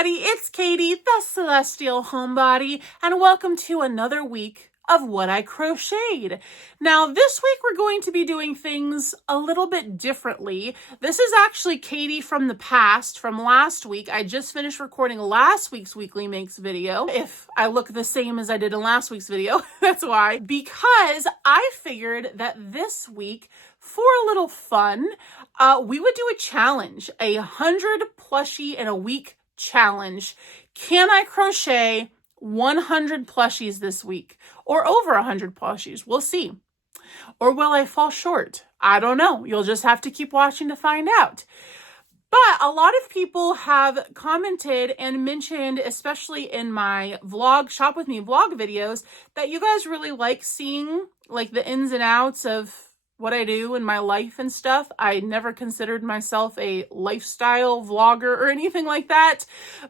everybody, it's Katie, the Celestial Homebody, and welcome to another week of What I Crocheted. Now, this week we're going to be doing things a little bit differently. This is actually Katie from the past, from last week. I just finished recording last week's Weekly Makes video. If I look the same as I did in last week's video, that's why. Because I figured that this week, for a little fun, we would do a challenge, 100 plushie in a week challenge. Can I crochet 100 plushies this week? Or over 100 plushies? We'll see. Or will I fall short? I don't know. You'll just have to keep watching to find out. But a lot of people have commented and mentioned, especially in my vlog, Shop With Me vlog videos, that you guys really like seeing like the ins and outs of what I do in my life and stuff. I never considered myself a lifestyle vlogger or anything like that,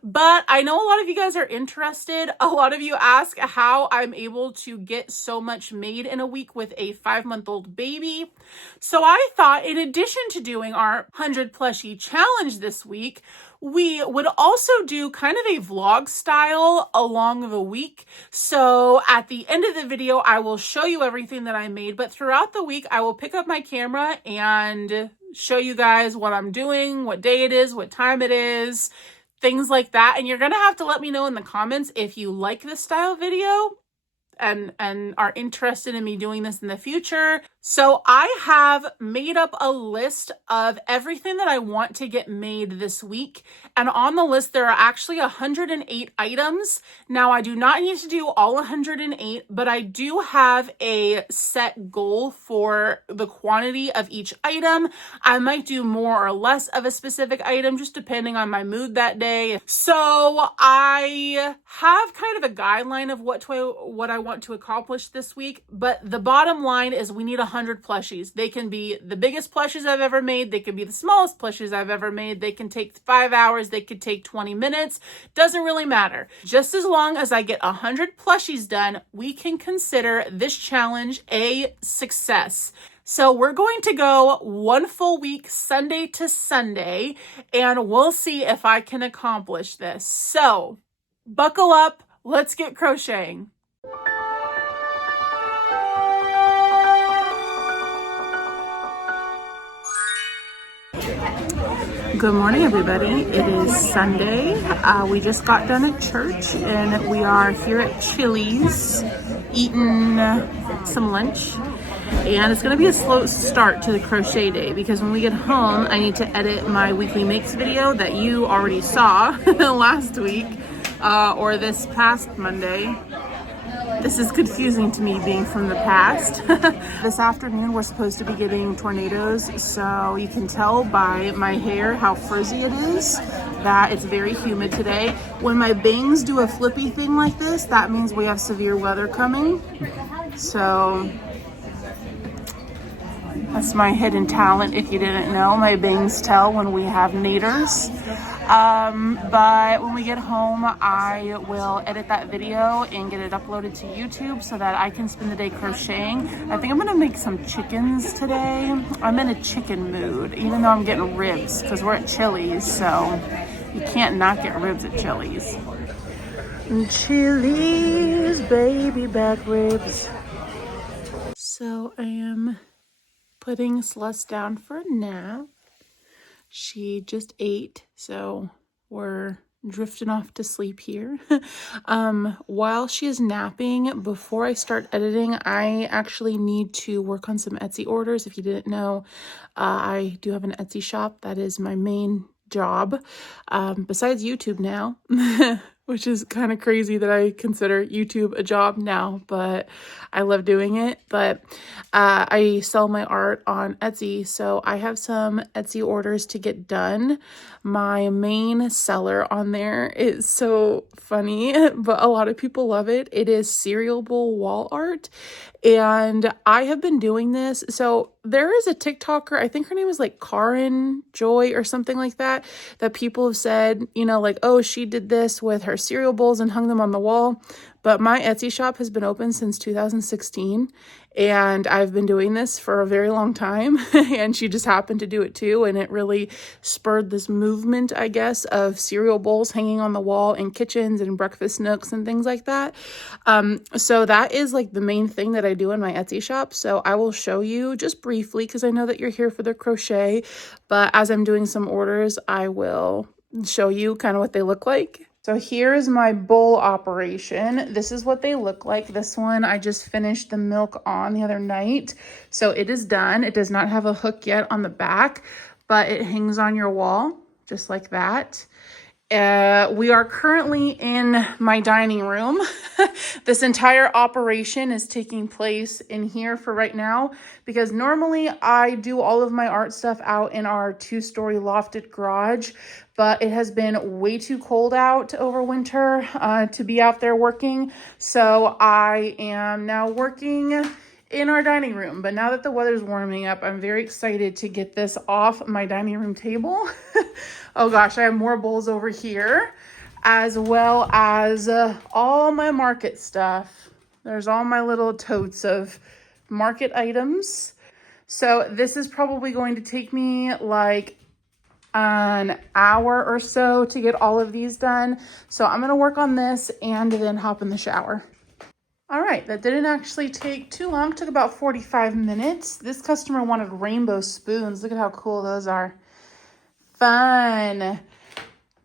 but I know a lot of you guys are interested. A lot of you ask how I'm able to get so much made in a week with a 5-month-old baby. So I thought, in addition to doing our 100 plushie challenge this week, we would also do kind of a vlog style along the week. So at the end of the video, I will show you everything that I made, but throughout the week, I will pick up my camera and show you guys what I'm doing, what day it is, what time it is, things like that. And you're going to have to let me know in the comments if you like this style video and are interested in me doing this in the future. So I have made up a list of everything that I want to get made this week. And on the list, there are actually 108 items. Now, I do not need to do all 108, but I do have a set goal for the quantity of each item. I might do more or less of a specific item, just depending on my mood that day. So I have kind of a guideline of what I want to accomplish this week. But the bottom line is we need 100 plushies. They can be the biggest plushies I've ever made. They can be the smallest plushies I've ever made. They can take 5 hours. They could take 20 minutes. Doesn't really matter. Just as long as I get 100 plushies done, we can consider this challenge a success. So we're going to go one full week, Sunday to Sunday, and we'll see if I can accomplish this. So buckle up. Let's get crocheting. Good morning, everybody. It is Sunday. We just got done at church and we are here at Chili's eating some lunch. And it's going to be a slow start to the crochet day because when we get home, I need to edit my Weekly Makes video that you already saw last week or this past Monday. This is confusing to me being from the past. This afternoon we're supposed to be getting tornadoes, so you can tell by my hair how frizzy it is that it's very humid today. When my bangs do a flippy thing like this, that means we have severe weather coming. So that's my hidden talent if you didn't know. My bangs tell when we have naders. But when we get home, I will edit that video and get it uploaded to YouTube so that I can spend the day crocheting. I think I'm going to make some chickens today. I'm in a chicken mood, even though I'm getting ribs because we're at Chili's, so you can't not get ribs at Chili's. Chili's baby back ribs. So I am putting Celeste down for a nap. She just ate, so we're drifting off to sleep here. While she is napping, before I start editing, I actually need to work on some Etsy orders. If you didn't know, I do have an Etsy shop. That is my main job, besides YouTube now, which is kind of crazy that I consider YouTube a job now, but I love doing it. But I sell my art on Etsy, so I have some Etsy orders to get done. My main seller on there is so funny, but a lot of people love it. It is cerealable wall art, and I have been doing this. So there is a TikToker, I think her name is like Karen Joy or something like that, that people have said, you know, like, oh, she did this with her cereal bowls and hung them on the wall. But my Etsy shop has been open since 2016, and I've been doing this for a very long time. And she just happened to do it too, and it really spurred this movement, I guess, of cereal bowls hanging on the wall in kitchens and breakfast nooks and things like that. So that is like the main thing that I do in my Etsy shop. So I will show you just briefly, because I know that you're here for the crochet, but as I'm doing some orders, I will show you kind of what they look like. So here's my bowl operation. This is what they look like. This one I just finished the milk on the other night. So it is done. It does not have a hook yet on the back, but it hangs on your wall just like that. We are currently in my dining room. This entire operation is taking place in here for right now, because normally I do all of my art stuff out in our 2-story lofted garage, but it has been way too cold out over winter to be out there working. So I am now working in our dining room. But now that the weather's warming up, I'm very excited to get this off my dining room table. Oh gosh, I have more bowls over here, as well as all my market stuff. There's all my little totes of market items. So this is probably going to take me like an hour or so to get all of these done. So I'm gonna work on this and then hop in the shower. All right, that didn't actually take too long. It took about 45 minutes. This customer wanted rainbow spoons. Look at how cool those are. Fun.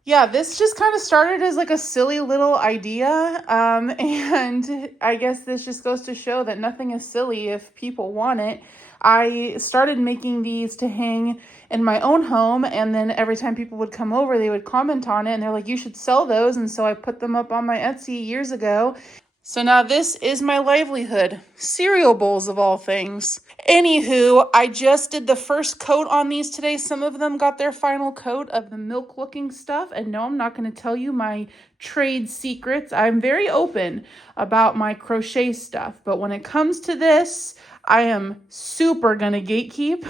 Yeah, this just kind of started as like a silly little idea. And I guess this just goes to show that nothing is silly if people want it. I started making these to hang in my own home, and then every time people would come over, they would comment on it, and they're like, you should sell those. And so I put them up on my Etsy years ago. So now this is my livelihood. Cereal bowls of all things. Anywho, I just did the first coat on these today. Some of them got their final coat of the milk looking stuff. And no, I'm not going to tell you my trade secrets. I'm very open about my crochet stuff. But when it comes to this, I am super gonna gatekeep.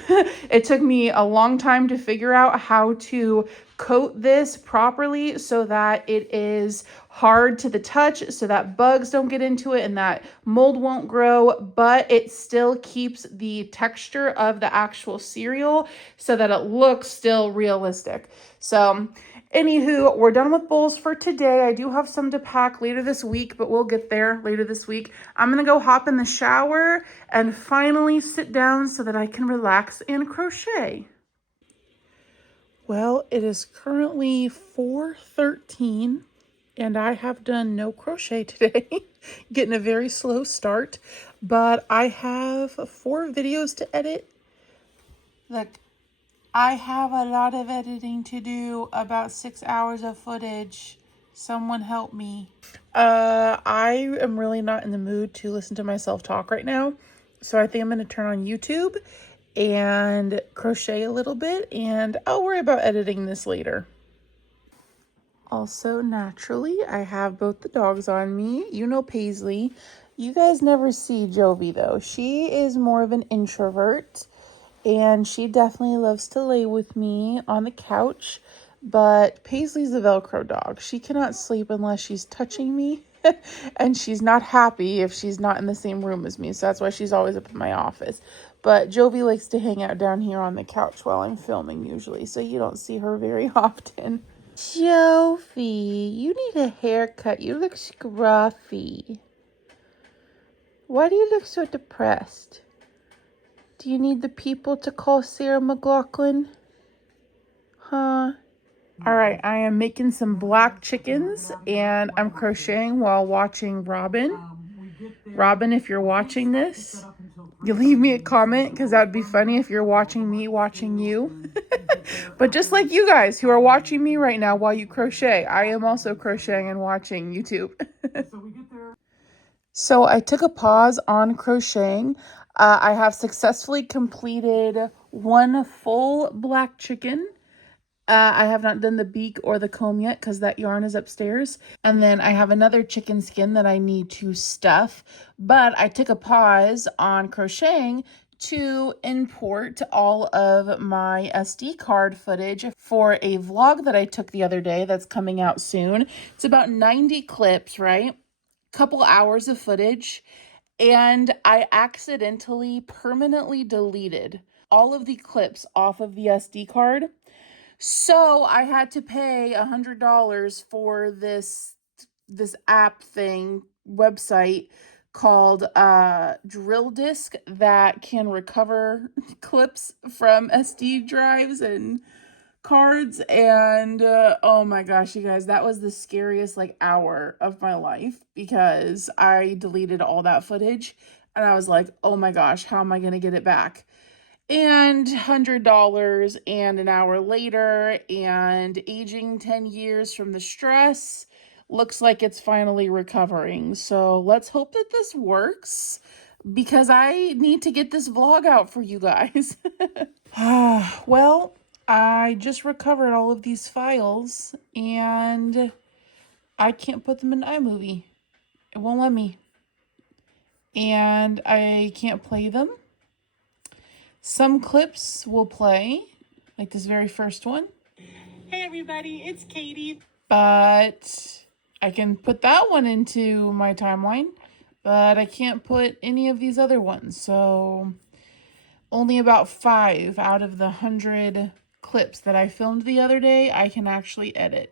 It took me a long time to figure out how to coat this properly so that it is hard to the touch, so that bugs don't get into it and that mold won't grow, but it still keeps the texture of the actual cereal so that it looks still realistic. So anywho, we're done with bowls for today. I do have some to pack later this week, but we'll get there later this week. I'm going to go hop in the shower and finally sit down so that I can relax and crochet. Well, it is currently 4:13 and I have done no crochet today. Getting a very slow start, but I have 4 videos to edit. Look, I have a lot of editing to do, about 6 hours of footage. Someone help me. I am really not in the mood to listen to myself talk right now. So I think I'm going to turn on YouTube and crochet a little bit, and I'll worry about editing this later. Also, naturally, I have both the dogs on me. You know Paisley. You guys never see Jovi though. She is more of an introvert, and she definitely loves to lay with me on the couch. But Paisley's a Velcro dog. She cannot sleep unless she's touching me. And she's not happy if she's not in the same room as me. So that's why she's always up in my office. But Jovi likes to hang out down here on the couch while I'm filming usually. So you don't see her very often. Jovi, you need a haircut. You look scruffy. Why do you look so depressed? Do you need the people to call Sarah McLaughlin? Huh? All right, I am making some black chickens and I'm crocheting while watching Robin. Robin, if you're watching this, you leave me a comment because that would be funny if you're watching me watching you. But just like you guys who are watching me right now while you crochet, I am also crocheting and watching YouTube. So I took a pause on crocheting. I have successfully completed 1 full black chicken. I have not done the beak or the comb yet because that yarn is upstairs. And then I have another chicken skin that I need to stuff. But I took a pause on crocheting to import all of my SD card footage for a vlog that I took the other day that's coming out soon. It's about 90 clips, right? Couple hours of footage. And I accidentally permanently deleted all of the clips off of the SD card. So I had to pay $100 for this app thing website called Drill Disk that can recover clips from SD drives and cards. And oh my gosh, you guys, that was the scariest like hour of my life because I deleted all that footage and I was like, oh my gosh, how am I gonna get it back? And $100 and an hour later and aging 10 years from the stress, looks like it's finally recovering. So let's hope that this works because I need to get this vlog out for you guys. Well, I just recovered all of these files and I can't put them in iMovie. It won't let me. And I can't play them. Some clips will play, like this very first one. Hey everybody, it's Katie. But I can put that one into my timeline, but I can't put any of these other ones. So only about 5 out of the 100 clips that I filmed the other day, I can actually edit.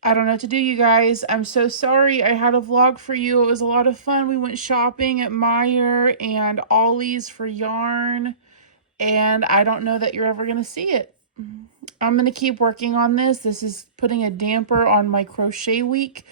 I don't know what to do, you guys. I'm so sorry. I had a vlog for you. It was a lot of fun. We went shopping at Meijer and Ollie's for yarn, and I don't know that you're ever going to see it. I'm going to keep working on this. This is putting a damper on my crochet week,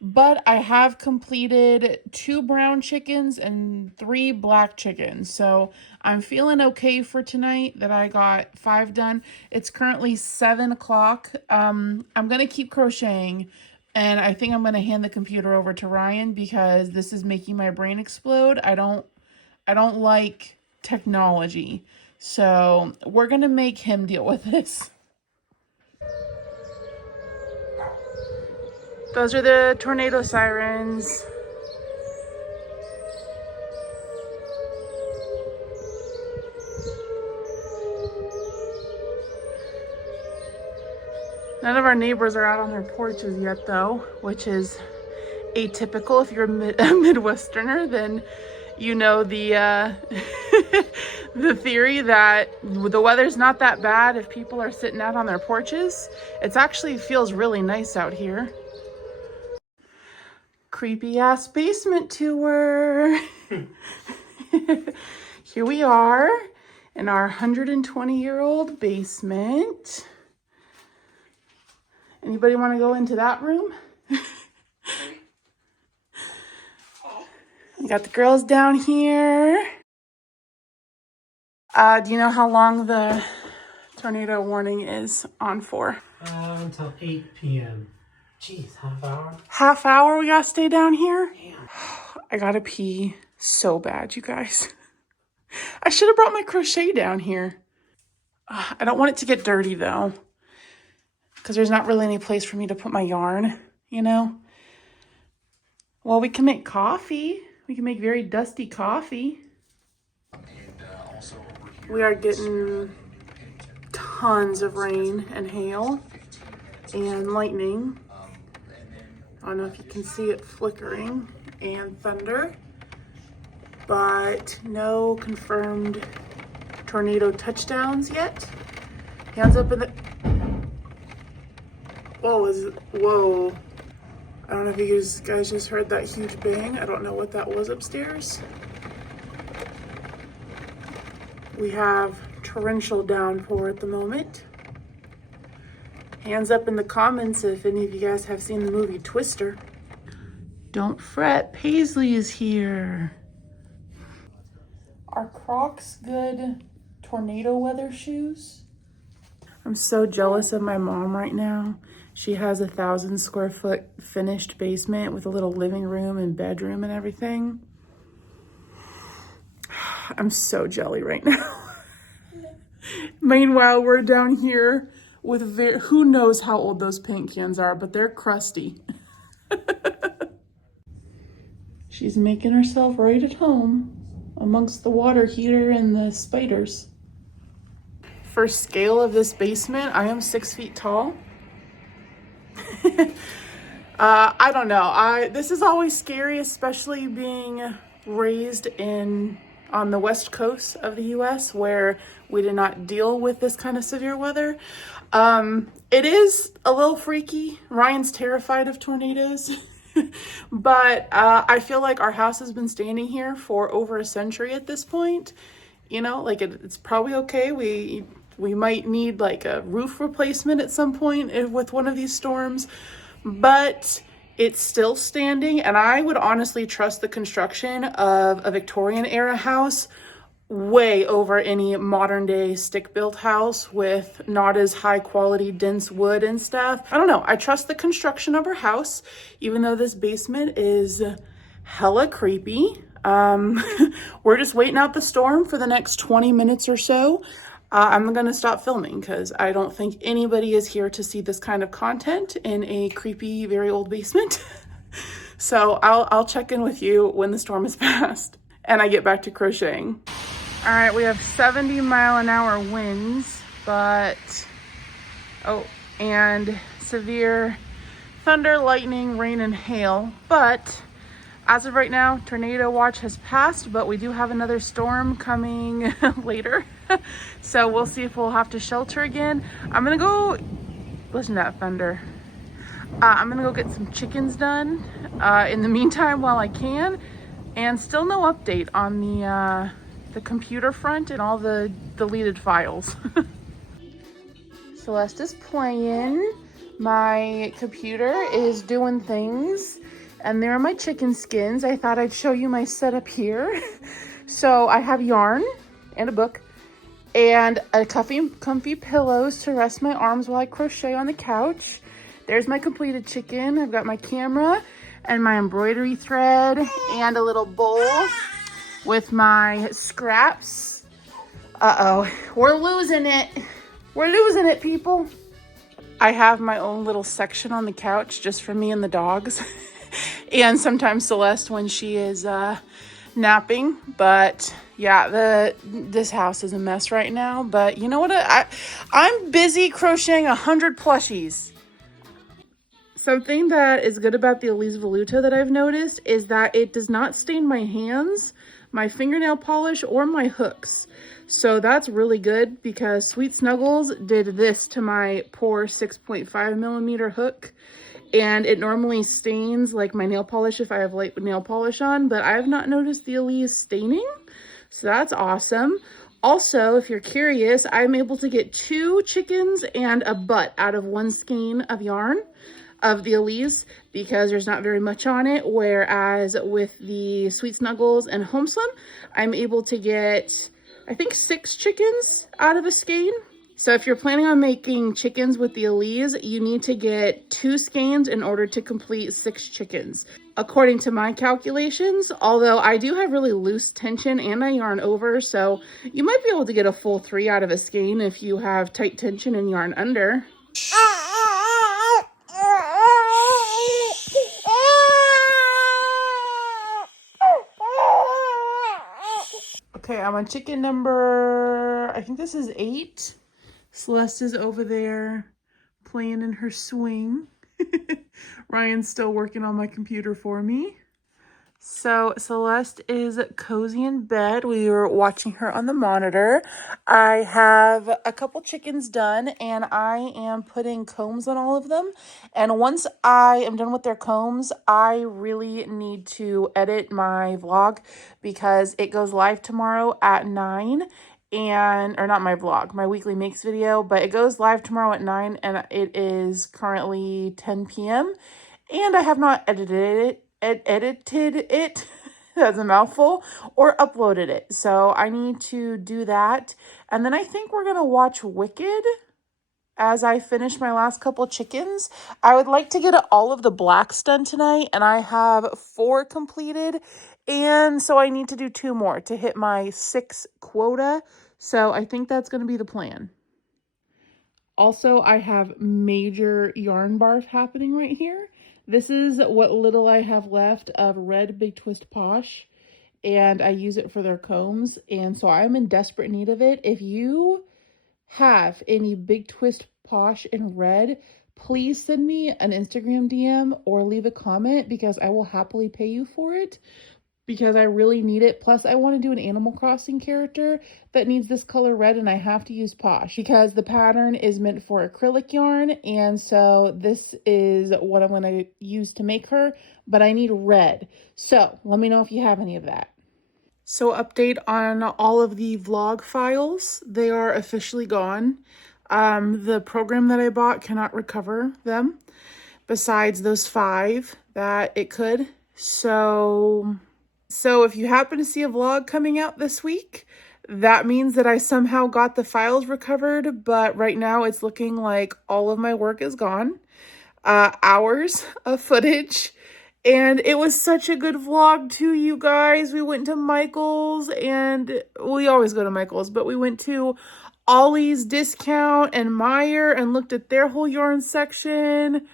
but I have completed 2 brown chickens and 3 black chickens. So I'm feeling okay for tonight that I got 5 done. It's currently 7 o'clock. I'm going to keep crocheting, and I think I'm going to hand the computer over to Ryan because this is making my brain explode. I don't like technology. So we're going to make him deal with this. Those are the tornado sirens. None of our neighbors are out on their porches yet though, which is atypical. If you're a Midwesterner, then you know the the theory that the weather's not that bad if people are sitting out on their porches. It actually feels really nice out here. Creepy ass basement tour. Here we are in our 120-year-old basement. Anybody want to go into that room? We got the girls down here. Do you know how long the tornado warning is on for? Until 8 p.m. Jeez, half hour? Half hour we gotta stay down here? Damn. I gotta pee so bad, you guys. I should have brought my crochet down here. I don't want it to get dirty though, because there's not really any place for me to put my yarn, you know? Well, we can make coffee. We can make very dusty coffee. We are getting tons of rain and hail and lightning. I don't know if you can see it flickering, and thunder, but no confirmed tornado touchdowns yet. Hands up in the... Whoa. I don't know if you guys just heard that huge bang. I don't know what that was upstairs. We have torrential downpour at the moment. Hands up in the comments if any of you guys have seen the movie Twister. Don't fret, Paisley is here. Are Crocs good tornado weather shoes? I'm so jealous of my mom right now. She has a 1,000 square foot finished basement with a little living room and bedroom and everything. I'm so jelly right now. Meanwhile, we're down here with who knows how old those paint cans are, but they're crusty. She's making herself right at home. amongst the water heater and the spiders. For scale of this basement, I am 6 feet tall. I don't know. This is always scary, especially being raised on the west coast of the US where we did not deal with this kind of severe weather. It is a little freaky. Ryan's terrified of tornadoes. But I feel like our house has been standing here for over a century at this point. You know, like it's probably okay. We might need like a roof replacement at some point with one of these storms, but it's still standing. And I would honestly trust the construction of a Victorian era house way over any modern day stick built house with not as high quality dense wood and stuff. I don't know. I trust the construction of our house, even though this basement is hella creepy. We're just waiting out the storm for the next 20 minutes or so. I'm gonna stop filming because I don't think anybody is here to see this kind of content in a creepy, very old basement. So I'll check in with you when the storm is past and I get back to crocheting. All right, we have 70-mile-an-hour winds, and severe thunder, lightning, rain, and hail. But as of right now, tornado watch has passed, but we do have another storm coming later. So we'll see if we'll have to shelter again. I'm gonna go, listen to that thunder. I'm gonna go get some chickens done in the meantime while I can, and still no update on the computer front and all the deleted files. Celeste is playing. My computer is doing things, and there are my chicken skins. I thought I'd show you my setup here. So I have yarn and a book and a comfy pillows to rest my arms while I crochet on the couch. There's my completed chicken. I've got my camera and my embroidery thread and a little bowl with my scraps. Uh-oh, we're losing it. We're losing it, people. I have my own little section on the couch just for me and the dogs. And sometimes Celeste when she is napping. But yeah, this house is a mess right now. But you know what? I'm busy crocheting 100 plushies. Something that is good about the Elise Voluta that I've noticed is that it does not stain my hands, my fingernail polish, or my hooks. So that's really good because Sweet Snuggles did this to my poor 6.5mm hook. And it normally stains like my nail polish if I have light nail polish on, but I have not noticed the Elise staining. So that's awesome. Also, if you're curious, I'm able to get 2 chickens and a butt out of 1 skein of yarn of the Elise because there's not very much on it, whereas with the Sweet Snuggles and Home Slim, I'm able to get, I think, 6 chickens out of a skein. So if you're planning on making chickens with the Elise, you need to get 2 skeins in order to complete 6 chickens. According to my calculations, although I do have really loose tension and I yarn over, so you might be able to get a full 3 out of a skein if you have tight tension and yarn under. Okay, I'm on chicken number, I think this is 8. Celeste is over there playing in her swing. Ryan's still working on my computer for me. So Celeste is cozy in bed. We were watching her on the monitor. I have a couple chickens done and I am putting combs on all of them. And once I am done with their combs, I really need to edit my vlog because it goes live tomorrow at 9. Or not my vlog, my weekly makes video, but it goes live tomorrow at 9 and it is currently 10 p.m. and I have not edited it, that's a mouthful, or uploaded it. So I need to do that. And then I think we're gonna watch Wicked as I finish my last couple chickens. I would like to get all of the blacks done tonight, and I have 4 completed. And so I need to do 2 more to hit my 6 quota. So I think that's going to be the plan. Also, I have major yarn barf happening right here. This is what little I have left of red Big Twist Posh. and I use it for their combs. And so I'm in desperate need of it. If you have any Big Twist Posh in red, please send me an Instagram DM or leave a comment because I will happily pay you for it because I really need it. Plus, I want to do an Animal Crossing character that needs this color red, and I have to use Posh because the pattern is meant for acrylic yarn, and so this is what I'm going to use to make her, but I need red. So let me know if you have any of that. So update on all of the vlog files. They are officially gone. The program that I bought cannot recover them besides those 5 that it could. So if you happen to see a vlog coming out this week, that means that I somehow got the files recovered, but right now it's looking like all of my work is gone. Hours of footage. And it was such a good vlog too, you guys. We went to Michael's, and we always go to Michael's, but we went to Ollie's Discount and Meyer and looked at their whole yarn section.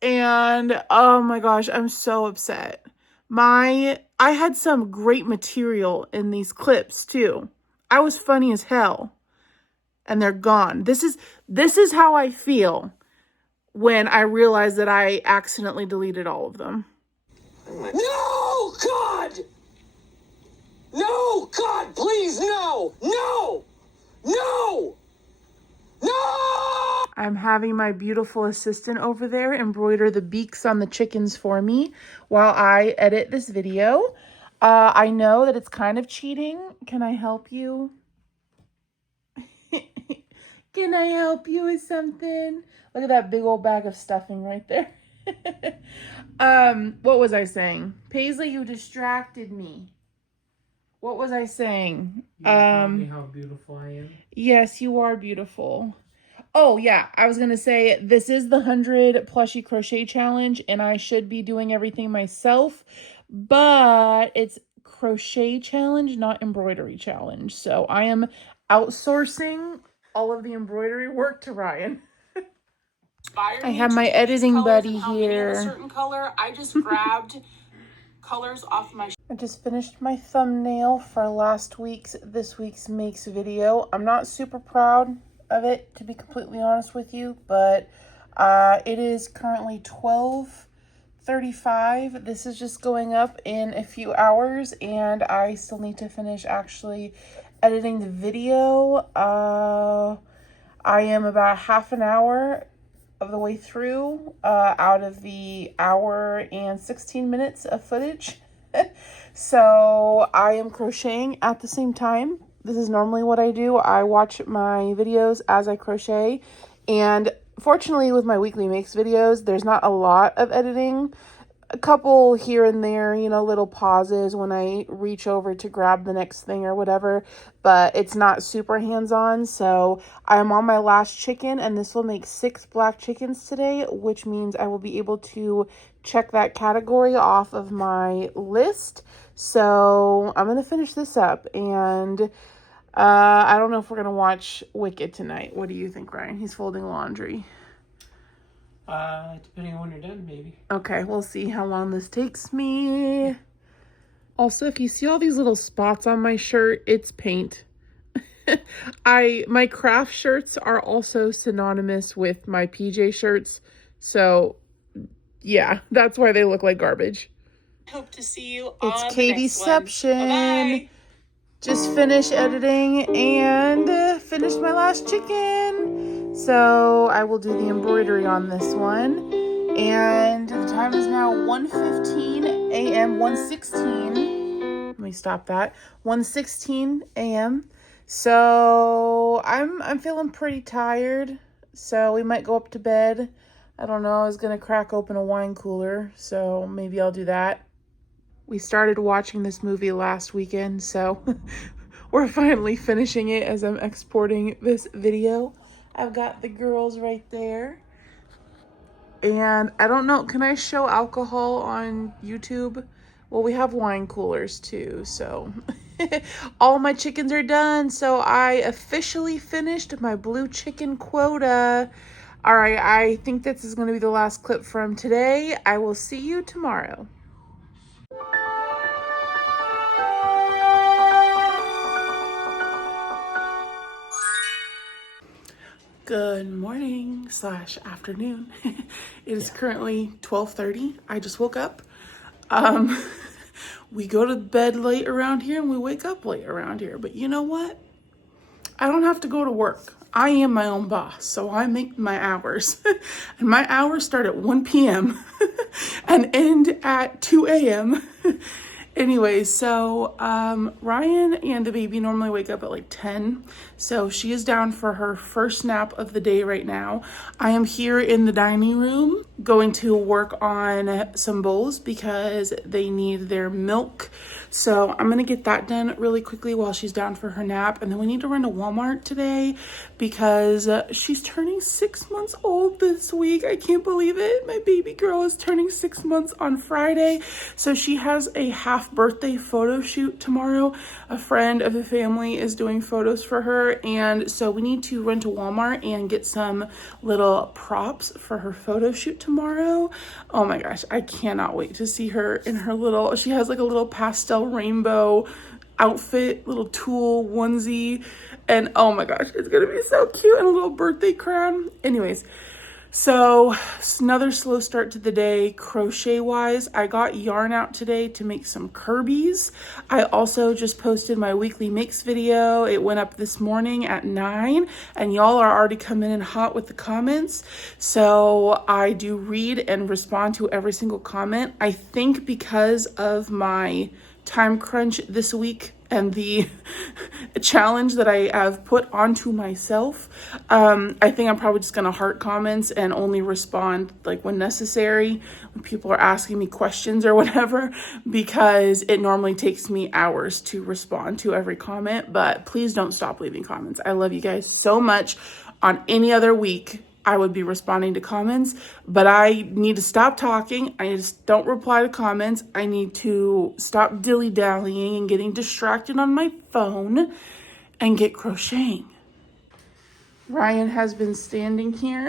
And oh my gosh, I'm so upset. I had some great material in these clips too. I was funny as hell. And they're gone. This is how I feel when I realize that I accidentally deleted all of them. No, God! No, God, please, no! No! No! No! I'm having my beautiful assistant over there embroider the beaks on the chickens for me while I edit this video. I know that it's kind of cheating. Can I help you? Can I help you with something? Look at that big old bag of stuffing right there. What was I saying? Paisley, you distracted me. What was I saying? You tell me how beautiful I am. Yes, you are beautiful. Oh, yeah, I was going to say this is the 100 plushie crochet challenge, and I should be doing everything myself, but it's crochet challenge, not embroidery challenge. So I am outsourcing all of the embroidery work to Ryan. I have my editing buddy here. A certain color. I just grabbed colors off my. I just finished my thumbnail for this week's makes video. I'm not super proud of it, to be completely honest with you, but it is currently 12:35. This is just going up in a few hours, and I still need to finish actually editing the video. I am about half an hour of the way through out of the hour and 16 minutes of footage. So I am crocheting at the same time. This is normally what I do. I watch my videos as I crochet, and fortunately with my weekly makes videos, there's not a lot of editing. A couple here and there, you know, little pauses when I reach over to grab the next thing or whatever, but it's not super hands-on. So I'm on my last chicken, and this will make 6 black chickens today, which means I will be able to check that category off of my list. So I'm going to finish this up, and I don't know if we're going to watch Wicked tonight. What do you think, Ryan? He's folding laundry. Depending on when you're done, maybe. Okay, we'll see how long this takes me. Also, if you see all these little spots on my shirt, it's paint. My craft shirts are also synonymous with my PJ shirts. So, yeah, that's why they look like garbage. Hope to see you on the next one. It's Katieception. Bye-bye. Just finished editing and finished my last chicken. So I will do the embroidery on this one. And the time is now 1:15 a.m. 1:16. Let me stop that. 1:16 a.m. So I'm feeling pretty tired. So we might go up to bed. I don't know. I was going to crack open a wine cooler. So maybe I'll do that. We started watching this movie last weekend, so we're finally finishing it as I'm exporting this video. I've got the girls right there. And I don't know, can I show alcohol on YouTube? Well, we have wine coolers too, so all my chickens are done. So I officially finished my blue chicken quota. All right, I think this is going to be the last clip from today. I will see you tomorrow. Good morning / afternoon. It is currently 12:30. I just woke up. We go to bed late around here and we wake up late around here. But you know what? I don't have to go to work. I am my own boss, so I make my hours. And my hours start at 1 p.m. and end at 2 a.m. Anyway, so Ryan and the baby normally wake up at like 10. So she is down for her first nap of the day right now. I am here in the dining room going to work on some bowls because they need their milk. So I'm going to get that done really quickly while she's down for her nap. And then we need to run to Walmart today because she's turning 6 months old this week. I can't believe it. My baby girl is turning 6 months on Friday. So she has a half birthday photo shoot tomorrow. A friend of the family is doing photos for her. And so we need to run to Walmart and get some little props for her photo shoot tomorrow. Oh my gosh, I cannot wait to see her in her little, she has like a little pastel rainbow outfit, little tulle onesie, and oh my gosh, it's gonna be so cute, and a little birthday crown. Anyways, so another slow start to the day crochet wise. I got yarn out today to make some Kirby's. I also just posted my weekly makes video. It went up this morning at 9 and y'all are already coming in hot with the comments. So I do read and respond to every single comment. I think because of my time crunch this week and the challenge that I have put onto myself, I think I'm probably just gonna heart comments and only respond like when necessary, when people are asking me questions or whatever, because it normally takes me hours to respond to every comment. But please don't stop leaving comments. I love you guys so much. On any other week, I would be responding to comments, but I need to stop talking. I just don't reply to comments. I need to stop dilly-dallying and getting distracted on my phone and get crocheting. Ryan has been standing here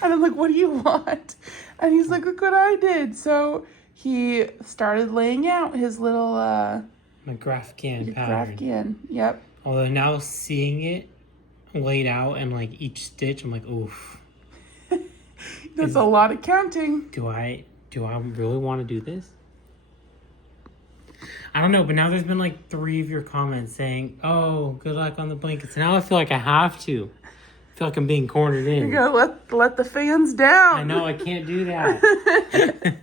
and I'm like, what do you want? And he's like, look what I did. So he started laying out his little My Grafcan pattern. Grafcan, yep. Although now seeing it laid out and like each stitch, I'm like, oof. That's a lot of counting. Do I really want to do this? I don't know, but now there's been like 3 of your comments saying, oh, good luck on the blankets. Now I feel like I have to. I feel like I'm being cornered in. You gotta let the fans down. I know, I can't do that.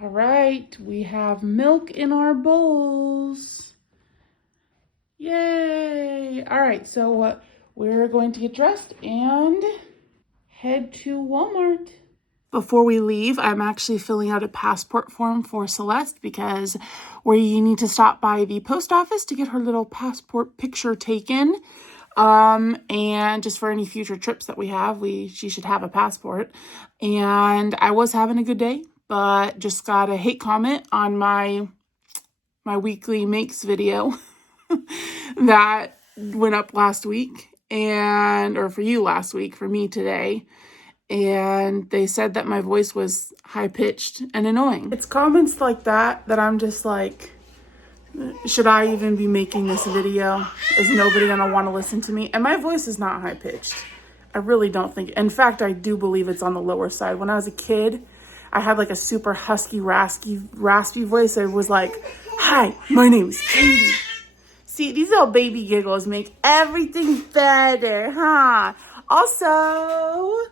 All right, we have milk in our bowls. Yay! All right, so we're going to get dressed and head to Walmart. Before we leave, I'm actually filling out a passport form for Celeste because we need to stop by the post office to get her little passport picture taken. And just for any future trips that we have, she should have a passport. And I was having a good day, but just got a hate comment on my weekly makes video that went up last week. Or for you last week, for me today. And they said that my voice was high-pitched and annoying. It's comments like that I'm just like, should I even be making this video? Is nobody gonna want to listen to me? And my voice is not high-pitched. I really don't think. In fact, I do believe it's on the lower side. When I was a kid, I had like a super husky, raspy voice. I was like, hi, my name's Katie. See, these little baby giggles make everything better, huh? Also,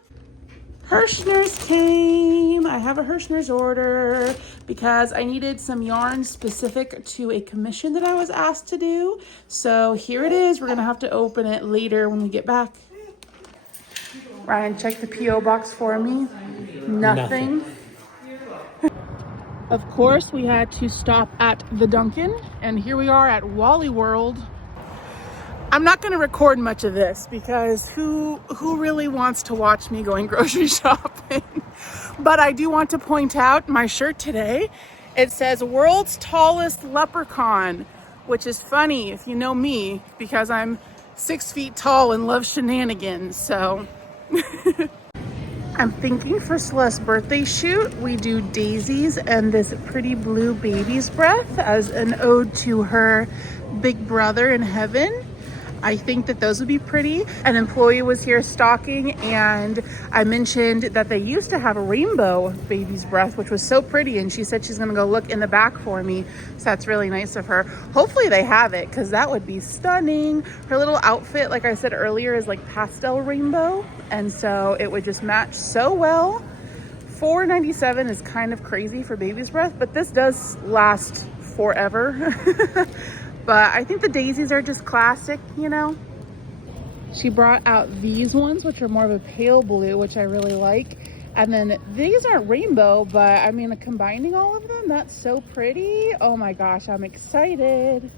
Hirschner's came. I have a Hirschner's order because I needed some yarn specific to a commission that I was asked to do. So here it is. We're going to have to open it later when we get back. Ryan, check the P.O. box for me. Nothing. Of course, we had to stop at the Dunkin', and here we are at Wally World. I'm not going to record much of this because who really wants to watch me going grocery shopping? But I do want to point out my shirt today. It says World's Tallest Leprechaun, which is funny if you know me because I'm 6 feet tall and love shenanigans. So I'm thinking for Celeste's birthday shoot, we do daisies and this pretty blue baby's breath as an ode to her big brother in heaven. I think that those would be pretty. An employee was here stocking, and I mentioned that they used to have a rainbow baby's breath, which was so pretty, and she said she's gonna go look in the back for me. So that's really nice of her. Hopefully they have it, because that would be stunning. Her little outfit, like I said earlier, is like pastel rainbow, and so it would just match so well. $4.97 is kind of crazy for baby's breath, but this does last forever. But I think the daisies are just classic, you know. She brought out these ones, which are more of a pale blue, which I really like. And then these aren't rainbow, but I mean, combining all of them, that's so pretty. Oh my gosh, I'm excited.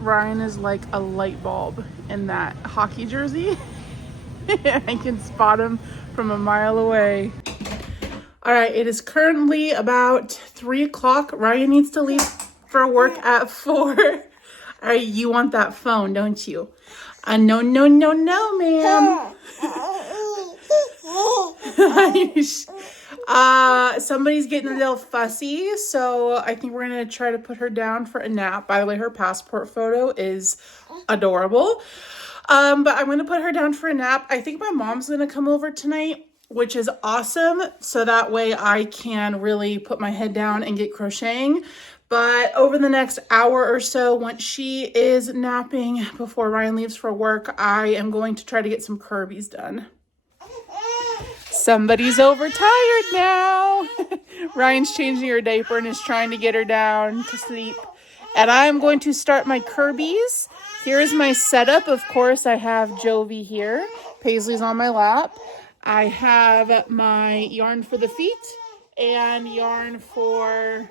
Ryan is like a light bulb in that hockey jersey. I can spot him from a mile away. All right, it is currently about 3 o'clock. Ryan needs to leave for work at 4. All right, you want that phone, don't you? No, no, no, no, ma'am. Somebody's getting a little fussy, so I think we're gonna try to put her down for a nap. By the way, her passport photo is adorable. But I'm gonna put her down for a nap. I think my mom's gonna come over tonight, which is awesome. So that way I can really put my head down and get crocheting. But over the next hour or so, once she is napping before Ryan leaves for work, I am going to try to get some Kirby's done. Somebody's overtired now. Ryan's changing her diaper and is trying to get her down to sleep. And I'm going to start my Kirby's. Here is my setup. Of course, I have Jovi here. Paisley's on my lap. I have my yarn for the feet and yarn for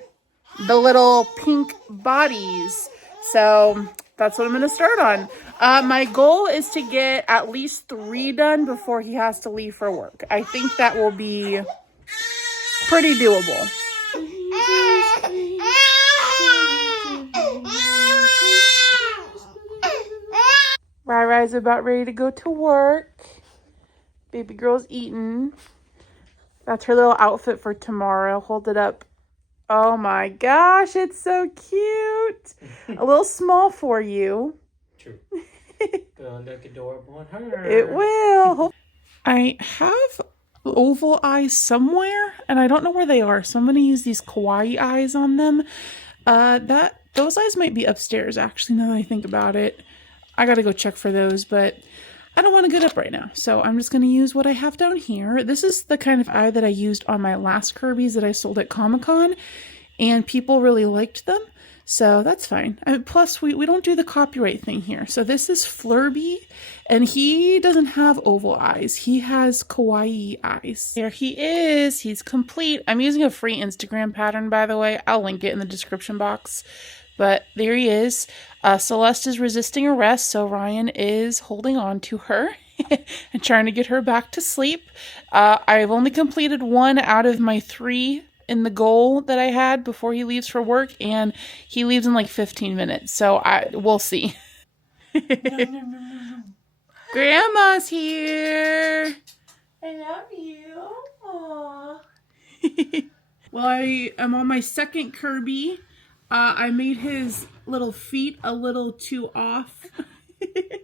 the little pink bodies. So that's what I'm going to start on. My goal is to get at least 3 done before he has to leave for work. I think that will be pretty doable. Rai-Rai's about ready to go to work. Baby girl's eating. That's her little outfit for tomorrow. Hold it up. Oh my gosh, it's so cute. A little small for you. True. Gonna look adorable on her. It will. I have oval eyes somewhere, and I don't know where they are. So I'm gonna use these kawaii eyes on them. Those eyes might be upstairs, actually, now that I think about it. I gotta go check for those, but I don't want to get up right now, so I'm just going to use what I have down here. This is the kind of eye that I used on my last Kirby's that I sold at Comic-Con, and people really liked them, so that's fine. Plus, we don't do the copyright thing here. So this is Flurby, and he doesn't have oval eyes. He has kawaii eyes. There he is. He's complete. I'm using a free Instagram pattern, by the way. I'll link it in the description box. But there he is. Celeste is resisting arrest, so Ryan is holding on to her and trying to get her back to sleep. I've only completed 1 out of my 3 in the goal that I had before he leaves for work, and he leaves in like 15 minutes, so we'll see. Grandma's here. I love you. Aww. Well, I am on my second Kirby. I made his little feet a little too off. Hey,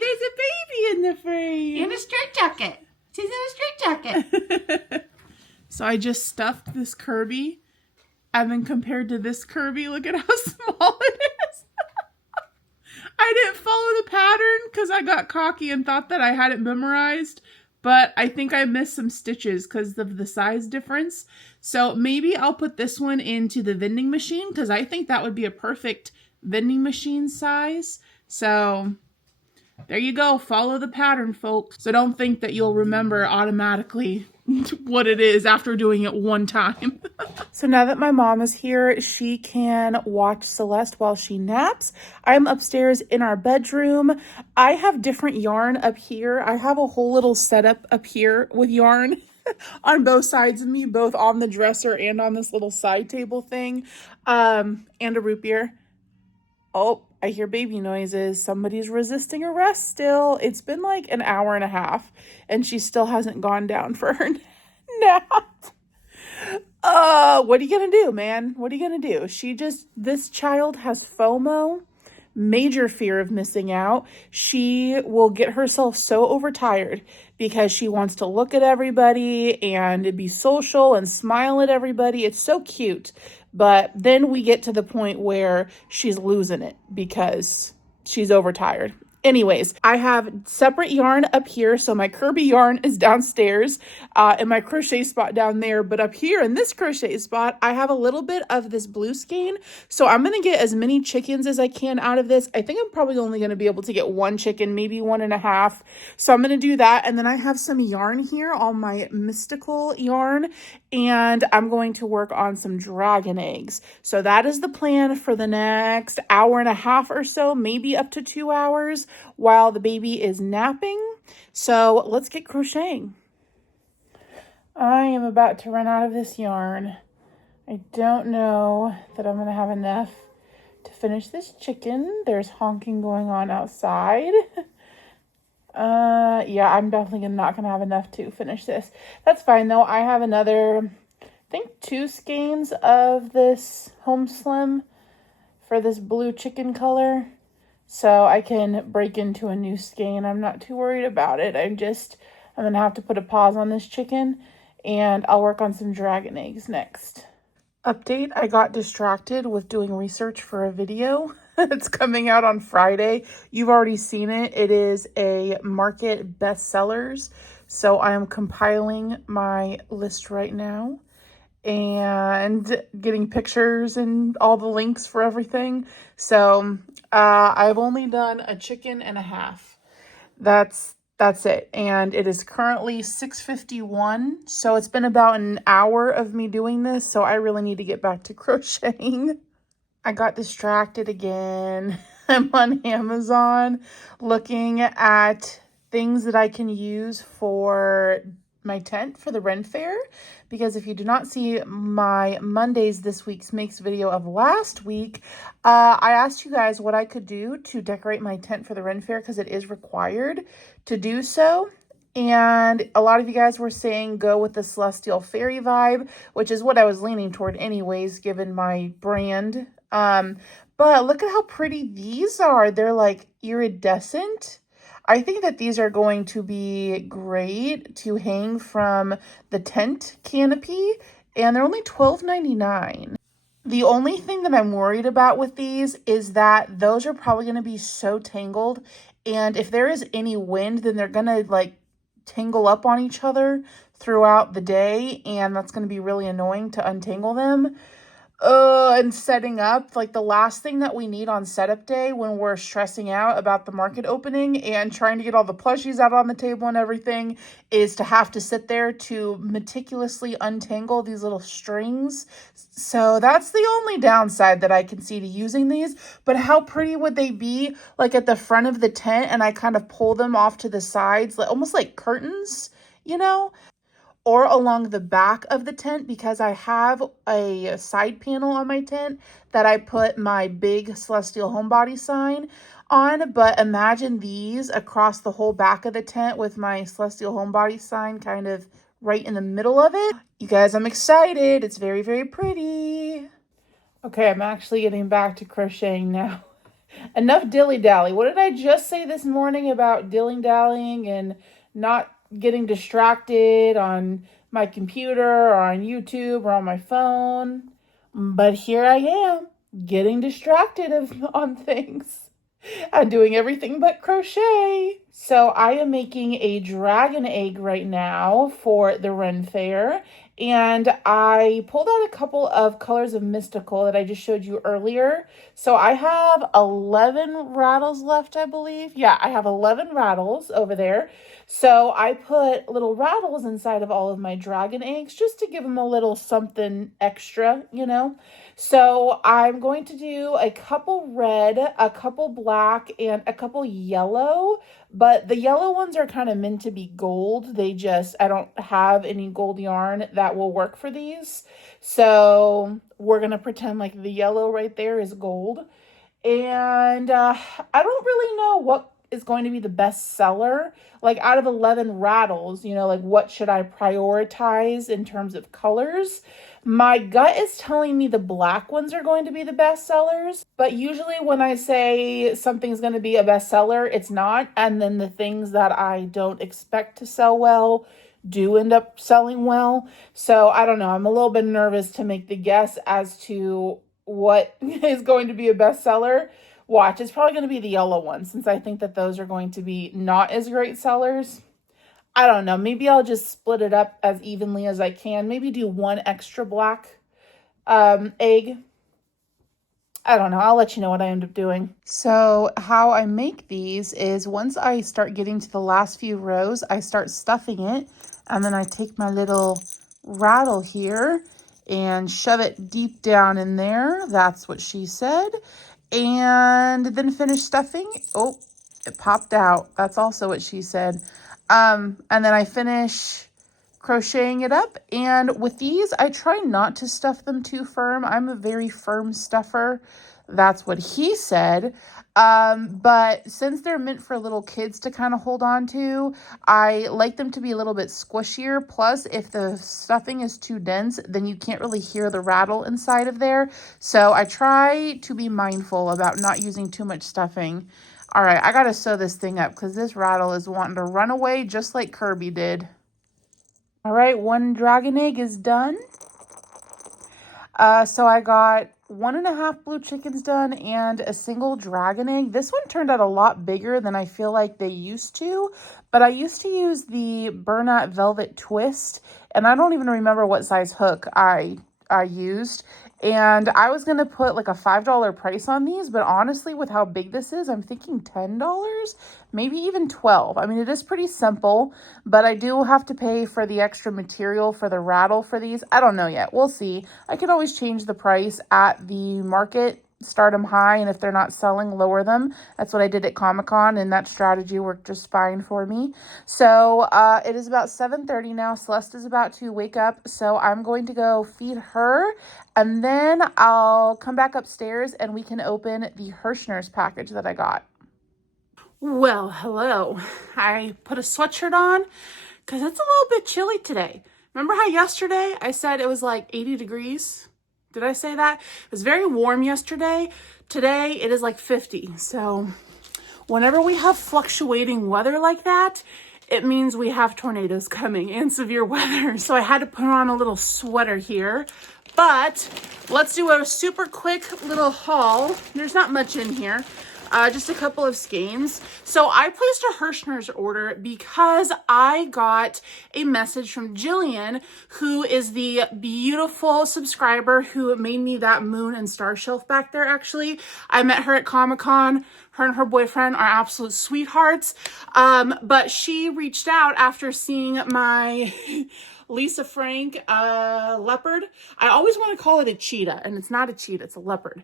there's a baby in the frame. In a straight jacket. She's in a straight jacket. So I just stuffed this Kirby. And then compared to this Kirby, look at how small it is. I didn't follow the pattern because I got cocky and thought that I had it memorized. But I think I missed some stitches because of the size difference. So maybe I'll put this one into the vending machine because I think that would be a perfect vending machine size. So there you go. Follow the pattern, folks. So don't think that you'll remember automatically what it is after doing it one time. So now that my mom is here, she can watch Celeste while she naps. I'm upstairs in our bedroom. I have different yarn up here. I have a whole little setup up here with yarn on both sides of me, both on the dresser and on this little side table thing, and a root beer. Oh, I hear baby noises. Somebody's resisting arrest still. It's been like an hour and a half, and she still hasn't gone down for her nap. what are you going to do, man? What are you going to do? This child has FOMO, major fear of missing out. She will get herself so overtired because she wants to look at everybody and be social and smile at everybody. It's so cute. But then we get to the point where she's losing it because she's overtired. Anyways, I have separate yarn up here. So my Kirby yarn is downstairs and my crochet spot down there. But up here in this crochet spot, I have a little bit of this blue skein. So I'm going to get as many chickens as I can out of this. I think I'm probably only going to be able to get one chicken, maybe 1.5. So I'm going to do that. And then I have some yarn here, all my mystical yarn. And I'm going to work on some dragon eggs. So that is the plan for the next hour and a half or so, maybe up to 2 hours while the baby is napping. So let's get crocheting. I am about to run out of this yarn. I don't know that I'm going to have enough to finish this chicken. There's honking going on outside. Yeah, I'm definitely not going to have enough to finish this. That's fine though. I have another, I think 2 skeins of this Home Slim for this blue chicken color. So I can break into a new skein. I'm not too worried about it. I'm going to have to put a pause on this chicken and I'll work on some dragon eggs next. Update, I got distracted with doing research for a video. It's coming out on Friday. You've already seen it. It is a market bestsellers. So I am compiling my list right now and getting pictures and all the links for everything. So I've only done a chicken and a half. That's it. And it is currently 6:51. So it's been about an hour of me doing this. So I really need to get back to crocheting. I got distracted again. I'm on Amazon looking at things that I can use for my tent for the Ren Fair, because if you do not see my Mondays this week's makes video of last week, I asked you guys what I could do to decorate my tent for the Ren Fair because it is required to do so. And a lot of you guys were saying go with the Celestial Fairy vibe, which is what I was leaning toward anyways, given my brand. But look at how pretty these are. They're like iridescent. I think that these are going to be great to hang from the tent canopy, and they're only $12.99. The only thing that I'm worried about with these is that those are probably going to be so tangled, and if there is any wind, then they're going to like tangle up on each other throughout the day, and that's going to be really annoying to untangle them. And setting up, like the last thing that we need on setup day when we're stressing out about the market opening and trying to get all the plushies out on the table and everything, is to have to sit there to meticulously untangle these little strings. So that's the only downside that I can see to using these. But how pretty would they be like at the front of the tent, and I kind of pull them off to the sides, like almost like curtains, you know? Or along the back of the tent, because I have a side panel on my tent that I put my big Celestial Homebody sign on. But imagine these across the whole back of the tent with my Celestial Homebody sign kind of right in the middle of it. You guys, I'm excited. It's very, very pretty. Okay, I'm actually getting back to crocheting now. Enough dilly-dally. What did I just say this morning about dilly-dallying and not getting distracted on my computer or on YouTube or on my phone? But here I am, getting distracted on things and doing everything but crochet. So I am making a dragon egg right now for the Ren Fair. And I pulled out a couple of colors of mystical that I just showed you earlier. So I have 11 rattles left, I believe. Yeah, I have 11 rattles over there. So I put little rattles inside of all of my dragon eggs just to give them a little something extra, you know. So I'm going to do a couple red, a couple black, and a couple yellow. But the yellow ones are kind of meant to be gold. I don't have any gold yarn that will work for these. So we're going to pretend like the yellow right there is gold. And I don't really know what is going to be the best seller. Like out of 11 rattles, you know, like what should I prioritize in terms of colors? My gut is telling me the black ones are going to be the best sellers, but usually when I say something's going to be a bestseller, it's not. And then the things that I don't expect to sell well do end up selling well. So I don't know. I'm a little bit nervous to make the guess as to what is going to be a bestseller. Watch, it's probably going to be the yellow one since I think that those are going to be not as great sellers. I don't know. Maybe I'll just split it up as evenly as I can. Maybe do one extra black egg. I don't know. I'll let you know what I end up doing. So how I make these is once I start getting to the last few rows, I start stuffing it. And then I take my little rattle here and shove it deep down in there. That's what she said. And then finish stuffing. Oh, it popped out. That's also what she said. And then I finish crocheting it up. And with these, I try not to stuff them too firm. I'm a very firm stuffer. That's what he said. But since they're meant for little kids to kind of hold on to, I like them to be a little bit squishier. Plus, if the stuffing is too dense, then you can't really hear the rattle inside of there. So I try to be mindful about not using too much stuffing. All right, I got to sew this thing up because this rattle is wanting to run away just like Kirby did. All right, one dragon egg is done. So I got 1.5 blue chickens done and a single dragon egg. This one turned out a lot bigger than I feel like they used to, but I used to use the burnout velvet twist, and I don't even remember what size hook I used. And I was going to put like a $5 price on these, but honestly, with how big this is, I'm thinking $10, maybe even $12. I mean, it is pretty simple, but I do have to pay for the extra material for the rattle for these. I don't know yet. We'll see. I can always change the price at the market, start them high, and if they're not selling, lower them. That's what I did at Comic-Con, and that strategy worked just fine for me. So it is about 7:30 now. Celeste is about to wake up, so I'm going to go feed her, and then I'll come back upstairs and we can open the Hirschner's package that I got. Well, hello. I put a sweatshirt on because it's a little bit chilly today. Remember how yesterday I said it was like 80 degrees? Did I say that? It was very warm yesterday. Today it is like 50. So whenever we have fluctuating weather like that, it means we have tornadoes coming and severe weather. So I had to put on a little sweater here. But let's do a super quick little haul. There's not much in here. Just a couple of skeins. So I placed a Hirschner's order because I got a message from Jillian, who is the beautiful subscriber who made me that moon and star shelf back there, actually. I met her at Comic-Con. Her and her boyfriend are absolute sweethearts. But she reached out after seeing my Lisa Frank leopard. I always want to call it a cheetah, and it's not a cheetah, it's a leopard.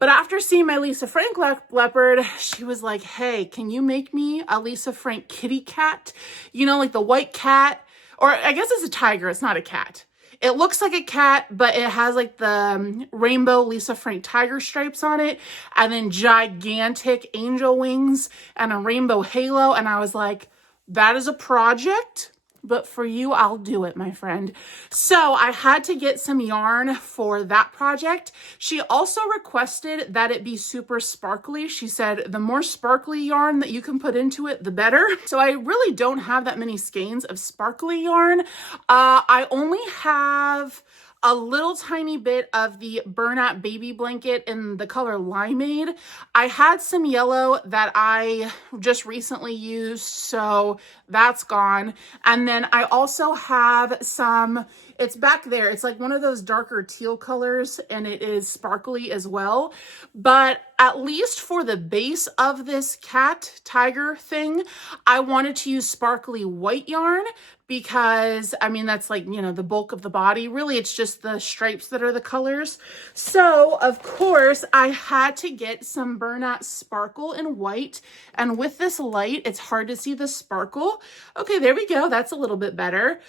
But after seeing my Lisa Frank leopard, she was like, hey, can you make me a Lisa Frank kitty cat? You know, like the white cat, or I guess it's a tiger, it's not a cat. It looks like a cat, but it has like the rainbow Lisa Frank tiger stripes on it, and then gigantic angel wings and a rainbow halo. And I was like, that is a project, but for you, I'll do it, my friend. So I had to get some yarn for that project. She also requested that it be super sparkly. She said the more sparkly yarn that you can put into it, the better. So I really don't have that many skeins of sparkly yarn. I only have a little tiny bit of the burnout baby blanket in the color Limeade. I had some yellow that I just recently used, so that's gone. And then I also have some, it's back there. It's like one of those darker teal colors, and it is sparkly as well. But at least for the base of this cat tiger thing, I wanted to use sparkly white yarn because, I mean, that's like, you know, the bulk of the body. Really, it's just the stripes that are the colors. So, of course, I had to get some burnout sparkle in white. And with this light, it's hard to see the sparkle. Okay, there we go. That's a little bit better.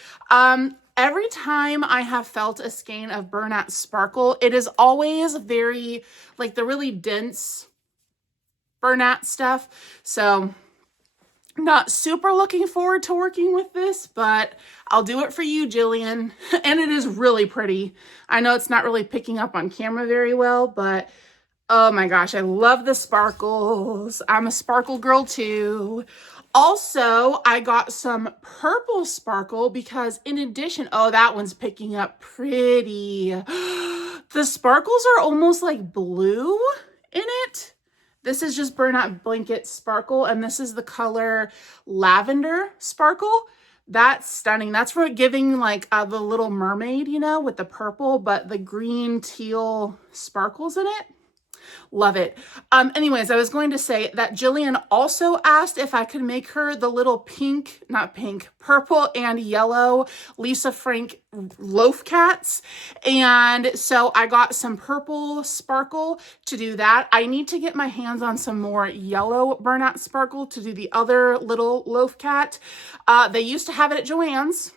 Every time I have felt a skein of burnout sparkle, it is always very, like the really dense burnout stuff. So Not super looking forward to working with this, but I'll do it for you, Jillian. And it is really pretty. I know it's not really picking up on camera very well, but oh my gosh, I love the sparkles. I'm a sparkle girl too. Also, I got some purple sparkle because in addition, oh, that one's picking up pretty. The sparkles are almost like blue in it. This is just Burnout Blanket Sparkle, and this is the color Lavender Sparkle. That's stunning. That's for giving like the Little Mermaid, you know, with the purple, but the green teal sparkles in it. Love it. Anyways, I was going to say that Jillian also asked if I could make her the little pink, not pink, purple and yellow Lisa Frank loaf cats. And so I got some purple sparkle to do that. I need to get my hands on some more yellow burnout sparkle to do the other little loaf cat. They used to have it at Joann's,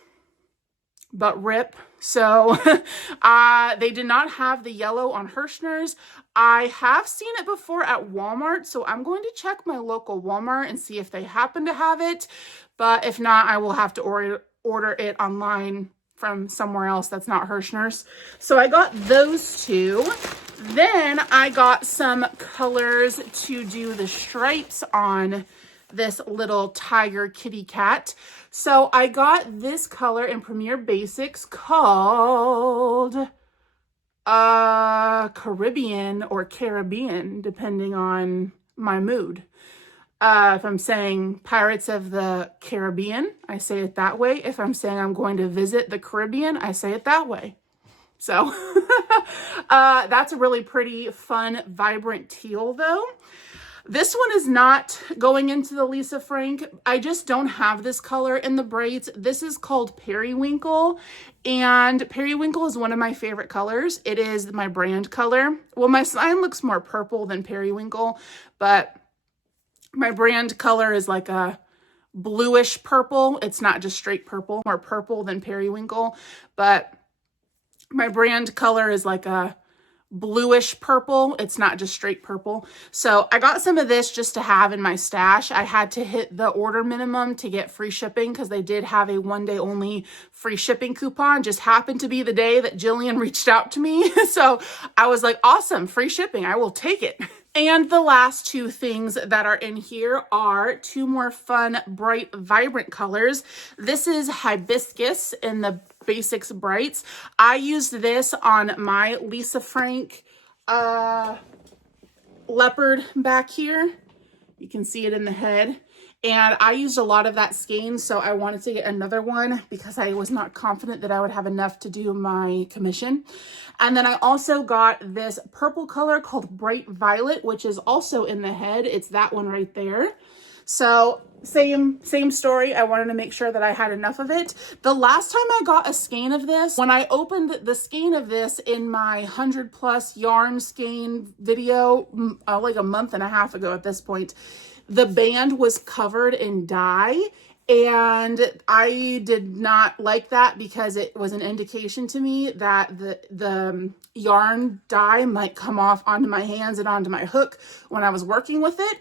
but rip. So they did not have the yellow on Hirschner's. I have seen it before at Walmart, so I'm going to check my local Walmart and see if they happen to have it. But if not, I will have to order it online from somewhere else that's not Hirschner's. So I got those two. Then I got some colors to do the stripes on this little tiger kitty cat. So I got this color in Premier Basics called Caribbean or Caribbean, depending on my mood. If I'm saying Pirates of the Caribbean, I say it that way. If I'm saying I'm going to visit the Caribbean, I say it that way. So that's a really pretty, fun, vibrant teal though. This one is not going into the Lisa Frank. I just don't have this color in the braids. This is called Periwinkle, and Periwinkle is one of my favorite colors. It is my brand color. Well, my sign looks more purple than Periwinkle, but my brand color is like a bluish purple. It's not just straight purple, more purple than Periwinkle, but my brand color is like a bluish purple. It's not just straight purple. So I got some of this just to have in my stash. I had to hit the order minimum to get free shipping because they did have a 1-day only free shipping coupon. Just happened to be the day that Jillian reached out to me. So I was like, awesome, free shipping. I will take it. And the last two things that are in here are two more fun, bright, vibrant colors. This is Hibiscus in the Basics Brights. I used this on my Lisa Frank leopard back here. You can see it in the head. And I used a lot of that skein, so I wanted to get another one because I was not confident that I would have enough to do my commission. And then I also got this purple color called Bright Violet, which is also in the head. It's that one right there. So same story. I wanted to make sure that I had enough of it. The last time I got a skein of this, when I opened the skein of this in my 100+ yarn skein video, like a month and a half ago at this point, the band was covered in dye, and I did not like that because it was an indication to me that the yarn dye might come off onto my hands and onto my hook when I was working with it.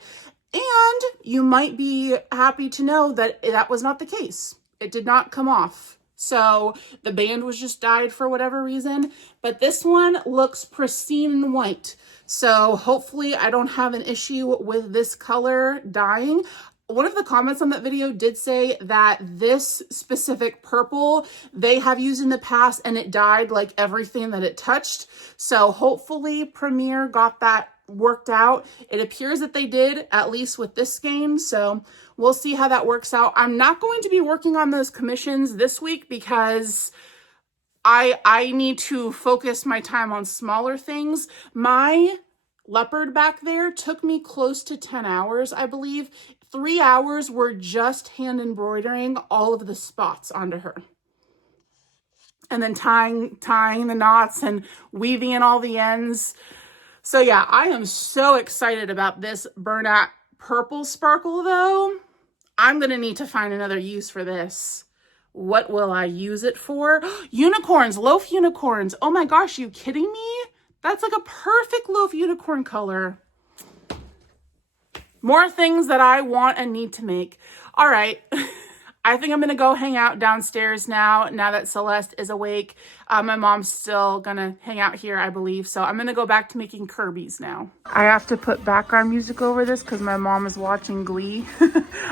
And you might be happy to know that that was not the case. It did not come off. So the band was just dyed for whatever reason. But this one looks pristine and white. So hopefully I don't have an issue with this color dyeing. One of the comments on that video did say that this specific purple they have used in the past and it dyed like everything that it touched. So hopefully Premier got that worked out. It appears that they did, at least with this skein. So we'll see how that works out. I'm not going to be working on those commissions this week because I need to focus my time on smaller things. My leopard back there took me close to 10 hours, I believe. 3 hours were just hand embroidering all of the spots onto her. And then tying the knots and weaving in all the ends. So yeah, I am so excited about this burnout purple sparkle though. I'm going to need to find another use for this. What will I use it for? Unicorns, loaf unicorns. Oh my gosh, are you kidding me? That's like a perfect loaf unicorn color. More things that I want and need to make. All right. I think I'm going to go hang out downstairs now that Celeste is awake. My mom's still going to hang out here, I believe. So I'm going to go back to making Kirby's now. I have to put background music over this because my mom is watching Glee.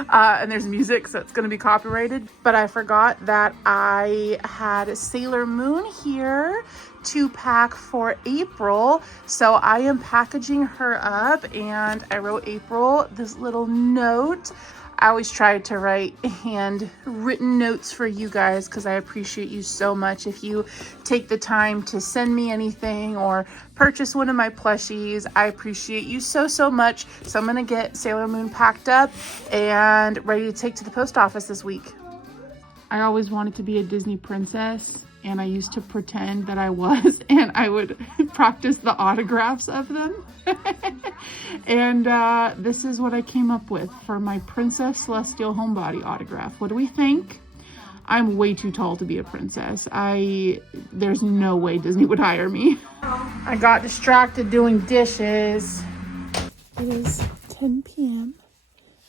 And there's music, so it's going to be copyrighted. But I forgot that I had Sailor Moon here to pack for April. So I am packaging her up, and I wrote April this little note. I always try to write handwritten notes for you guys because I appreciate you so much. If you take the time to send me anything or purchase one of my plushies, I appreciate you so, so much. So I'm going to get Sailor Moon packed up and ready to take to the post office this week. I always wanted to be a Disney princess, and I used to pretend that I was, and I would practice the autographs of them. And this is what I came up with for my Princess Celestial Homebody autograph. What do we think? I'm way too tall to be a princess. There's no way Disney would hire me. I got distracted doing dishes. It is 10 p.m.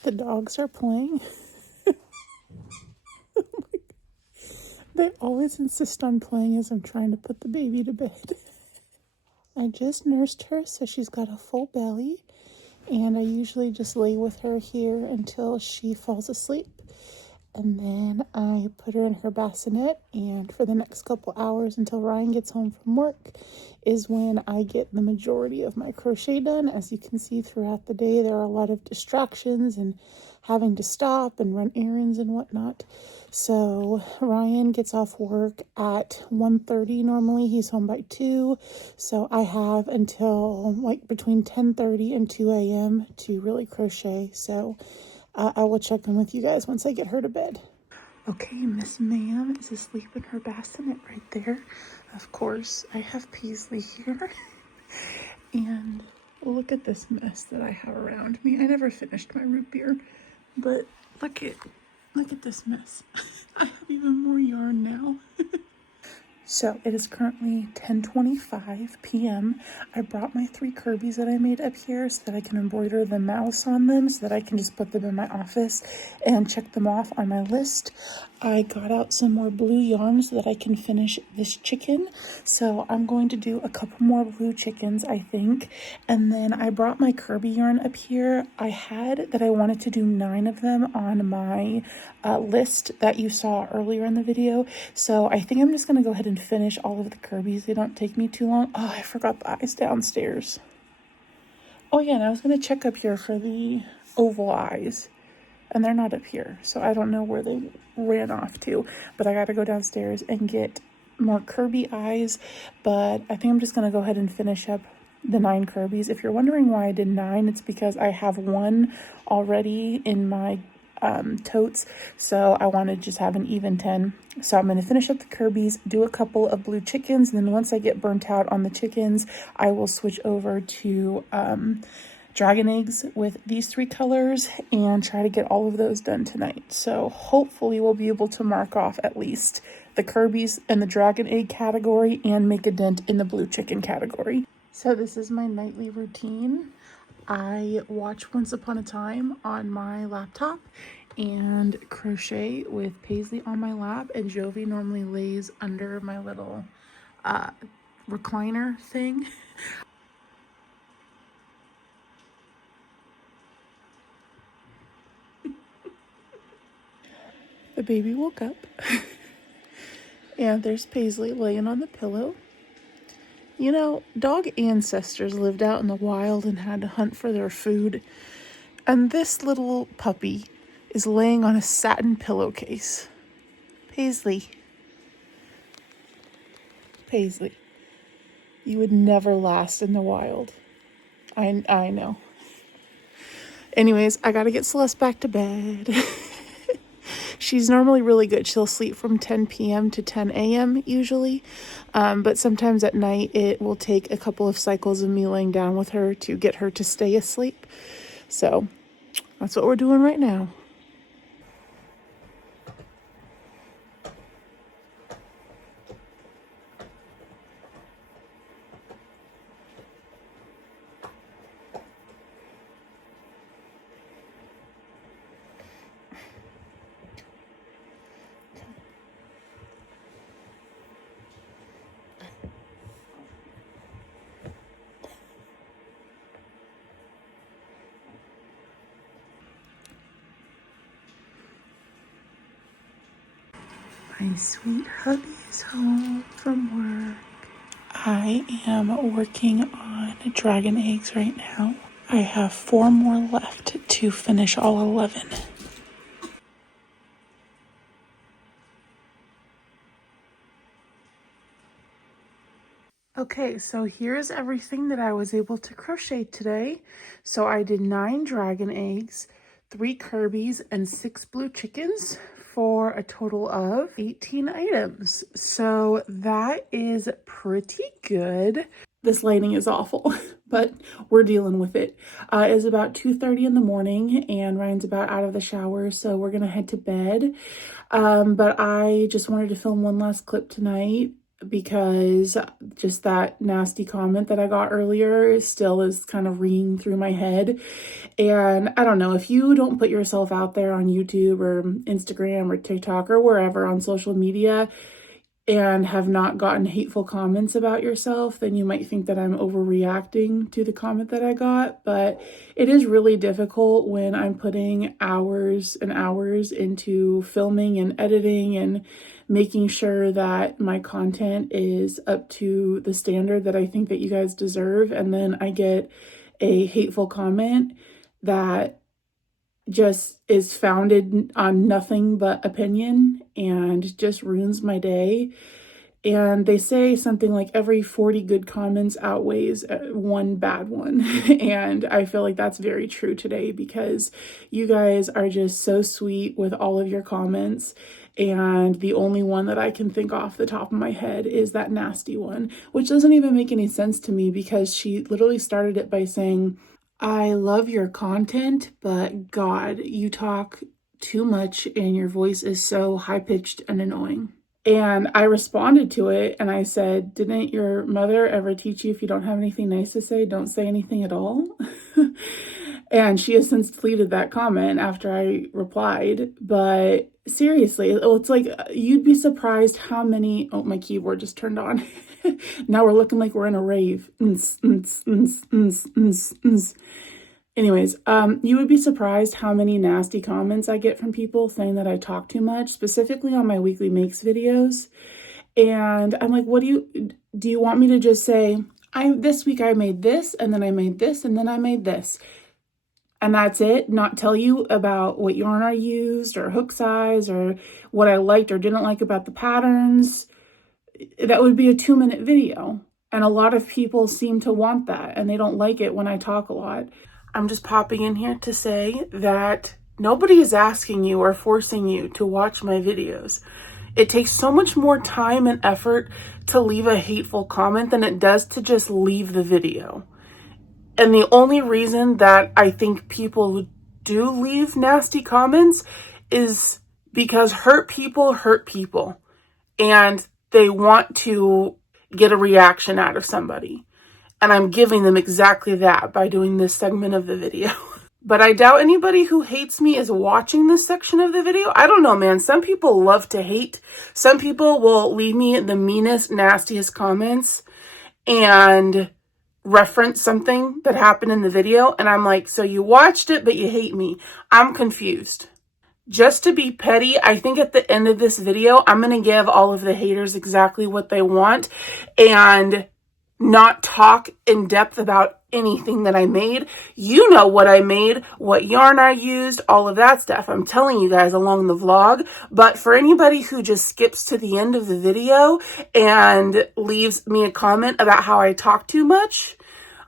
The dogs are playing. They always insist on playing as I'm trying to put the baby to bed. I just nursed her, so she's got a full belly. And I usually just lay with her here until she falls asleep. And then I put her in her bassinet, and for the next couple hours until Ryan gets home from work is when I get the majority of my crochet done. As you can see throughout the day, there are a lot of distractions and having to stop and run errands and whatnot. So Ryan gets off work at 1:30 normally. He's home by 2. So I have until like between 10:30 and 2 a.m. to really crochet. So I will check in with you guys once I get her to bed. Okay, Miss Ma'am is asleep in her bassinet right there. Of course, I have Paisley here. And look at this mess that I have around me. I never finished my root beer, but look at this mess. I have even more yarn now. So it is currently 10:25 p.m. I brought my 3 Kirby's that I made up here so that I can embroider the mouse on them so that I can just put them in my office and check them off on my list. I got out some more blue yarn so that I can finish this chicken. So I'm going to do a couple more blue chickens, I think. And then I brought my Kirby yarn up here. I had that I wanted to do 9 of them on my list that you saw earlier in the video. So I think I'm just going to go ahead and finish all of the Kirby's. They don't take me too long. Oh, I forgot the eyes downstairs. Oh yeah, and I was going to check up here for the oval eyes. And they're not up here, so I don't know where they ran off to. But I got to go downstairs and get more Kirby eyes. But I think I'm just going to go ahead and finish up the 9 Kirby's. If you're wondering why I did 9, it's because I have 1 already in my totes. So I want to just have an even 10. So I'm going to finish up the Kirby's, do a couple of blue chickens. And then once I get burnt out on the chickens, I will switch over to dragon eggs with these 3 colors and try to get all of those done tonight. So hopefully we'll be able to mark off at least the Kirby's and the dragon egg category and make a dent in the blue chicken category. So this is my nightly routine. I watch Once Upon a Time on my laptop and crochet with Paisley on my lap, and Jovi normally lays under my little recliner thing. The baby woke up and there's Paisley laying on the pillow. You know, dog ancestors lived out in the wild and had to hunt for their food. And this little puppy is laying on a satin pillowcase. Paisley. Paisley. You would never last in the wild. I know. Anyways, I gotta get Celeste back to bed. She's normally really good. She'll sleep from 10 p.m. to 10 a.m. usually. But sometimes at night it will take a couple of cycles of me laying down with her to get her to stay asleep. So that's what we're doing right now. My sweet hubby is home from work. I am working on dragon eggs right now. I have 4 more left to finish all 11. Okay, so here's everything that I was able to crochet today. So I did 9 dragon eggs, 3 Kirby's, and 6 blue chickens for a total of 18 items. So that is pretty good. This lighting is awful, but we're dealing with it. It's about 2:30 in the morning and Ryan's about out of the shower, so we're gonna head to bed. But I just wanted to film one last clip tonight because just that nasty comment that I got earlier still is kind of ringing through my head. And I don't know, if you don't put yourself out there on YouTube or Instagram or TikTok or wherever on social media and have not gotten hateful comments about yourself, then you might think that I'm overreacting to the comment that I got. But it is really difficult when I'm putting hours and hours into filming and editing and making sure that my content is up to the standard that I think that you guys deserve. And then I get a hateful comment that just is founded on nothing but opinion and just ruins my day. And they say something like every 40 good comments outweighs 1 bad one. And I feel like that's very true today because you guys are just so sweet with all of your comments. And the only one that I can think off the top of my head is that nasty one, which doesn't even make any sense to me because she literally started it by saying, I love your content, but God, you talk too much and your voice is so high-pitched and annoying. And I responded to it and I said, didn't your mother ever teach you if you don't have anything nice to say, don't say anything at all? And she has since deleted that comment after I replied. But seriously, it's like you'd be surprised how many... Oh, my keyboard just turned on. Now we're looking like we're in a rave. Anyways, you would be surprised how many nasty comments I get from people saying that I talk too much, specifically on my weekly makes videos. And I'm like, what do you want me to just say, this week I made this, and then I made this, and then I made this, and that's it? Not tell you about what yarn I used or hook size or what I liked or didn't like about the patterns? That would be a 2-minute video. And a lot of people seem to want that, and they don't like it when I talk a lot. I'm just popping in here to say that nobody is asking you or forcing you to watch my videos. It takes so much more time and effort to leave a hateful comment than it does to just leave the video. And the only reason that I think people do leave nasty comments is because hurt people hurt people. And they want to get a reaction out of somebody. And I'm giving them exactly that by doing this segment of the video. But I doubt anybody who hates me is watching this section of the video. I don't know, man. Some people love to hate. Some people will leave me the meanest, nastiest comments and reference something that happened in the video. And I'm like, so you watched it, but you hate me. I'm confused. Just to be petty, I think at the end of this video, I'm going to give all of the haters exactly what they want and not talk in depth about anything that I made. You know what I made, what yarn I used, all of that stuff. I'm telling you guys along the vlog. But for anybody who just skips to the end of the video and leaves me a comment about how I talk too much,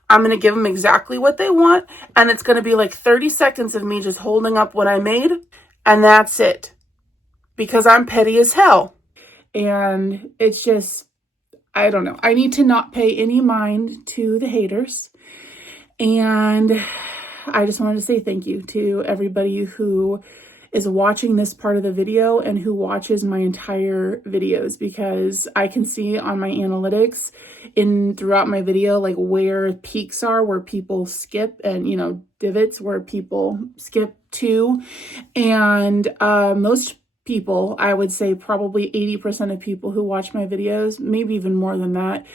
I'm going to give them exactly what they want. And it's going to be like 30 seconds of me just holding up what I made. And that's it. Because I'm petty as hell. And it's just, I don't know. I need to not pay any mind to the haters. And I just wanted to say thank you to everybody who is watching this part of the video and who watches my entire videos, because I can see on my analytics throughout my video, like where peaks are, where people skip, and, you know, divots where people skip to. And most people, I would say probably 80% of people who watch my videos, maybe even more than that,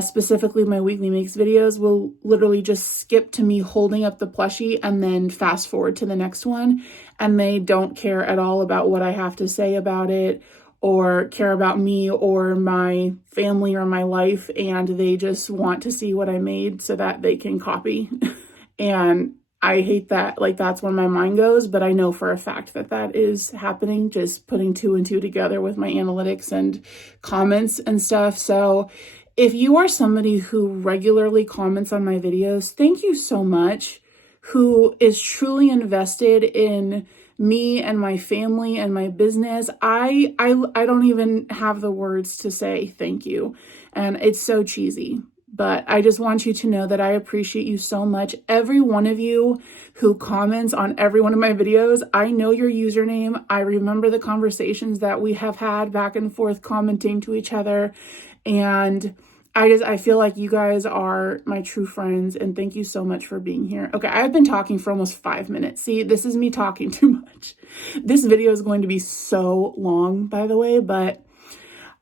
specifically my weekly makes videos, will literally just skip to me holding up the plushie and then fast forward to the next one. And they don't care at all about what I have to say about it or care about me or my family or my life, and they just want to see what I made so that they can copy. And I hate that. Like, that's when my mind goes, but I know for a fact that that is happening, just putting two and two together with my analytics and comments and stuff. So if you are somebody who regularly comments on my videos, thank you so much, who is truly invested in me and my family and my business. I don't even have the words to say thank you. And it's so cheesy. But I just want you to know that I appreciate you so much. Every one of you who comments on every one of my videos, I know your username. I remember the conversations that we have had back and forth commenting to each other. And I feel like you guys are my true friends, and thank you so much for being here. Okay, I've been talking for almost 5 minutes. See, this is me talking too much. This video is going to be so long, by the way, but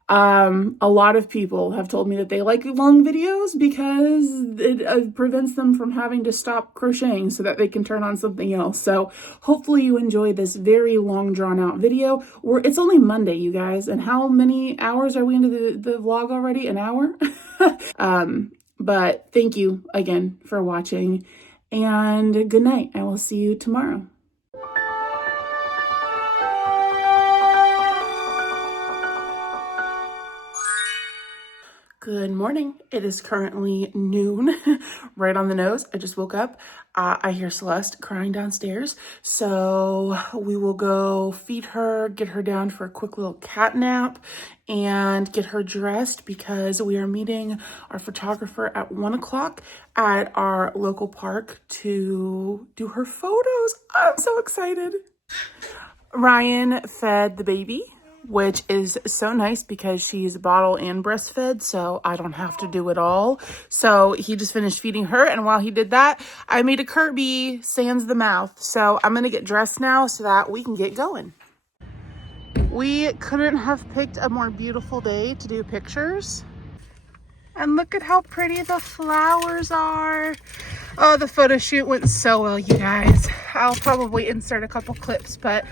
a lot of people have told me that they like long videos because it prevents them from having to stop crocheting so that they can turn on something else. So hopefully you enjoy this very long drawn out video. It's only Monday, you guys. And how many hours are we into the vlog already? An hour? But thank you again for watching, and good night. I will see you tomorrow. Good morning. It is currently noon, right on the nose. I just woke up. I hear Celeste crying downstairs. So we will go feed her, get her down for a quick little cat nap, and get her dressed because we are meeting our photographer at 1 o'clock at our local park to do her photos. I'm so excited. Ryan fed the baby, which is so nice because she's bottle and breastfed, so I don't have to do it all. So he just finished feeding her, and while he did that, I made a Kirby sans the mouth. So I'm gonna get dressed now so that we can get going. We couldn't have picked a more beautiful day to do pictures. And look at how pretty the flowers are. Oh, the photo shoot went so well, you guys. I'll probably insert a couple clips, but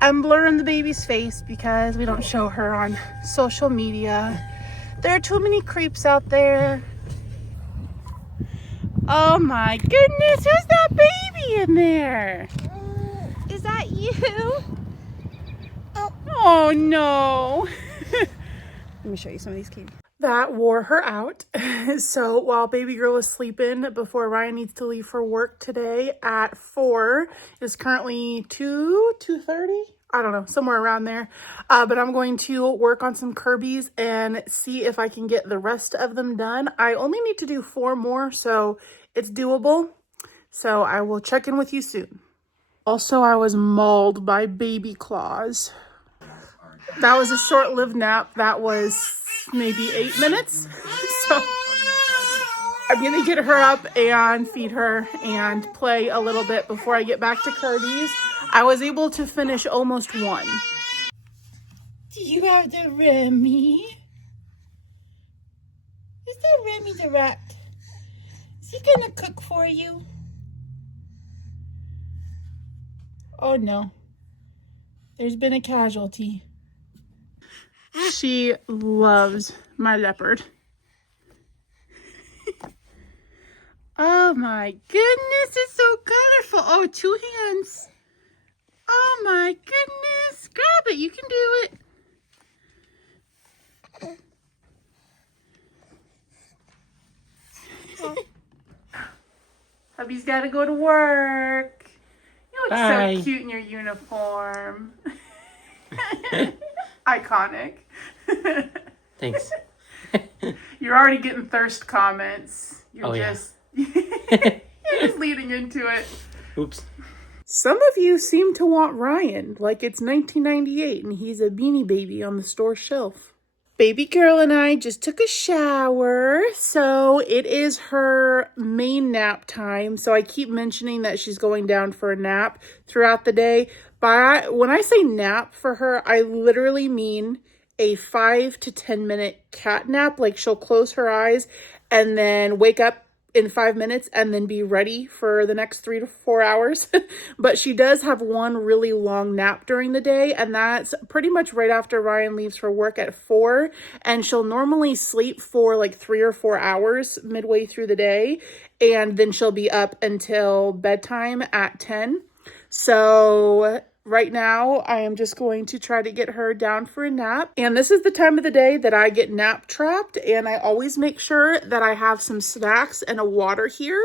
I'm blurring the baby's face because we don't show her on social media. There are too many creeps out there. Oh my goodness, who's that baby in there? Is that you? Oh no. Let me show you some of these keys. That wore her out. So while baby girl is sleeping before Ryan needs to leave for work today at 4, it's currently 2:30. I don't know, somewhere around there. But I'm going to work on some Kirby's and see if I can get the rest of them done. I only need to do 4 more, so it's doable. So I will check in with you soon. Also, I was mauled by baby claws. That was a short-lived nap. That was maybe 8 minutes. So I'm gonna get her up and feed her and play a little bit before I get back to Kirby's. I was able to finish almost 1. Do you have the Remy? Is that Remy the rat? Is he gonna cook for you? Oh no. There's been a casualty. She loves my leopard. Oh my goodness, it's so colorful. Oh, 2 hands. Oh my goodness. Grab it, you can do it. Oh. Hubby's gotta go to work. You look Bye. so cute in your uniform. Iconic. Thanks. You're already getting thirst comments. You're Yeah. you're just leading into it. Oops. Some of you seem to want Ryan like it's 1998 and he's a Beanie Baby on the store shelf. Baby girl and I just took a shower, so it is her main nap time. So I keep mentioning that she's going down for a nap throughout the day. But when I say nap for her, I literally mean a 5 to 10 minute cat nap. Like, she'll close her eyes and then wake up in 5 minutes and then be ready for the next 3 to 4 hours. But she does have one really long nap during the day, and that's pretty much right after Ryan leaves for work at 4. And she'll normally sleep for like 3 or 4 hours midway through the day, and then she'll be up until bedtime at 10. So right now, I am just going to try to get her down for a nap. And this is the time of the day that I get nap trapped, and I always make sure that I have some snacks and a water here.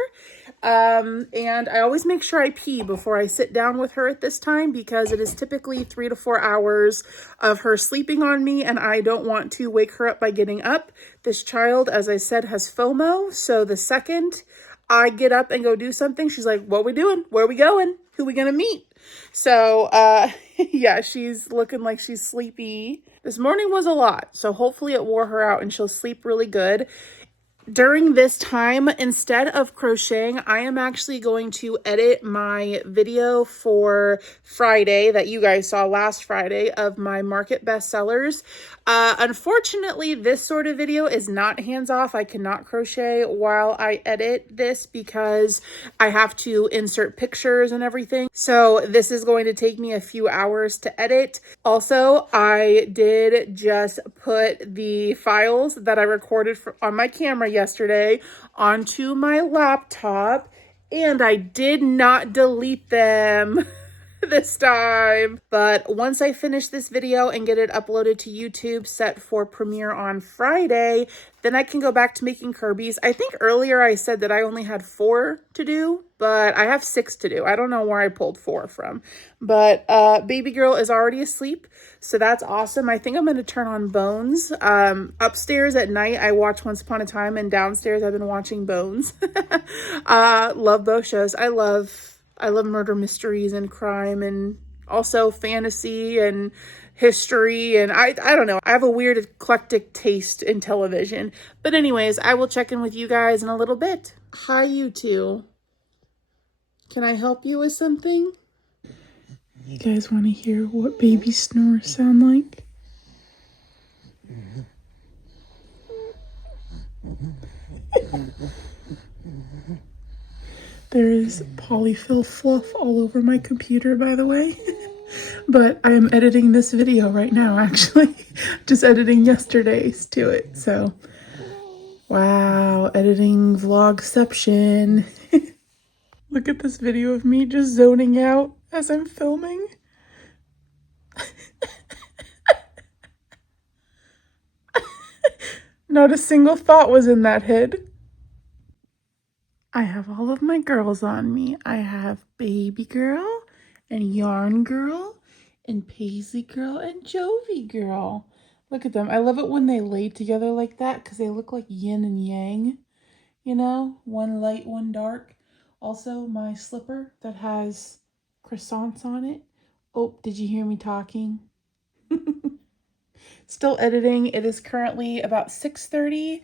And I always make sure I pee before I sit down with her at this time, because it is typically 3 to 4 hours of her sleeping on me, and I don't want to wake her up by getting up. This child, as I said, has FOMO, so the second I get up and go do something, she's like, what we doing? Where we going? Who we gonna meet? So, yeah, she's looking like she's sleepy. This morning was a lot, so hopefully it wore her out and she'll sleep really good. During this time, instead of crocheting, I am actually going to edit my video for Friday that you guys saw last Friday of my market bestsellers. Unfortunately, this sort of video is not hands-off. I cannot crochet while I edit this because I have to insert pictures and everything. So this is going to take me a few hours to edit. Also, I did just put the files that I recorded on my camera yesterday onto my laptop, and I did not delete them this time. But once I finish this video and get it uploaded to YouTube set for premiere on Friday, then I can go back to making Kirby's. I think earlier I said that I only had 4 to do, but I have 6 to do. I don't know where I pulled 4 from, but baby girl is already asleep, so that's awesome. I think I'm going to turn on Bones. Upstairs at night I watch Once Upon a Time, and downstairs I've been watching Bones. Love both shows. I love murder mysteries and crime, and also fantasy and history, and I don't know. I have a weird eclectic taste in television. But anyways, I will check in with you guys in a little bit. Hi, you two. Can I help you with something? You guys want to hear what baby snores sound like? There is polyfill fluff all over my computer, by the way. But I am editing this video right now, actually. Just editing yesterday's to it, so. Wow, editing vlogception. Look at this video of me just zoning out as I'm filming. Not a single thought was in that head. I have all of my girls on me. I have Baby Girl and Yarn Girl and Paisley Girl and Jovi Girl. Look at them. I love it when they lay together like that because they look like yin and yang. You know, one light, one dark. Also, my slipper that has croissants on it. Oh, did you hear me talking? Still editing. It is currently about 6:30.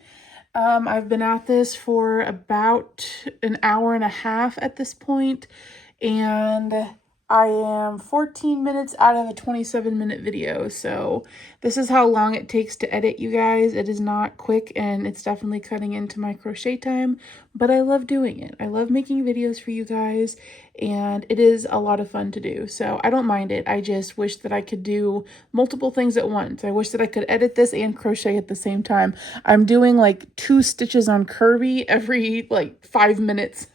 I've been at this for about an hour and a half at this point, and I am 14 minutes out of a 27-minute video, so this is how long it takes to edit, you guys. It is not quick, and it's definitely cutting into my crochet time, but I love doing it. I love making videos for you guys, and it is a lot of fun to do, so I don't mind it. I just wish that I could do multiple things at once. I wish that I could edit this and crochet at the same time. I'm doing like 2 stitches on Kirby every like 5 minutes.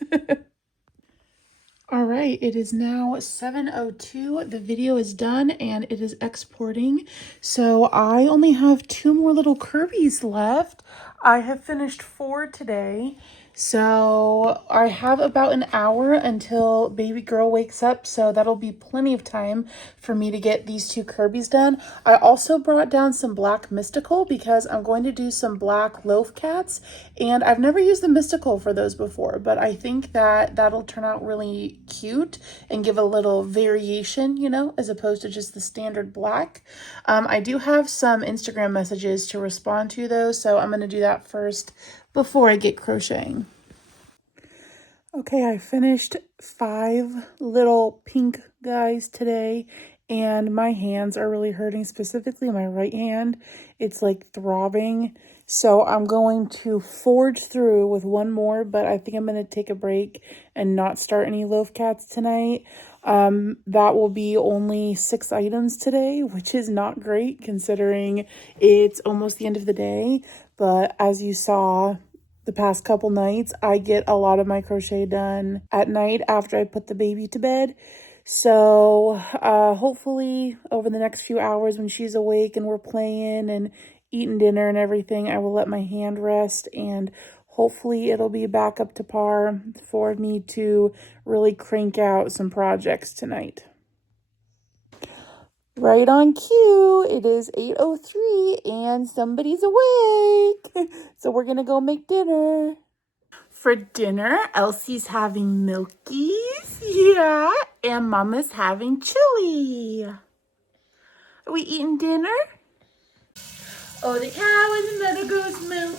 All right, it is now 7:02. The video is done and it is exporting. So I only have 2 more little Kirby's left. I have finished 4 today. So I have about an hour until baby girl wakes up, so that'll be plenty of time for me to get these 2 Kirby's done. I also brought down some black mystical because I'm going to do some black loaf cats, and I've never used the mystical for those before, but I think that that'll turn out really cute and give a little variation, you know, as opposed to just the standard black. I do have some Instagram messages to respond to though, so I'm going to do that first before I get crocheting. Okay, I finished 5 little pink guys today, and my hands are really hurting, specifically my right hand. It's like throbbing. So I'm going to forge through with one more, but I think I'm going to take a break and not start any loaf cats tonight. That will be only 6 items today, which is not great considering it's almost the end of the day. But as you saw the past couple nights, I get a lot of my crochet done at night after I put the baby to bed. So hopefully over the next few hours when she's awake and we're playing and eating dinner and everything, I will let my hand rest, and hopefully it'll be back up to par for me to really crank out some projects tonight. Right on cue, it is 8:03 and somebody's awake. So we're gonna go make dinner. For dinner, Elsie's having Milkies, yeah, and Mama's having chili. Are we eating dinner? Oh, the cow in the meadow goes moo.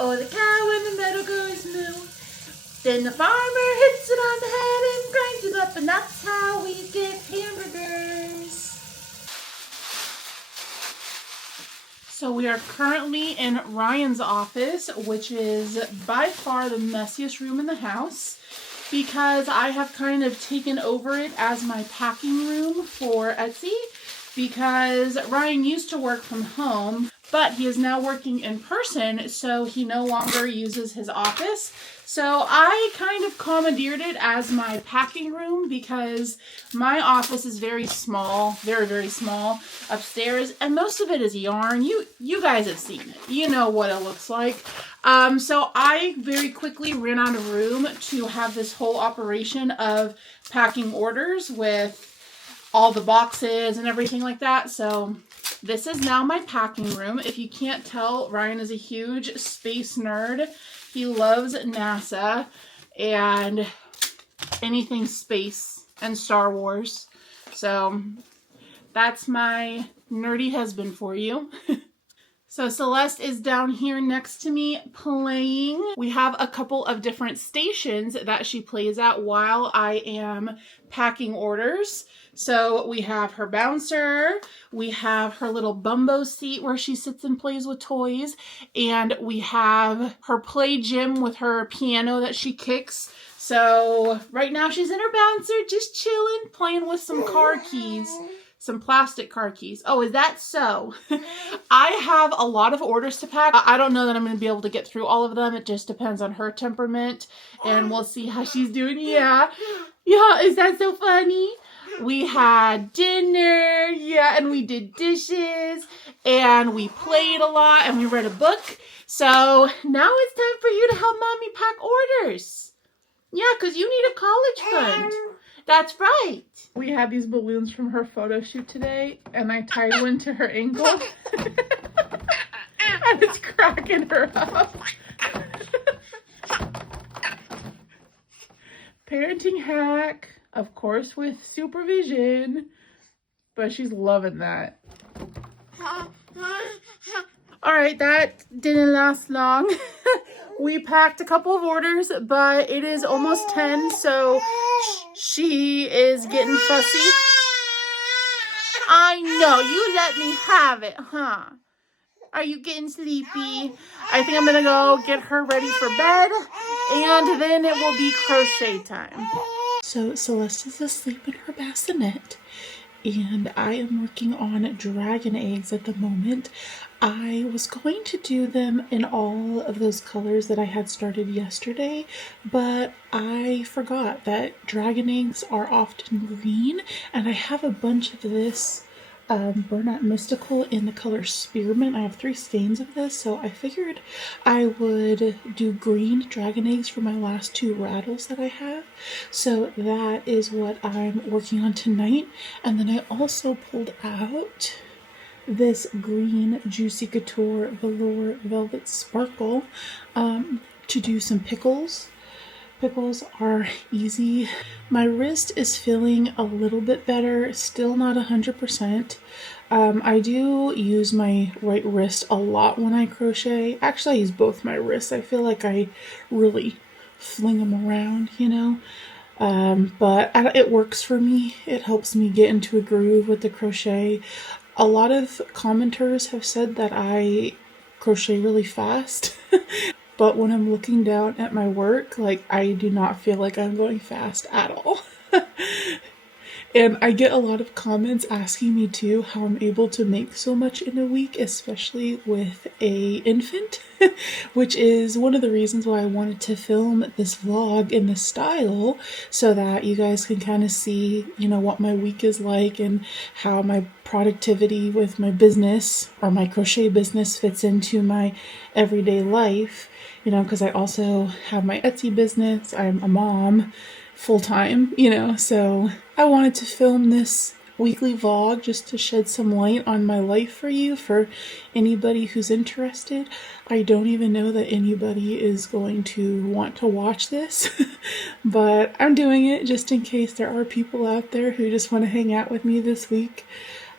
Oh, the cow in the meadow goes moo. Then the farmer hits it on the head and grinds it up, and that's how we get hamburgers. So we are currently in Ryan's office, which is by far the messiest room in the house because I have kind of taken over it as my packing room for Etsy because Ryan used to work from home, but he is now working in person, so he no longer uses his office. So I kind of commandeered it as my packing room because my office is very small, very, very small upstairs, and most of it is yarn. You guys have seen it. You know what it looks like. So I very quickly ran out of room to have this whole operation of packing orders with all the boxes and everything like that. So this is now my packing room. If you can't tell, Ryan is a huge space nerd. He loves NASA and anything space and Star Wars. So that's my nerdy husband for you. So Celeste is down here next to me playing. We have a couple of different stations that she plays at while I am packing orders. So we have her bouncer, we have her little bumbo seat where she sits and plays with toys, and we have her play gym with her piano that she kicks. So right now she's in her bouncer, just chilling, playing with some car keys. Some plastic car keys. Oh, is that so? I have a lot of orders to pack. I don't know that I'm going to be able to get through all of them. It just depends on her temperament, and we'll see how she's doing. Yeah. Yeah, is that so funny? We had dinner, yeah, and we did dishes, and we played a lot, and we read a book. So now it's time for you to help Mommy pack orders. Yeah, because you need a college fund. That's right. We had these balloons from her photo shoot today, and I tied one to her ankle. And it's cracking her up. Parenting hack, of course, with supervision, but she's loving that. All right, that didn't last long. We packed a couple of orders, but it is almost 10, so she is getting fussy. I know, you let me have it, huh? Are you getting sleepy? I think I'm gonna go get her ready for bed, and then it will be crochet time. So Celeste is asleep in her bassinet, and I am working on dragon eggs at the moment. I was going to do them in all of those colors that I had started yesterday, but I forgot that dragon eggs are often green, and I have a bunch of this Burnout Mystical in the color Spearmint. I have 3 skeins of this, so I figured I would do green dragon eggs for my last 2 rattles that I have. So that is what I'm working on tonight. And then I also pulled out this green Juicy Couture Velour Velvet Sparkle to do some pickles. Pickles are easy. My wrist is feeling a little bit better, still not 100%. I do use my right wrist a lot when I crochet. Actually, I use both my wrists. I feel like I really fling them around, you know. But it works for me. It helps me get into a groove with the crochet. A lot of commenters have said that I crochet really fast. But when I'm looking down at my work, like, I do not feel like I'm going fast at all. And I get a lot of comments asking me too how I'm able to make so much in a week, especially with a infant, which is one of the reasons why I wanted to film this vlog in this style, so that you guys can kind of see, you know, what my week is like and how my productivity with my business or my crochet business fits into my everyday life, you know, because I also have my Etsy business. I'm a mom full-time, you know, so I wanted to film this weekly vlog just to shed some light on my life for you, for anybody who's interested. I don't even know that anybody is going to want to watch this, but I'm doing it just in case there are people out there who just want to hang out with me this week.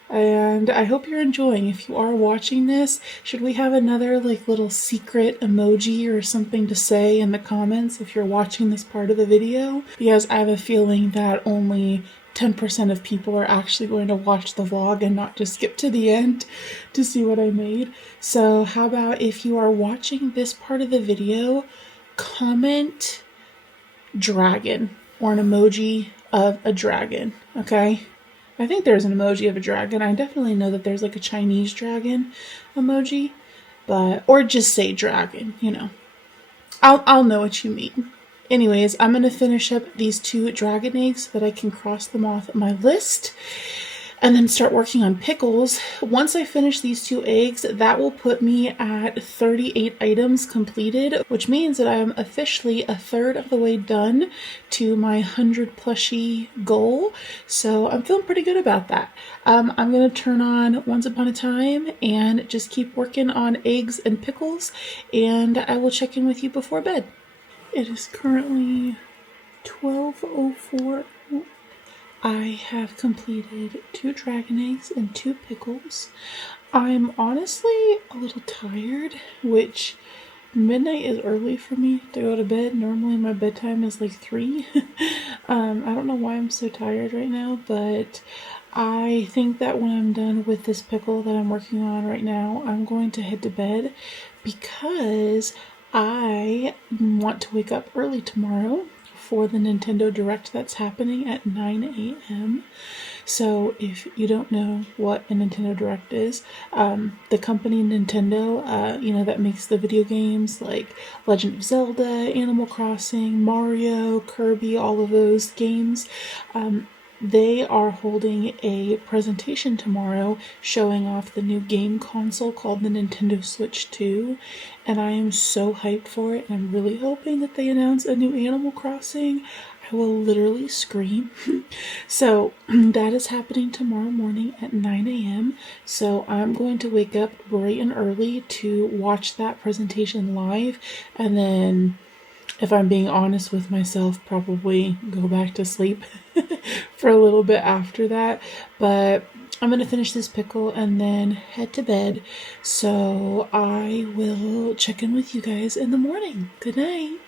And I hope you're enjoying. If you are watching this, should we have another like little secret emoji or something to say in the comments if you're watching this part of the video? Because I have a feeling that only 10% of people are actually going to watch the vlog and not just skip to the end to see what I made. So how about if you are watching this part of the video, comment dragon or an emoji of a dragon, okay? I think there's an emoji of a dragon. I definitely know that there's like a Chinese dragon emoji, but, or just say dragon, you know. I'll know what you mean. Anyways, I'm going to finish up these 2 dragon eggs so that I can cross them off my list and then start working on pickles. Once I finish these 2 eggs, that will put me at 38 items completed, which means that I am officially a third of the way done to my 100 plushie goal. So I'm feeling pretty good about that. I'm going to turn on Once Upon a Time and just keep working on eggs and pickles, and I will check in with you before bed. It is currently 12:04. I have completed 2 dragon eggs and 2 pickles. I'm honestly a little tired, which midnight is early for me to go to bed. Normally my bedtime is like 3. I don't know why I'm so tired right now, but I think that when I'm done with this pickle that I'm working on right now, I'm going to head to bed because I want to wake up early tomorrow for the Nintendo Direct that's happening at 9 a.m. So if you don't know what a Nintendo Direct is, the company Nintendo, you know, that makes the video games like Legend of Zelda, Animal Crossing, Mario, Kirby, all of those games, they are holding a presentation tomorrow showing off the new game console called the Nintendo Switch 2, and I am so hyped for it, and I'm really hoping that they announce a new Animal Crossing. I will literally scream. So that is happening tomorrow morning at 9 a.m. So I'm going to wake up bright and early to watch that presentation live, and then, if I'm being honest with myself, probably go back to sleep for a little bit after that. But I'm going to finish this pickle and then head to bed. So I will check in with you guys in the morning. Good night.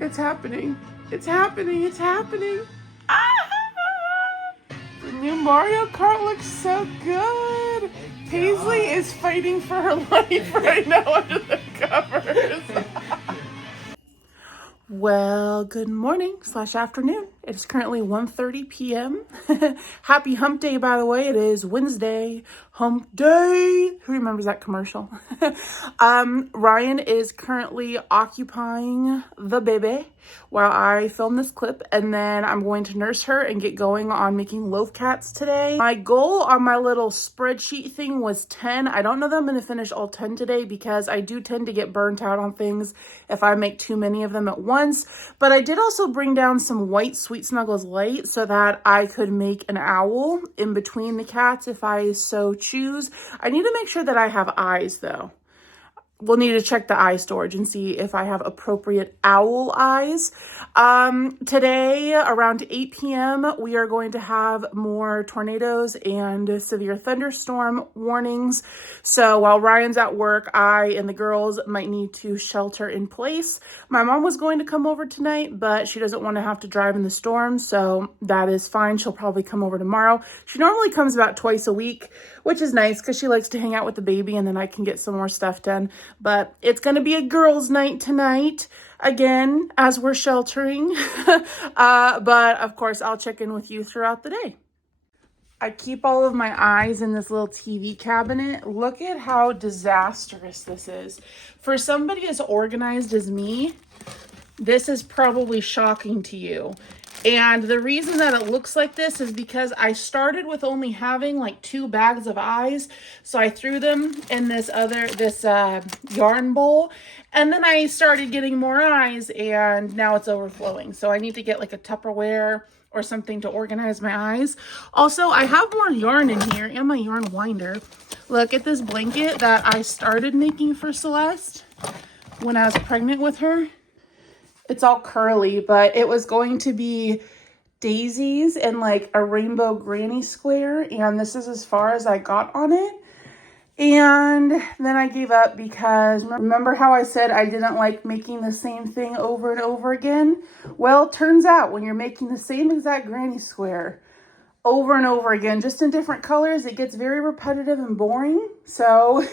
It's happening. It's happening. It's happening. Ah! The new Mario Kart looks so good. Paisley is fighting for her life right now under the covers. Well, good morning / afternoon. It is currently 1:30 p.m. Happy hump day, by the way. It is Wednesday, hump day. Who remembers that commercial? Ryan is currently occupying the baby while I film this clip, and then I'm going to nurse her and get going on making loaf cats today. My goal on my little spreadsheet thing was 10. I don't know that I'm going to finish all 10 today because I do tend to get burnt out on things if I make too many of them at once. But I did also bring down some white Sweet Snuggles light so that I could make an owl in between the cats if I so choose. I need to make sure that I have eyes though. we'll need to check the eye storage and see if I have appropriate owl eyes. Today around 8 p.m. we are going to have more tornadoes and severe thunderstorm warnings. So while Ryan's at work, I and the girls might need to shelter in place. My mom was going to come over tonight, but she doesn't want to have to drive in the storm, so that is fine. She'll probably come over tomorrow. She normally comes about twice a week, which is nice because she likes to hang out with the baby, and then I can get some more stuff done. But it's going to be a girls' night tonight, again, as we're sheltering. But of course, I'll check in with you throughout the day. I keep all of my eyes in this little TV cabinet. Look at how disastrous this is. For somebody as organized as me, this is probably shocking to you. And the reason that it looks like this is because I started with only having like 2 bags of eyes. So I threw them in this yarn bowl, and then I started getting more eyes, and now it's overflowing. So I need to get like a Tupperware or something to organize my eyes. Also, I have more yarn in here and my yarn winder. Look at this blanket that I started making for Celeste when I was pregnant with her. It's all curly, but it was going to be daisies and like a rainbow granny square, and this is as far as I got on it. And then I gave up because remember how I said I didn't like making the same thing over and over again? Well, turns out when you're making the same exact granny square over and over again, just in different colors, it gets very repetitive and boring. So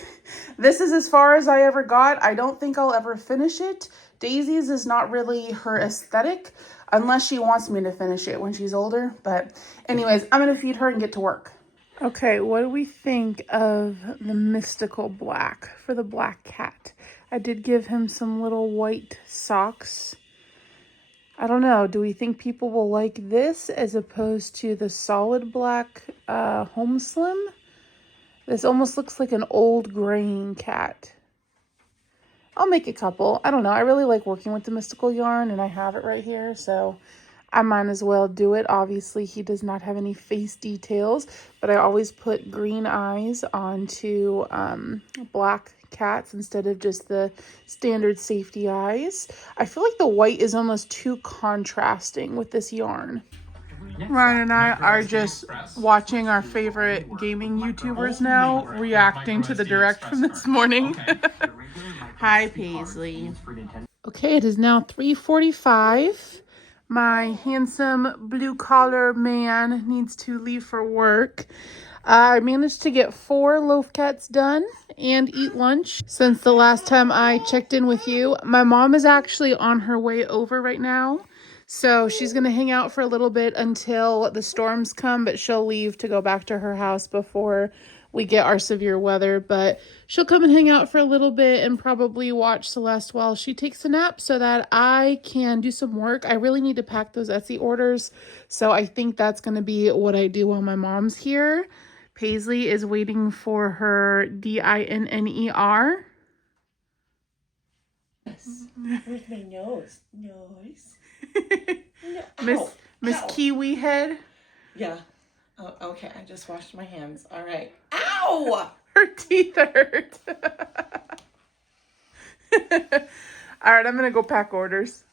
this is as far as I ever got. I don't think I'll ever finish it. Daisies is not really her aesthetic unless she wants me to finish it when she's older. But anyways, I'm going to feed her and get to work. Okay, what do we think of the mystical black for the black cat? I did give him some little white socks. I don't know. Do we think people will like this as opposed to the solid black home slim? This almost looks like an old graying cat. I'll make a couple. I don't know. I really like working with the mystical yarn, and I have it right here, so I might as well do it. Obviously, he does not have any face details, but I always put green eyes onto black cats instead of just the standard safety eyes. I feel like the white is almost too contrasting with this yarn. Ryan and I are just watching our favorite gaming YouTubers now, reacting to the direct from this morning. Hi, Paisley. Okay, it is now 3:45. My handsome blue-collar man needs to leave for work. I managed to get 4 loaf cats done and eat lunch since the last time I checked in with you. My mom is actually on her way over right now. So she's going to hang out for a little bit until the storms come, but she'll leave to go back to her house before we get our severe weather. But she'll come and hang out for a little bit and probably watch Celeste while she takes a nap so that I can do some work. I really need to pack those Etsy orders. So I think that's going to be what I do while my mom's here. Paisley is waiting for her DINNER. Yes. Where's my nose? Nose. No. Miss Ow. Kiwi Head. Yeah. Oh, okay. I just washed my hands. All right. Ow! Her teeth hurt. All right, I'm going to go pack orders.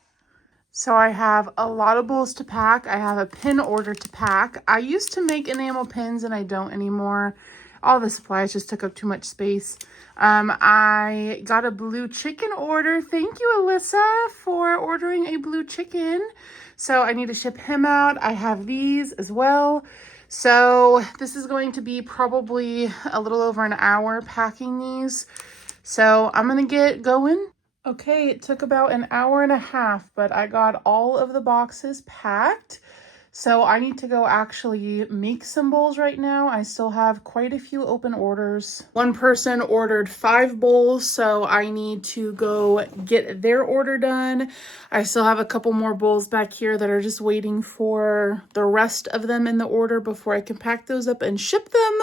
So I have a lot of bowls to pack. I have a pin order to pack. I used to make enamel pins and I don't anymore. All the supplies just took up too much space. I got a blue chicken order. Thank you, Alyssa, for ordering a blue chicken. So I need to ship him out. I have these as well. So this is going to be probably a little over an hour packing these. So I'm going to get going. Okay, it took about an hour and a half, but I got all of the boxes packed. So I need to go actually make some bowls right now. I still have quite a few open orders. One person ordered 5 bowls, so I need to go get their order done. I still have a couple more bowls back here that are just waiting for the rest of them in the order before I can pack those up and ship them.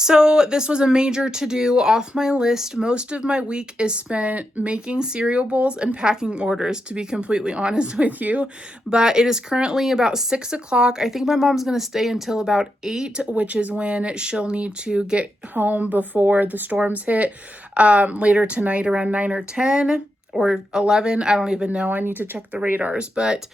So this was a major to-do off my list. Most of my week is spent making cereal bowls and packing orders, to be completely honest with you. But it is currently about 6 o'clock. I think my mom's going to stay until about 8, which is when she'll need to get home before the storms hit later tonight around 9 or 10. Or 11, I don't even know. I need to check the radars, but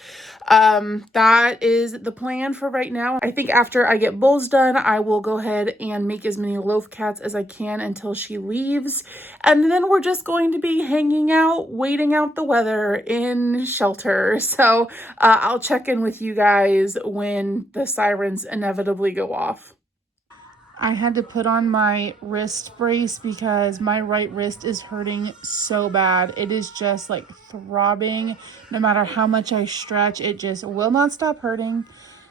that is the plan for right now. I think after I get bowls done, I will go ahead and make as many loaf cats as I can until she leaves. And then we're just going to be hanging out, waiting out the weather in shelter. So I'll check in with you guys when the sirens inevitably go off. I had to put on my wrist brace because my right wrist is hurting so bad. It is just like throbbing. No matter how much I stretch, it just will not stop hurting.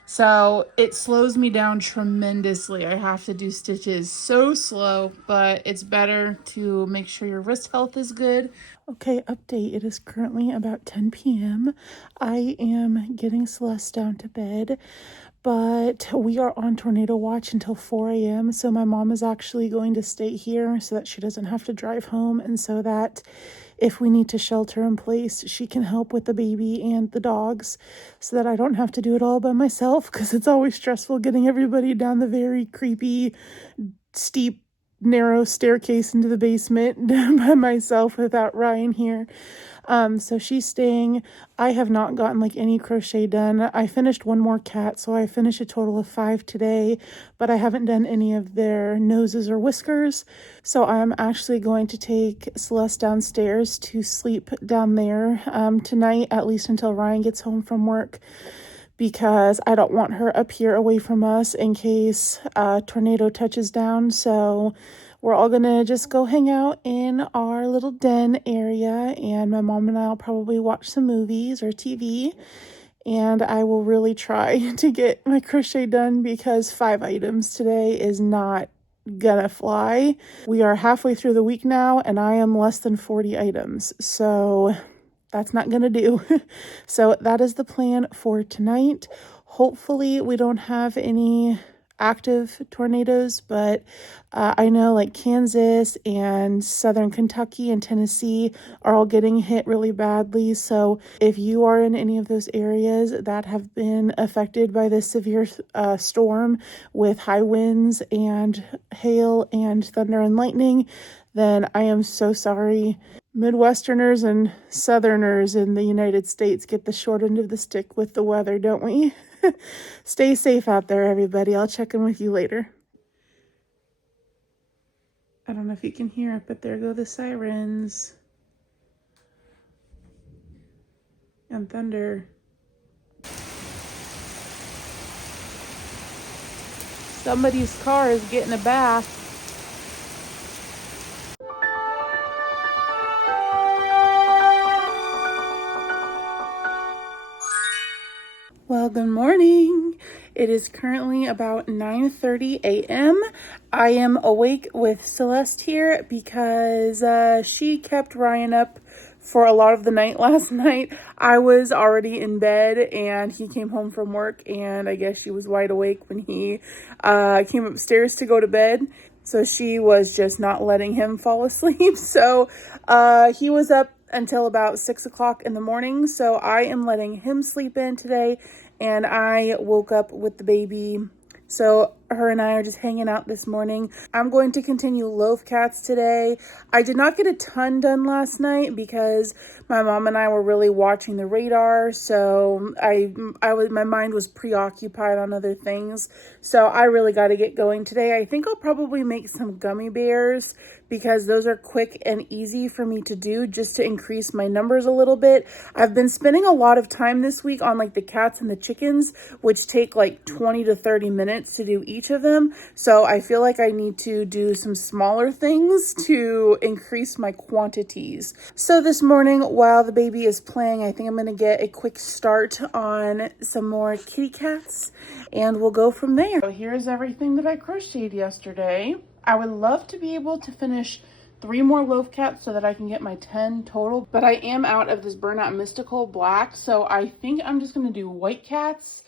So it slows me down tremendously. I have to do stitches so slow, but it's better to make sure your wrist health is good. Okay, update. It is currently about 10 p.m. I am getting Celeste down to bed. But we are on tornado watch until 4 a.m. So my mom is actually going to stay here so that she doesn't have to drive home, and so that if we need to shelter in place, she can help with the baby and the dogs so that I don't have to do it all by myself, because it's always stressful getting everybody down the very creepy, steep, narrow staircase into the basement by myself without Ryan here. So she's staying. I have not gotten like any crochet done. I finished one more cat, so I finished a total of 5 today, but I haven't done any of their noses or whiskers. So I'm actually going to take Celeste downstairs to sleep down there tonight, at least until Ryan gets home from work, because I don't want her up here away from us in case a tornado touches down. So we're all gonna just go hang out in our little den area, and my mom and I will probably watch some movies or TV, and I will really try to get my crochet done because 5 items today is not gonna fly. We are halfway through the week now, and I am less than 40 items, so that's not gonna do. So that is the plan for tonight. Hopefully we don't have any active tornadoes, but I know like Kansas and southern Kentucky and Tennessee are all getting hit really badly. So if you are in any of those areas that have been affected by this severe storm with high winds and hail and thunder and lightning, then I am so sorry. Midwesterners and Southerners in the United States get the short end of the stick with the weather, don't we? Stay safe out there, everybody. I'll check in with you later. I don't know if you can hear it, but there go the sirens. And thunder. Somebody's car is getting a bath. Well, good morning. It is currently about 9:30 a.m. I am awake with Celeste here because she kept Ryan up for a lot of the night last night. I was already in bed and he came home from work, and I guess she was wide awake when he came upstairs to go to bed. So she was just not letting him fall asleep. So he was up until about 6 o'clock in the morning. So I am letting him sleep in today, and I woke up with the baby. So her and I are just hanging out this morning. I'm going to continue loaf cats today. I did not get a ton done last night because my mom and I were really watching the radar. So my mind was preoccupied on other things. So I really got to get going today. I think I'll probably make some gummy bears because those are quick and easy for me to do, just to increase my numbers a little bit. I've been spending a lot of time this week on like the cats and the chickens, which take like 20 to 30 minutes to do each of them. So I feel like I need to do some smaller things to increase my quantities. So this morning, while the baby is playing, I think I'm going to get a quick start on some more kitty cats, and we'll go from there. So here's everything that I crocheted yesterday. I would love to be able to finish 3 more loaf cats so that I can get my 10 total, but I am out of this Burnout Mystical Black, so I think I'm just going to do white cats.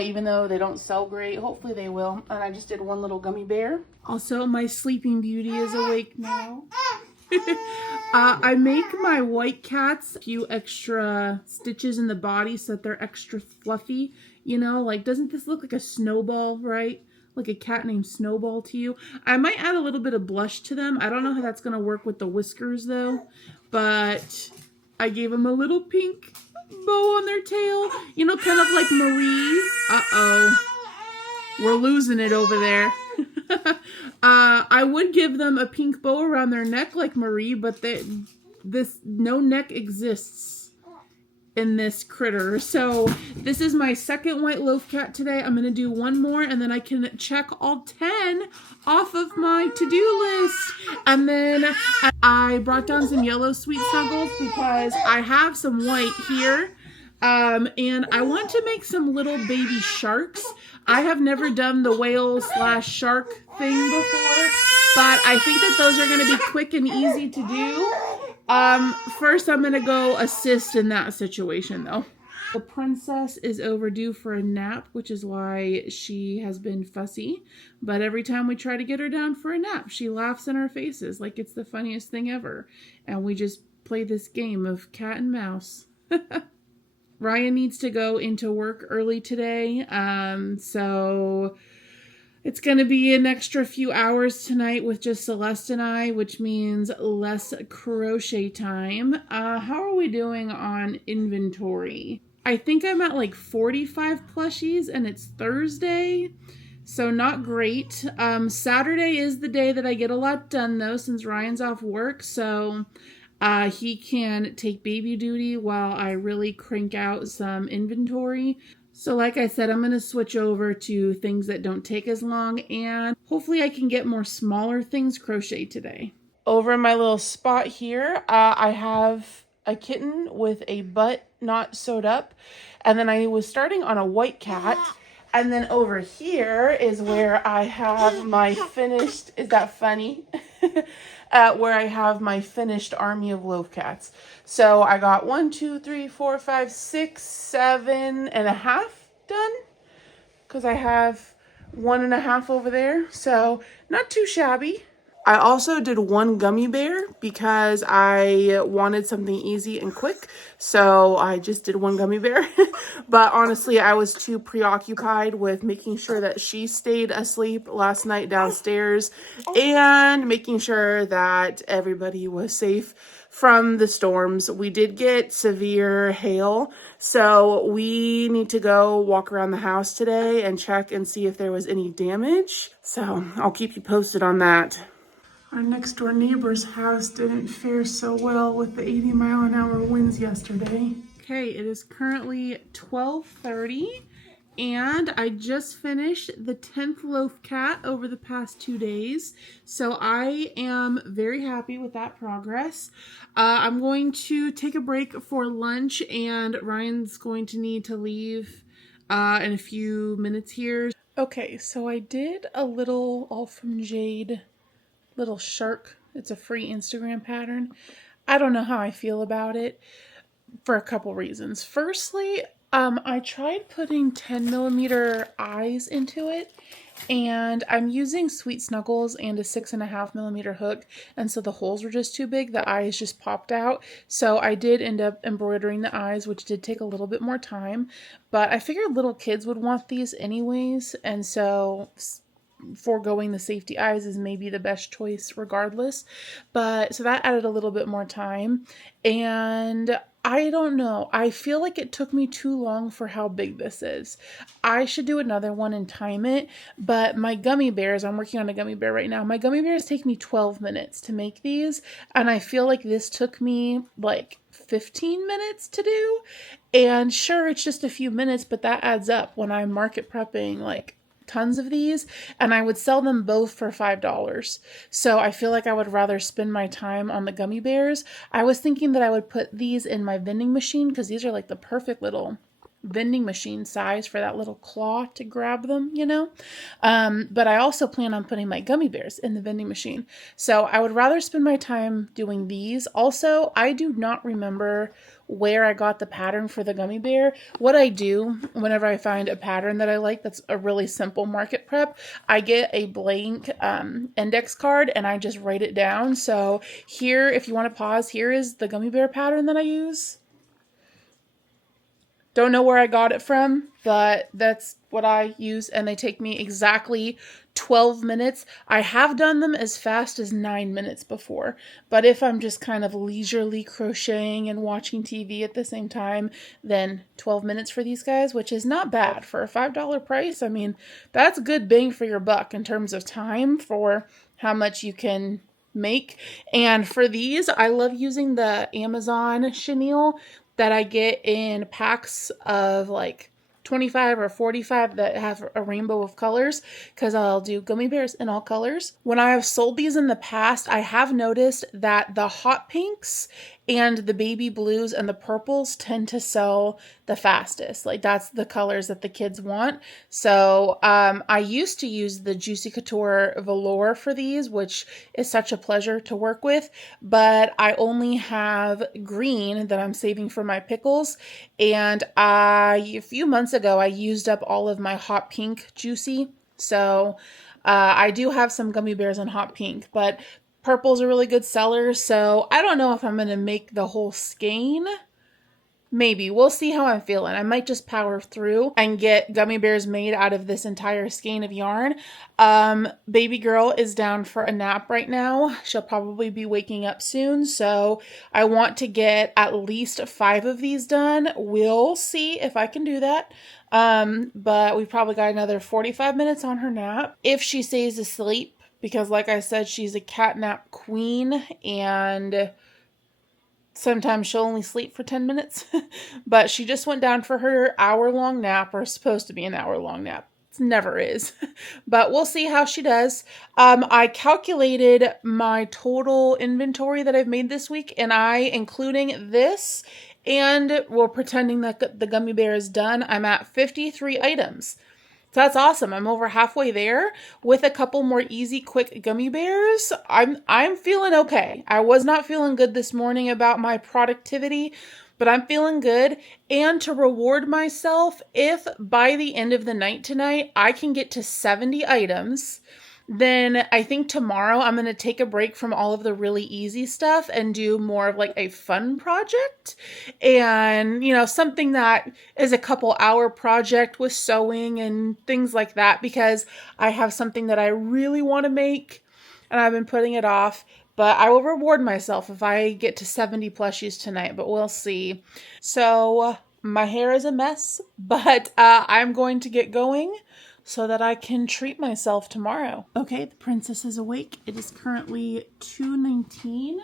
even though they don't sell great. Hopefully they will. And I just did one little gummy bear. Also, my Sleeping Beauty is awake now. I make my white cats a few extra stitches in the body so that they're extra fluffy. You know, like, doesn't this look like a snowball, right? Like a cat named Snowball to you. I might add a little bit of blush to them. I don't know how that's going to work with the whiskers, though. But I gave them a little pink bow on their tail. You know, kind of like Marie. Uh-oh. We're losing it over there. I would give them a pink bow around their neck like Marie, but no neck exists in this critter. So this is my second white loaf cat today. I'm going to do one more and then I can check all 10 off of my to-do list. And then I brought down some yellow sweet snuggles because I have some white here. And I want to make some little baby sharks. I have never done the whale/shark thing before, but I think that those are going to be quick and easy to do. First I'm going to go assist in that situation though. The princess is overdue for a nap, which is why she has been fussy. But every time we try to get her down for a nap, she laughs in our faces like it's the funniest thing ever. And we just play this game of cat and mouse. Ryan needs to go into work early today, so it's going to be an extra few hours tonight with just Celeste and I, which means less crochet time. How are we doing on inventory? I think I'm at like 45 plushies and it's Thursday, so not great. Saturday is the day that I get a lot done though, since Ryan's off work, so he can take baby duty while I really crank out some inventory. So like I said, I'm going to switch over to things that don't take as long, and hopefully I can get more smaller things crocheted today. Over in my little spot here, I have a kitten with a butt not sewed up, and then I was starting on a white cat. And then over here is where I have my finished, is that funny? Where I have my finished army of loaf cats. So I got 1, 2, 3, 4, 5, 6, 7 and a half done. Because I have 1.5 over there. So not too shabby. I also did one gummy bear because I wanted something easy and quick. So I just did one gummy bear. But honestly, I was too preoccupied with making sure that she stayed asleep last night downstairs and making sure that everybody was safe from the storms. We did get severe hail, so we need to go walk around the house today and check and see if there was any damage. So I'll keep you posted on that. Our next door neighbor's house didn't fare so well with the 80-mile-an-hour winds yesterday. Okay, it is currently 12:30 and I just finished the 10th loaf cat over the past 2 days. So I am very happy with that progress. I'm going to take a break for lunch and Ryan's going to need to leave in a few minutes here. Okay, so I did a little All From Jade little shark. It's a free Instagram pattern. I don't know how I feel about it for a couple reasons. Firstly, I tried putting 10mm eyes into it, and I'm using Sweet Snuggles and a 6.5mm hook, and so the holes were just too big. The eyes just popped out. So I did end up embroidering the eyes, which did take a little bit more time, but I figured little kids would want these anyways, and so foregoing the safety eyes is maybe the best choice regardless. But so that added a little bit more time, and I don't know, I feel like it took me too long for how big this is. I should do another one and time it, but my gummy bears, I'm working on a gummy bear right now, my gummy bears take me 12 minutes to make these, and I feel like this took me like 15 minutes to do. And sure, it's just a few minutes, but that adds up when I'm market prepping like tons of these, and I would sell them both for $5. So I feel like I would rather spend my time on the gummy bears. I was thinking that I would put these in my vending machine because these are like the perfect little vending machine size for that little claw to grab them, you know. But I also plan on putting my gummy bears in the vending machine. So I would rather spend my time doing these. Also, I do not remember where I got the pattern for the gummy bear. What I do whenever I find a pattern that I like that's a really simple market prep, I get a blank index card and I just write it down. So here, if you want to pause, here is the gummy bear pattern that I use. Don't know where I got it from, but that's what I use, and they take me exactly 12 minutes. I have done them as fast as 9 minutes before, but if I'm just kind of leisurely crocheting and watching TV at the same time, then 12 minutes for these guys, which is not bad for a $5 price. I mean, that's good bang for your buck in terms of time for how much you can make. And for these, I love using the Amazon chenille that I get in packs of like 25 or 45 that have a rainbow of colors, because I'll do gummy bears in all colors. When I have sold these in the past, I have noticed that the hot pinks and the baby blues and the purples tend to sell the fastest. Like that's the colors that the kids want. So I used to use the Juicy Couture velour for these, which is such a pleasure to work with, but I only have green that I'm saving for my pickles. And a few months ago, I used up all of my hot pink Juicy. So I do have some gummy bears in hot pink, but purple's a really good seller, so I don't know if I'm going to make the whole skein. Maybe. We'll see how I'm feeling. I might just power through and get gummy bears made out of this entire skein of yarn. Baby girl is down for a nap right now. She'll probably be waking up soon, so I want to get at least 5 of these done. We'll see if I can do that. But we've probably got another 45 minutes on her nap. If she stays asleep, because like I said, she's a cat nap queen, and sometimes she'll only sleep for 10 minutes. But she just went down for her hour-long nap, or supposed to be an hour-long nap. It never is. But we'll see how she does. I calculated my total inventory that I've made this week, and including this, and we're pretending that the gummy bear is done, I'm at 53 items. So that's awesome. I'm over halfway there with a couple more easy, quick gummy bears. I'm feeling okay. I was not feeling good this morning about my productivity, but I'm feeling good. And to reward myself, if by the end of the night tonight, I can get to 70 items, then I think tomorrow I'm going to take a break from all of the really easy stuff and do more of like a fun project, and, you know, something that is a couple hour project with sewing and things like that, because I have something that I really want to make and I've been putting it off. But I will reward myself if I get to 70 plushies tonight, but we'll see. So my hair is a mess, but I'm going to get going so that I can treat myself tomorrow. Okay, the princess is awake. It is currently 2:19.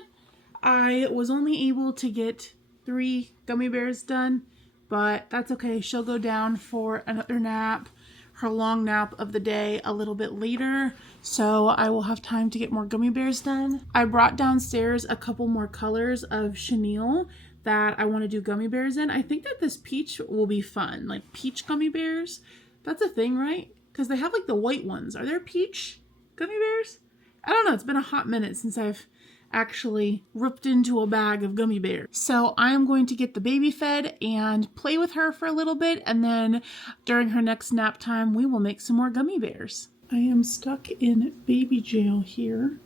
I was only able to get 3 gummy bears done, but that's okay. She'll go down for another nap, her long nap of the day, a little bit later, so I will have time to get more gummy bears done. I brought downstairs a couple more colors of chenille that I want to do gummy bears in. I think that this peach will be fun, like peach gummy bears. That's a thing, right? Because they have like the white ones. Are there peach gummy bears? I don't know. It's been a hot minute since I've actually ripped into a bag of gummy bears. So I am going to get the baby fed and play with her for a little bit. And then during her next nap time, we will make some more gummy bears. I am stuck in baby jail here,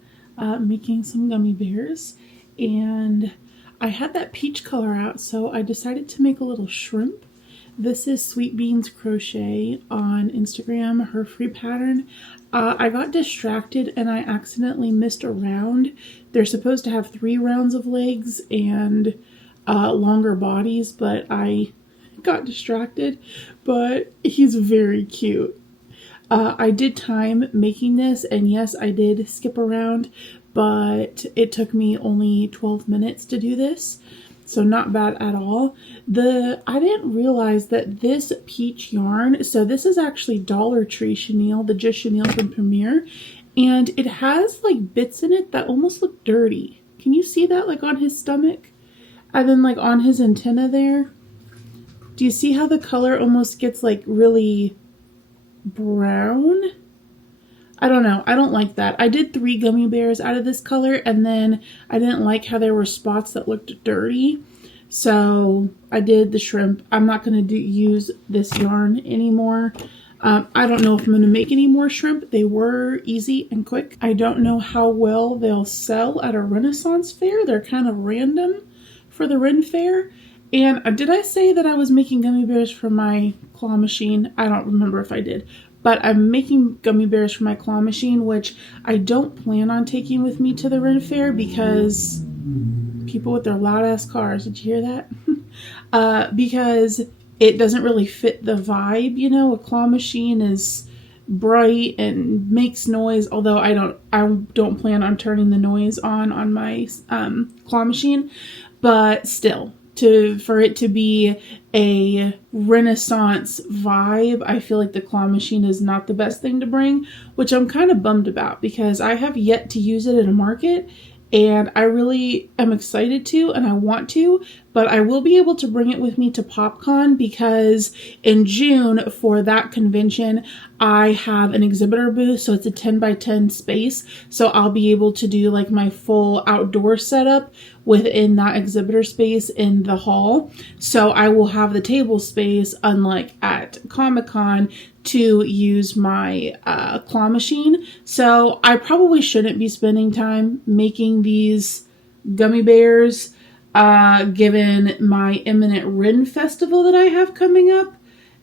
making some gummy bears. And I had that peach color out, so I decided to make a little shrimp. This is Sweet Beans Crochet on Instagram, her free pattern. I got distracted and I accidentally missed a round. They're supposed to have 3 rounds of legs and longer bodies, but I got distracted. But he's very cute. I did time making this, and yes, I did skip around, but it took me only 12 minutes to do this. So not bad at all. I didn't realize that this peach yarn, so this is actually Dollar Tree chenille, the Just Chenille from Premier, and it has like bits in it that almost look dirty. Can you see that, like on his stomach? And then like on his antenna there? Do you see how the color almost gets like really brown? I don't know. I don't like that. I did 3 gummy bears out of this color, and then I didn't like how there were spots that looked dirty. So I did the shrimp. I'm not going to use this yarn anymore. I don't know if I'm going to make any more shrimp. They were easy and quick. I don't know how well they'll sell at a Renaissance fair. They're kind of random for the Ren Fair. And did I say that I was making gummy bears for my claw machine? I don't remember if I did. But I'm making gummy bears for my claw machine, which I don't plan on taking with me to the Ren Fair because people with their loud ass cars, did you hear that? Because it doesn't really fit the vibe, you know. A claw machine is bright and makes noise, although I don't plan on turning the noise on my claw machine, but still, for it to be a Renaissance vibe, I feel like the claw machine is not the best thing to bring, which I'm kind of bummed about because I have yet to use it at a market, and I really am excited to, and I want to, but I will be able to bring it with me to PopCon because in June for that convention, I have an exhibitor booth, so it's a 10 by 10 space, so I'll be able to do like my full outdoor setup within that exhibitor space in the hall. So I will have the table space, unlike at Comic-Con, to use my claw machine. So I probably shouldn't be spending time making these gummy bears given my imminent Ren festival that I have coming up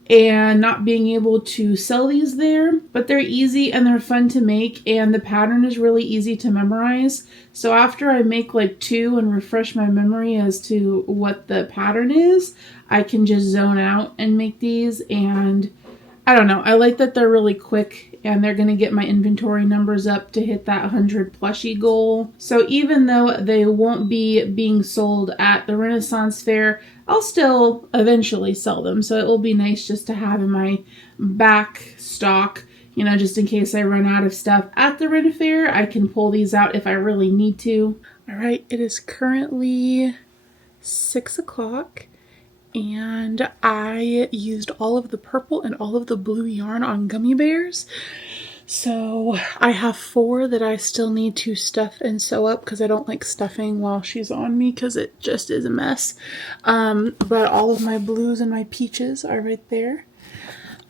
and not being able to sell these there. But they're easy and they're fun to make, and the pattern is really easy to memorize. So after I make like 2 and refresh my memory as to what the pattern is, I can just zone out and make these. And I don't know, I like that they're really quick and they're going to get my inventory numbers up to hit that 100 plushie goal. So even though they won't be being sold at the Renaissance Fair, I'll still eventually sell them. So it will be nice just to have in my back stock, you know, just in case I run out of stuff at the Ren Fair, I can pull these out if I really need to. All right, it is currently 6 o'clock. And I used all of the purple and all of the blue yarn on gummy bears. So I have 4 that I still need to stuff and sew up because I don't like stuffing while she's on me because it just is a mess. But all of my blues and my peaches are right there.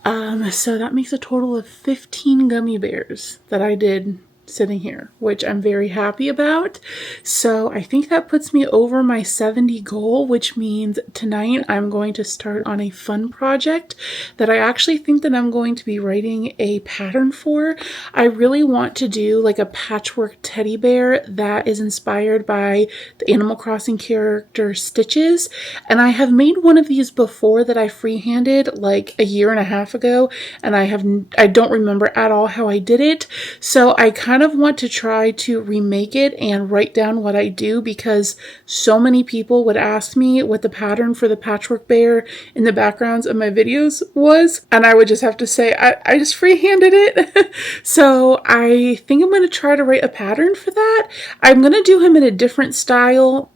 So that makes a total of 15 gummy bears that I did sitting here, which I'm very happy about. So I think that puts me over my 70 goal, which means tonight I'm going to start on a fun project that I actually think that I'm going to be writing a pattern for. I really want to do like a patchwork teddy bear that is inspired by the Animal Crossing character Stitches, and I have made one of these before that I freehanded like a year and a half ago, and I don't remember at all how I did it. So I kind of want to try to remake it and write down what I do because so many people would ask me what the pattern for the patchwork bear in the backgrounds of my videos was, and I would just have to say I just freehanded it. So I think I'm going to try to write a pattern for that. I'm going to do him in a different style.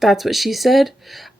That's what she said.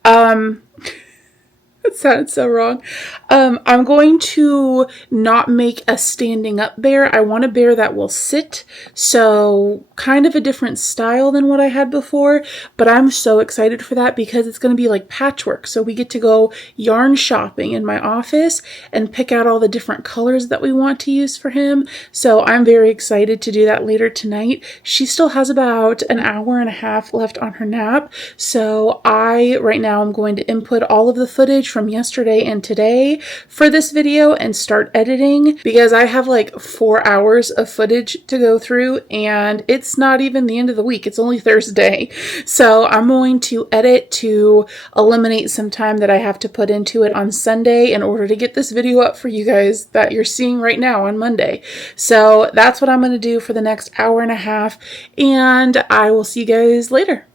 That sounded so wrong. I'm going to not make a standing up bear. I want a bear that will sit. So kind of a different style than what I had before. But I'm so excited for that because it's going to be like patchwork. So we get to go yarn shopping in my office and pick out all the different colors that we want to use for him. So I'm very excited to do that later tonight. She still has about an hour and a half left on her nap. So right now I'm going to input all of the footage from yesterday and today for this video and start editing because I have like 4 hours of footage to go through and it's not even the end of the week. It's only Thursday. So I'm going to edit to eliminate some time that I have to put into it on Sunday in order to get this video up for you guys that you're seeing right now on Monday. So that's what I'm going to do for the next hour and a half, and I will see you guys later.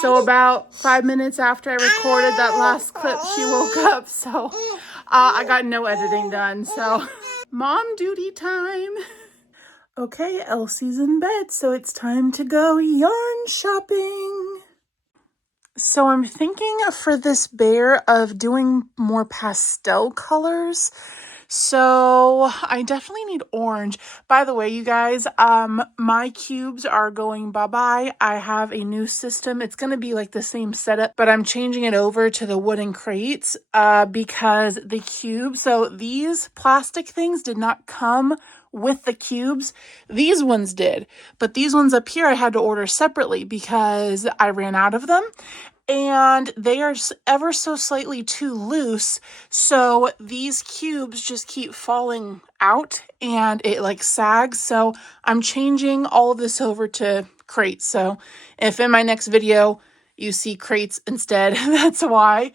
So about 5 minutes after I recorded that last clip, she woke up. So I got no editing done. So mom duty time. Okay, Elsie's in bed, so it's time to go yarn shopping. So I'm thinking for this bear of doing more pastel colors. So I definitely need orange. By the way, you guys, my cubes are going bye-bye. I have a new system. It's going to be like the same setup, but I'm changing it over to the wooden crates because the cubes, so these plastic things did not come with the cubes. These ones did, but these ones up here I had to order separately because I ran out of them. And they are ever so slightly too loose, so these cubes just keep falling out and it like sags. So I'm changing all of this over to crates. So if in my next video you see crates instead, that's why.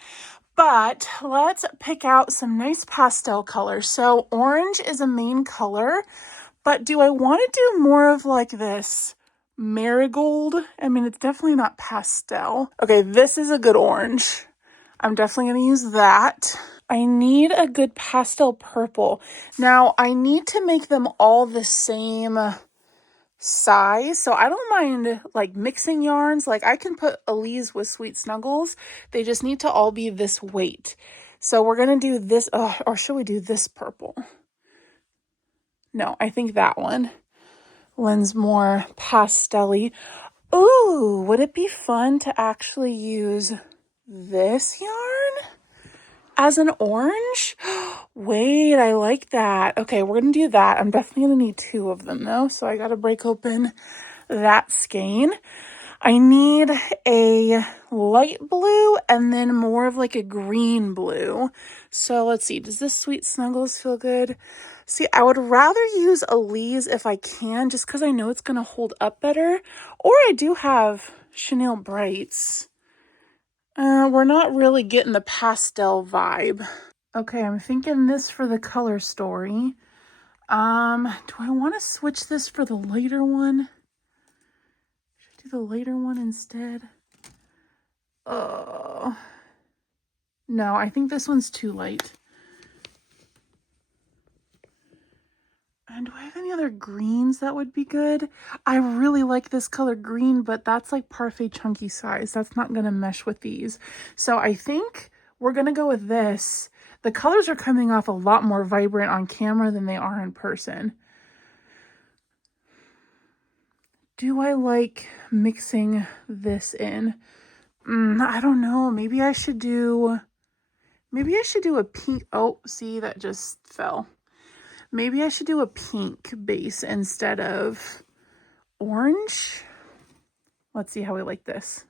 But let's pick out some nice pastel colors. So orange is a main color, but do I want to do more of like this marigold? I mean, it's definitely not pastel. Okay, this is a good orange. I'm definitely going to use that. I need a good pastel purple. Now, I need to make them all the same size, so I don't mind like mixing yarns. Like I can put Elise with Sweet Snuggles. They just need to all be this weight. So we're going to do this, or should we do this purple? No, I think that one lends more pastel-y. Ooh, would it be fun to actually use this yarn as an orange? Wait, I like that. Okay, we're gonna do that. I'm definitely gonna need 2 of them though, so I gotta break open that skein. I need a light blue and then more of like a green blue. So let's see, does this Sweet Snuggles feel good? See, I would rather use Elise if I can, just because I know it's going to hold up better. Or I do have Chanel Brights. We're not really getting the pastel vibe. Okay, I'm thinking this for the color story. Do I want to switch this for the lighter one? Should I do the lighter one instead? Oh, no, I think this one's too light. And do I have any other greens that would be good? I really like this color green, but that's like parfait chunky size. That's not going to mesh with these. So I think we're going to go with this. The colors are coming off a lot more vibrant on camera than they are in person. Do I like mixing this in? I don't know. Maybe I should do a pink. Oh, see, that just fell. Maybe I should do a pink base instead of orange. Let's see how we like this.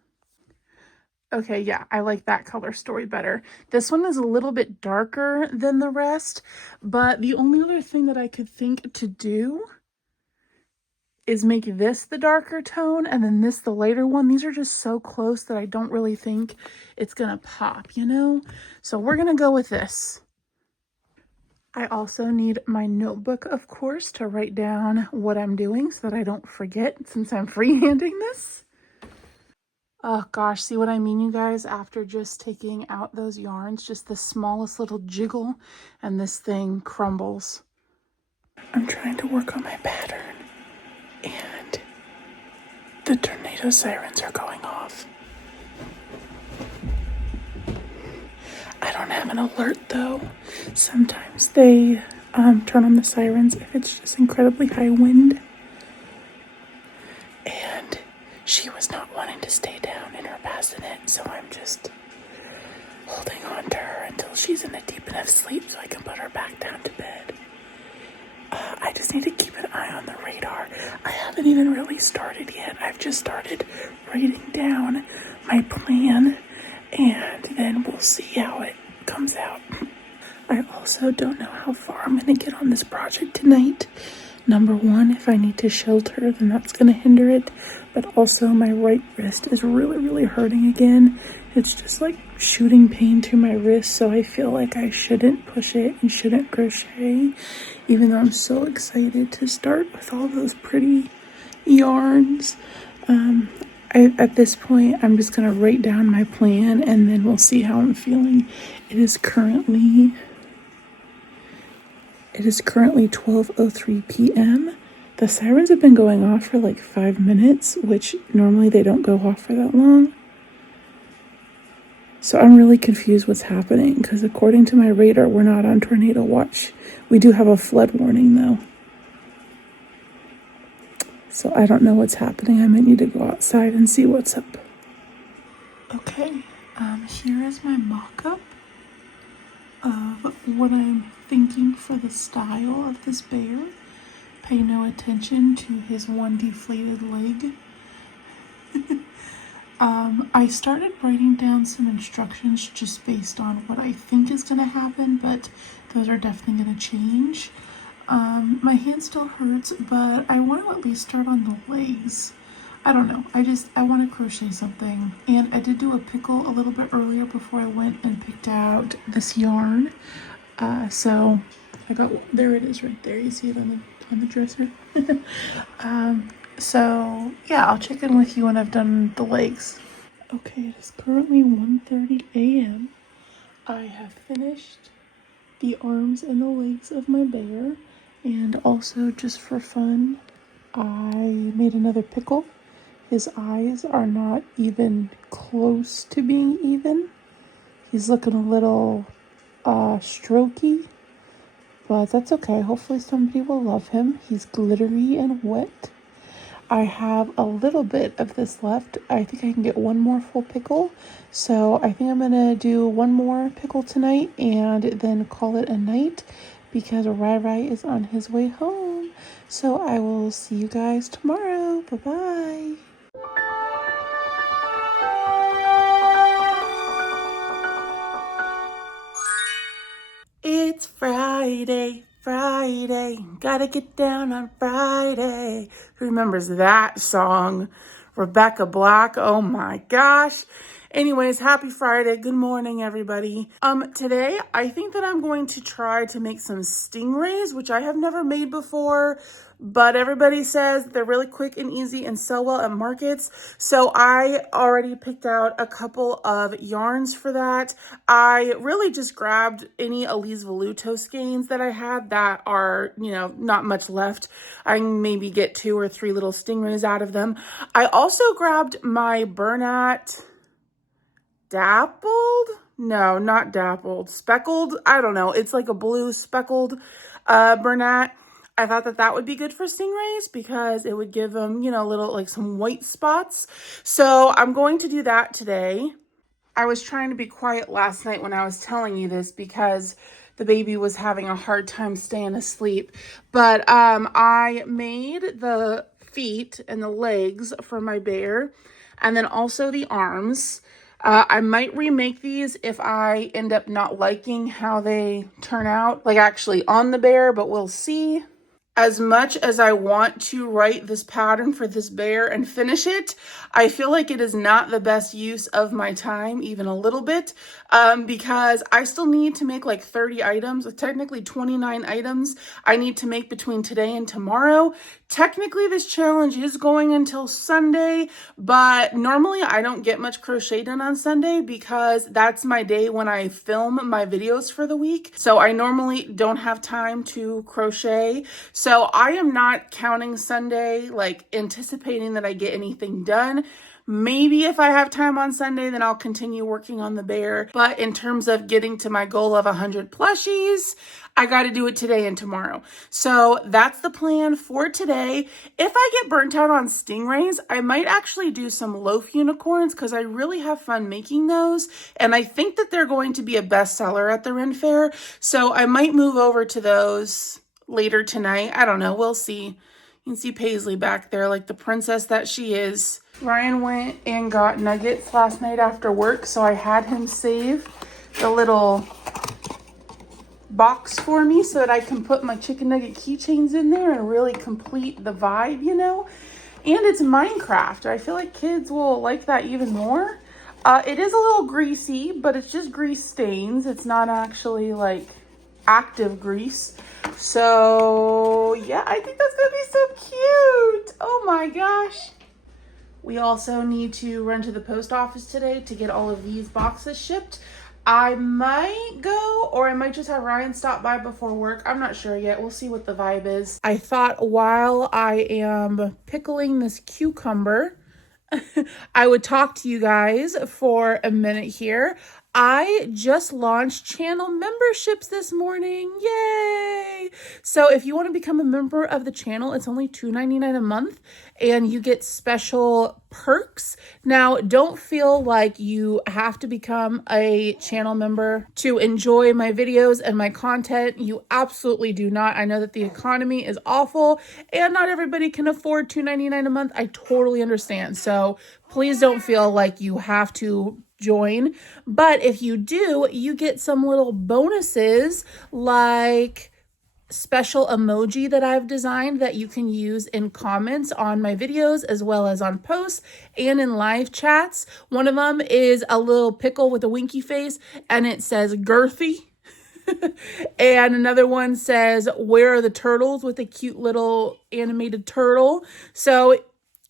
Okay, yeah, I like that color story better. This one is a little bit darker than the rest, but the only other thing that I could think to do is make this the darker tone and then this the lighter one. These are just so close that I don't really think it's gonna pop, you know? So we're gonna go with this. I also need my notebook, of course, to write down what I'm doing so that I don't forget since I'm freehanding this. Oh gosh, see what I mean, you guys? After just taking out those yarns, just the smallest little jiggle and this thing crumbles. I'm trying to work on my pattern and the tornado sirens are going off. I don't have an alert though. Sometimes they turn on the sirens if it's just incredibly high wind. And she was not wanting to stay down in her bassinet, so I'm just holding on to her until she's in a deep enough sleep so I can put her back down to bed. I just need to keep an eye on the radar. I haven't even really started yet. I've just started writing down my plan, and then we'll see how it comes out. I also don't know how far I'm going to get on this project tonight. Number one, if I need to shelter, then that's going to hinder it. But also my right wrist is really, really hurting again. It's just like shooting pain to my wrist. So I feel like I shouldn't push it and shouldn't crochet. Even though I'm so excited to start with all those pretty yarns. At this point, I'm just going to write down my plan and then we'll see how I'm feeling. It is currently 12:03 p.m. The sirens have been going off for like 5 minutes, which normally they don't go off for that long. So I'm really confused what's happening because according to my radar, we're not on tornado watch. We do have a flood warning though. So I don't know what's happening. I might need to go outside and see what's up. Okay, here is my mock-up of what I'm thinking for the style of this bear. Pay no attention to his one deflated leg. I started writing down some instructions just based on what I think is going to happen, but those are definitely going to change. My hand still hurts, but I want to at least start on the legs. I don't know. I want to crochet something. And I did do a pickle a little bit earlier before I went and picked out this yarn. So I got, there it is right there. You see it on the dresser. So yeah, I'll check in with you when I've done the legs. Okay, it is currently 1:30 a.m. I have finished the arms and the legs of my bear, and also just for fun, I made another pickle. His eyes are not even close to being even. He's looking a little strokey, but that's okay. Hopefully somebody will love him. He's glittery and wet. I have a little bit of this left. I think I can get one more full pickle. So I think I'm gonna do one more pickle tonight and then call it a night because Rai is on his way home. So I will see you guys tomorrow. Bye-bye. It's Friday, gotta get down on Friday. Who remembers that song? Rebecca Black, oh my gosh. Anyways, happy Friday. Good morning, everybody. Today I think that I'm going to try to make some stingrays, which I have never made before, but everybody says they're really quick and easy and sell well at markets. So I already picked out a couple of yarns for that. I really just grabbed any Elise Voluto skeins that I had that are, not much left. I can maybe get 2 or 3 little stingrays out of them. I also grabbed my Bernat dappled? No, not dappled. Speckled? I don't know. It's like a blue speckled Bernat. I thought that that would be good for stingrays because it would give them, little like some white spots. So I'm going to do that today. I was trying to be quiet last night when I was telling you this because the baby was having a hard time staying asleep. But I made the feet and the legs for my bear and then also the arms. I might remake these if I end up not liking how they turn out, like actually on the bear, but we'll see. As much as I want to write this pattern for this bear and finish it, I feel like it is not the best use of my time, even a little bit, because I still need to make like 30 items, technically 29 items I need to make between today and tomorrow. Technically, this challenge is going until Sunday, but normally I don't get much crochet done on Sunday because that's my day when I film my videos for the week. So I normally don't have time to crochet. So I am not counting Sunday, like anticipating that I get anything done. Maybe if I have time on Sunday, then I'll continue working on the bear. But in terms of getting to my goal of 100 plushies, I got to do it today and tomorrow. So that's the plan for today. If I get burnt out on stingrays, I might actually do some loaf unicorns because I really have fun making those. And I think that they're going to be a bestseller at the Ren Fair. So I might move over to those later tonight. I don't know. We'll see. You can see Paisley back there like the princess that she is. Ryan went and got nuggets last night after work, so I had him save the little box for me so that I can put my chicken nugget keychains in there and really complete the vibe, And it's Minecraft. I feel like kids will like that even more. It is a little greasy, but it's just grease stains. It's not actually like active grease. So yeah, I think that's gonna be so cute. Oh my gosh. We also need to run to the post office today to get all of these boxes shipped. I might go, or I might just have Ryan stop by before work. I'm not sure yet. We'll see what the vibe is. I thought while I am pickling this cucumber, I would talk to you guys for a minute here. I just launched channel memberships this morning. Yay! So if you want to become a member of the channel, it's only $2.99 a month and you get special perks. Now, don't feel like you have to become a channel member to enjoy my videos and my content. You absolutely do not. I know that the economy is awful and not everybody can afford $2.99 a month. I totally understand. So please don't feel like you have to join. But if you do, you get some little bonuses like special emoji that I've designed that you can use in comments on my videos as well as on posts and in live chats. One of them is a little pickle with a winky face and it says girthy. And another one says, where are the turtles, with a cute little animated turtle. So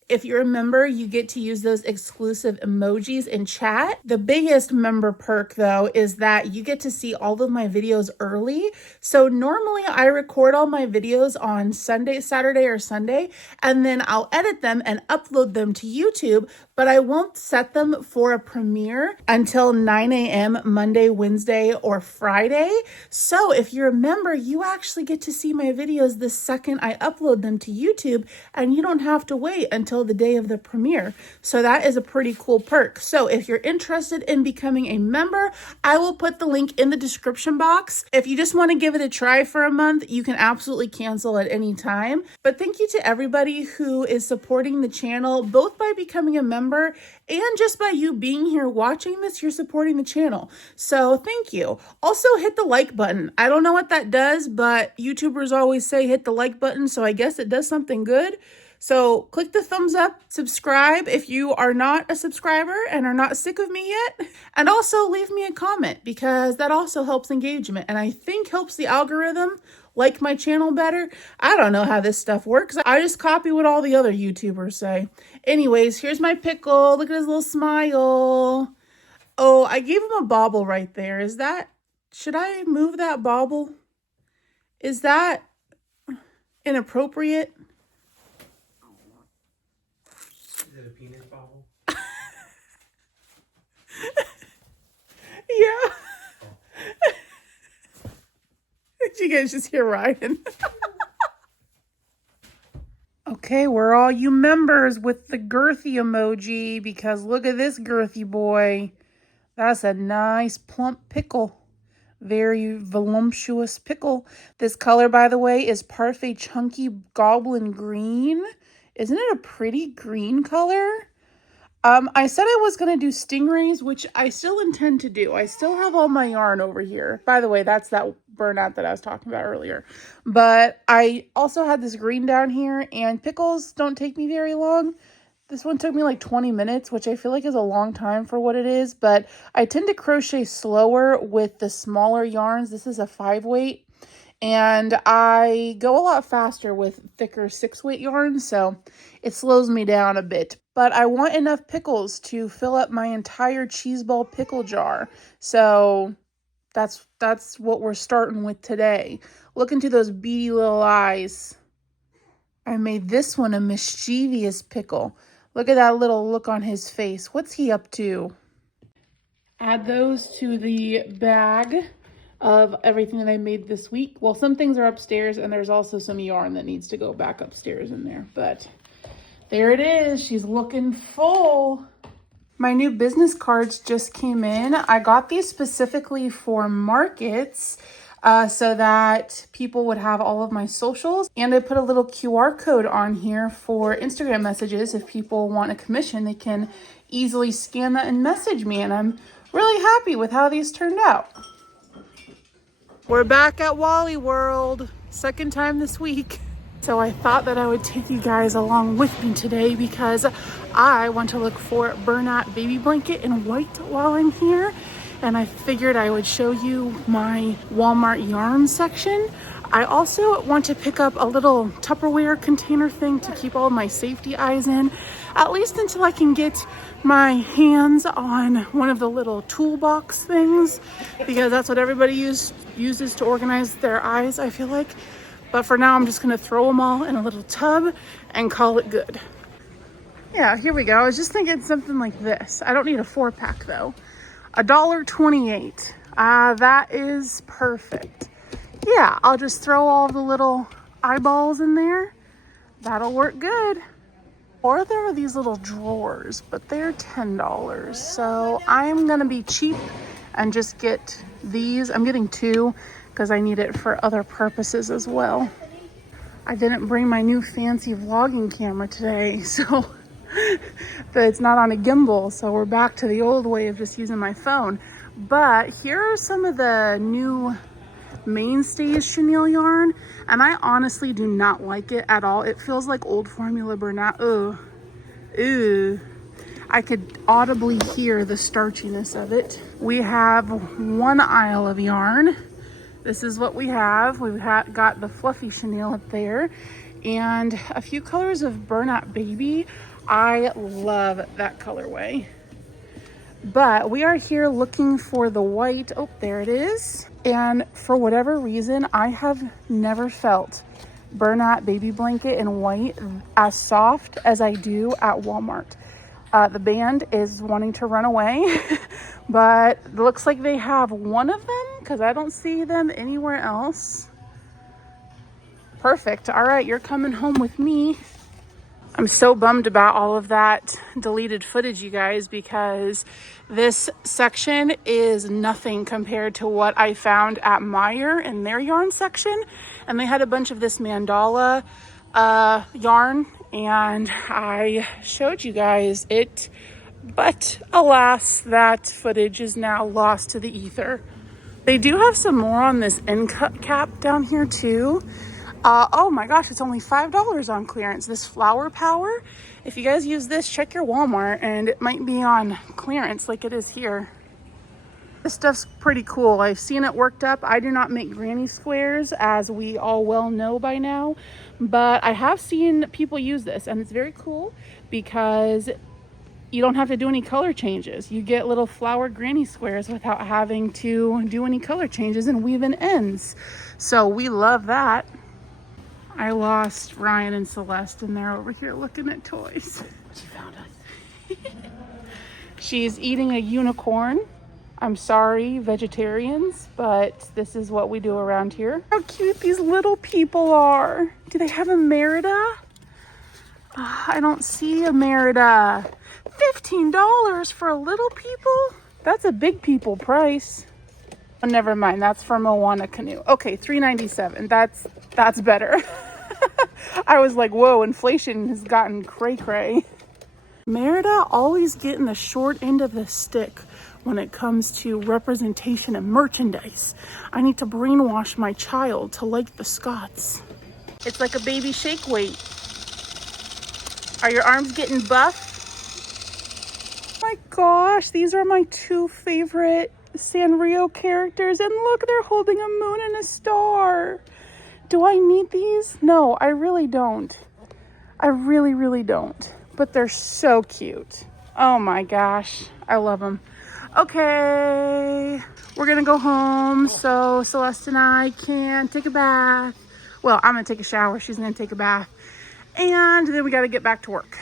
if you're a member, you get to use those exclusive emojis in chat. The biggest member perk, though, is that you get to see all of my videos early. So normally I record all my videos on Saturday or Sunday, and then I'll edit them and upload them to YouTube, but I won't set them for a premiere until 9 a.m. Monday, Wednesday, or Friday. So if you're a member, you actually get to see my videos the second I upload them to YouTube, and you don't have to wait until the day of the premiere. So that is a pretty cool perk. So if you're interested in becoming a member, I will put the link in the description box. If you just want to give it a try for a month, you can absolutely cancel at any time. But thank you to everybody who is supporting the channel, both by becoming a member and just by you being here watching this. You're supporting the channel. So thank you. Also hit the like button. I don't know what that does, but YouTubers always say hit the like button. So I guess it does something good. So click the thumbs up, subscribe if you are not a subscriber and are not sick of me yet. And also leave me a comment because that also helps engagement and I think helps the algorithm like my channel better. I don't know how this stuff works. I just copy what all the other YouTubers say. Anyways, here's my pickle. Look at his little smile. Oh, I gave him a bauble right there. Should I move that bauble? Is that inappropriate? Is it a penis bobble? Yeah. Did you guys just hear Ryan? Okay, we're all you members with the girthy emoji because look at this girthy boy. That's a nice plump pickle. Very voluptuous pickle. This color, by the way, is Parfait Chunky Goblin Green. Isn't it a pretty green color? I said I was going to do stingrays, which I still intend to do. I still have all my yarn over here. By the way, that's that burnout that I was talking about earlier. But I also had this green down here, and pickles don't take me very long. This one took me like 20 minutes, which I feel like is a long time for what it is. But I tend to crochet slower with the smaller yarns. This is a 5-weight. And I go a lot faster with thicker 6-weight yarns, so it slows me down a bit. But I want enough pickles to fill up my entire cheese ball pickle jar. So that's what we're starting with today. Look into those beady little eyes. I made this one a mischievous pickle. Look at that little look on his face. What's he up to? Add those to the bag of everything that I made this week. Well, some things are upstairs and there's also some yarn that needs to go back upstairs in there, but there it is. She's looking full. My new business cards just came in. I got these specifically for markets so that people would have all of my socials. And I put a little QR code on here for Instagram messages. If people want a commission, they can easily scan that and message me. And I'm really happy with how these turned out. We're back at Wally World, second time this week. So I thought that I would take you guys along with me today because I want to look for Burnout baby blanket in white while I'm here. And I figured I would show you my Walmart yarn section. I also want to pick up a little Tupperware container thing to keep all my safety eyes in, at least until I can get my hands on one of the little toolbox things, because that's what everybody uses to organize their eyes, I feel like. But for now, I'm just gonna throw them all in a little tub and call it good. Yeah, here we go. I was just thinking something like this. I don't need a 4-pack though. $1.28. That is perfect. Yeah, I'll just throw all the little eyeballs in there. That'll work good. Or there are these little drawers, but they're $10. So I'm gonna be cheap and just get these. I'm getting 2 because I need it for other purposes as well. I didn't bring my new fancy vlogging camera today, so it's not on a gimbal. So we're back to the old way of just using my phone. But here are some of the new mainstays chenille yarn, and I honestly do not like it at all. It feels like old formula burnout. Ugh. Ew. I could audibly hear the starchiness of it. We have one aisle of yarn. This is what we have. We've got the fluffy chenille up there and a few colors of Burnout Baby. I love that colorway. But we are here looking for the white. Oh, there it is. And for whatever reason, I have never felt Burnout Baby blanket in white as soft as I do at Walmart. The band is wanting to run away, but it looks like they have one of them because I don't see them anywhere else. Perfect. All right, you're coming home with me. I'm so bummed about all of that deleted footage, you guys, because this section is nothing compared to what I found at Meyer in their yarn section. And they had a bunch of this mandala yarn, and I showed you guys it. But alas, that footage is now lost to the ether. They do have some more on this end cap down here too. Oh my gosh, it's only $5 on clearance. This Flower Power, if you guys use this, check your Walmart and it might be on clearance like it is here. This stuff's pretty cool. I've seen it worked up. I do not make granny squares, as we all well know by now, but I have seen people use this and it's very cool because you don't have to do any color changes. You get little flower granny squares without having to do any color changes and weave in ends. So we love that. I lost Ryan and Celeste and they're over here looking at toys. She found us. She's eating a unicorn. I'm sorry, vegetarians, but this is what we do around here. How cute these little people are. Do they have a Merida? Oh, I don't see a Merida. $15 for a little people? That's a big people price. Oh, never mind, that's for Moana Canoe. Okay, $3.97. That's better. I was like, whoa, inflation has gotten cray-cray. Merida always getting the short end of the stick when it comes to representation and merchandise. I need to brainwash my child to like the Scots. It's like a baby shake weight. Are your arms getting buff? Oh my gosh, these are my 2 favorite Sanrio characters, and look, they're holding a moon and a star. Do I need these? No, I really don't. I really, really don't. But they're so cute. Oh my gosh, I love them. Okay, we're gonna go home so Celeste and I can take a bath. Well, I'm gonna take a shower, she's gonna take a bath. And then we gotta get back to work.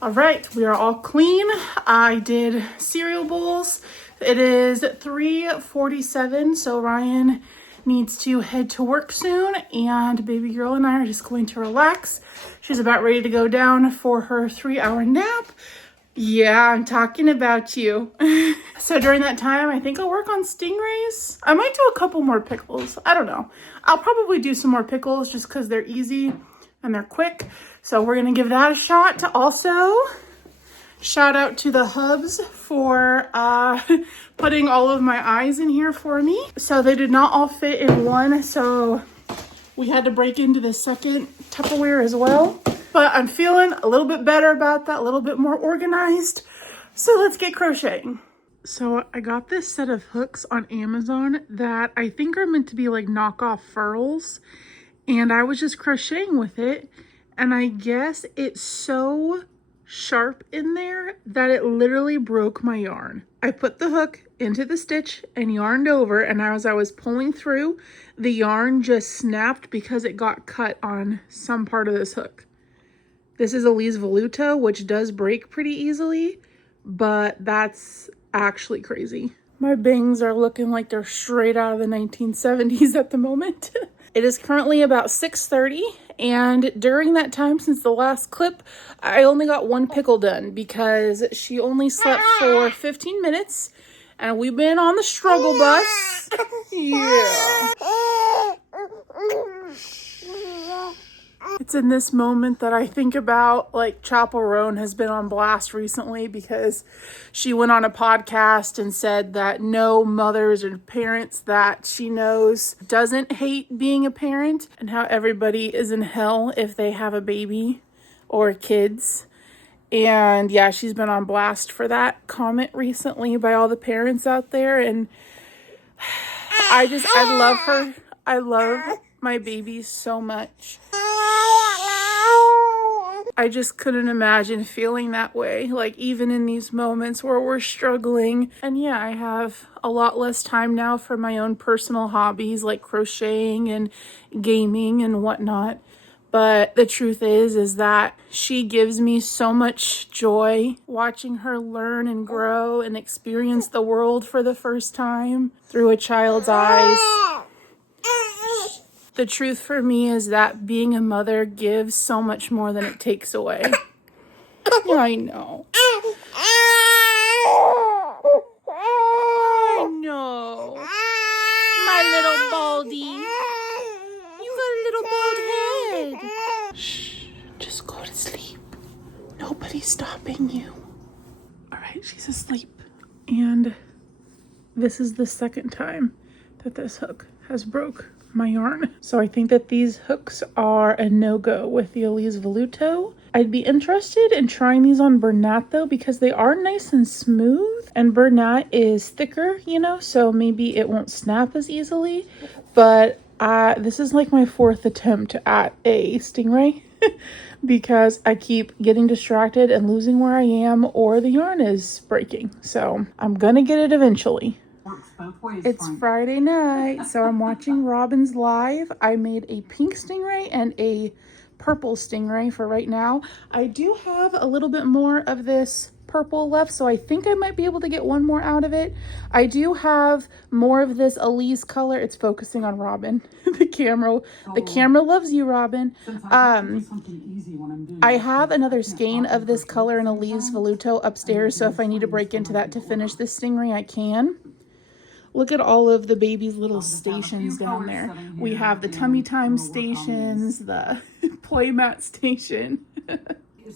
All right, we are all clean. I did cereal bowls. It is 3:47, so Ryan needs to head to work soon, and baby girl and I are just going to relax. She's about ready to go down for her 3-hour nap. Yeah, I'm talking about you. So during that time, I think I'll work on stingrays. I might do a couple more pickles. I don't know. I'll probably do some more pickles just because they're easy and they're quick. So we're gonna give that a shot. Also, shout out to the hubs for putting all of my eyes in here for me. So they did not all fit in one, so we had to break into the second Tupperware as well. But I'm feeling a little bit better about that, a little bit more organized. So let's get crocheting. So I got this set of hooks on Amazon that I think are meant to be like knockoff furls. And I was just crocheting with it. And I guess it's so sharp in there that it literally broke my yarn. I put the hook into the stitch and yarned over, and as I was pulling through, the yarn just snapped because it got cut on some part of this hook. This is Elise Voluto, which does break pretty easily, but that's actually crazy. My bangs are looking like they're straight out of the 1970s at the moment. It is currently about 6:30, and during that time since the last clip, I only got one pickle done because she only slept for 15 minutes, and we've been on the struggle bus. Yeah. It's in this moment that I think about, like, Chapel Roan has been on blast recently because she went on a podcast and said that no mothers or parents that she knows doesn't hate being a parent, and how everybody is in hell if they have a baby or kids. And yeah, she's been on blast for that comment recently by all the parents out there, and I love her. I love my baby so much. I just couldn't imagine feeling that way, like even in these moments where we're struggling. And yeah, I have a lot less time now for my own personal hobbies like crocheting and gaming and whatnot. But the truth is that she gives me so much joy watching her learn and grow and experience the world for the first time through a child's eyes. The truth for me is that being a mother gives so much more than it takes away. Yeah, I know. I know. My little baldy. You got a little bald head. Shh, just go to sleep. Nobody's stopping you. All right, she's asleep. And this is the second time that this hook has broke my yarn. So I think that these hooks are a no-go with the Elise Voluto. I'd be interested in trying these on Bernat though, because they are nice and smooth, and Bernat is thicker, you know, so maybe it won't snap as easily. But this is like my fourth attempt at a stingray because I keep getting distracted and losing where I am, or the yarn is breaking. So I'm gonna get it eventually. It's Friday night, so I'm watching Robin's live. I made a pink stingray and a purple stingray for right now. I do have a little bit more of this purple left, so I think I might be able to get one more out of it. I do have more of this Elise color. It's focusing on Robin. The camera loves you, Robin. I have another skein of this color in Elise Voluto upstairs, so if I need to break into that to finish this stingray, I can. Look at all of the baby's little stations down there. We have the tummy time stations, the playmat station.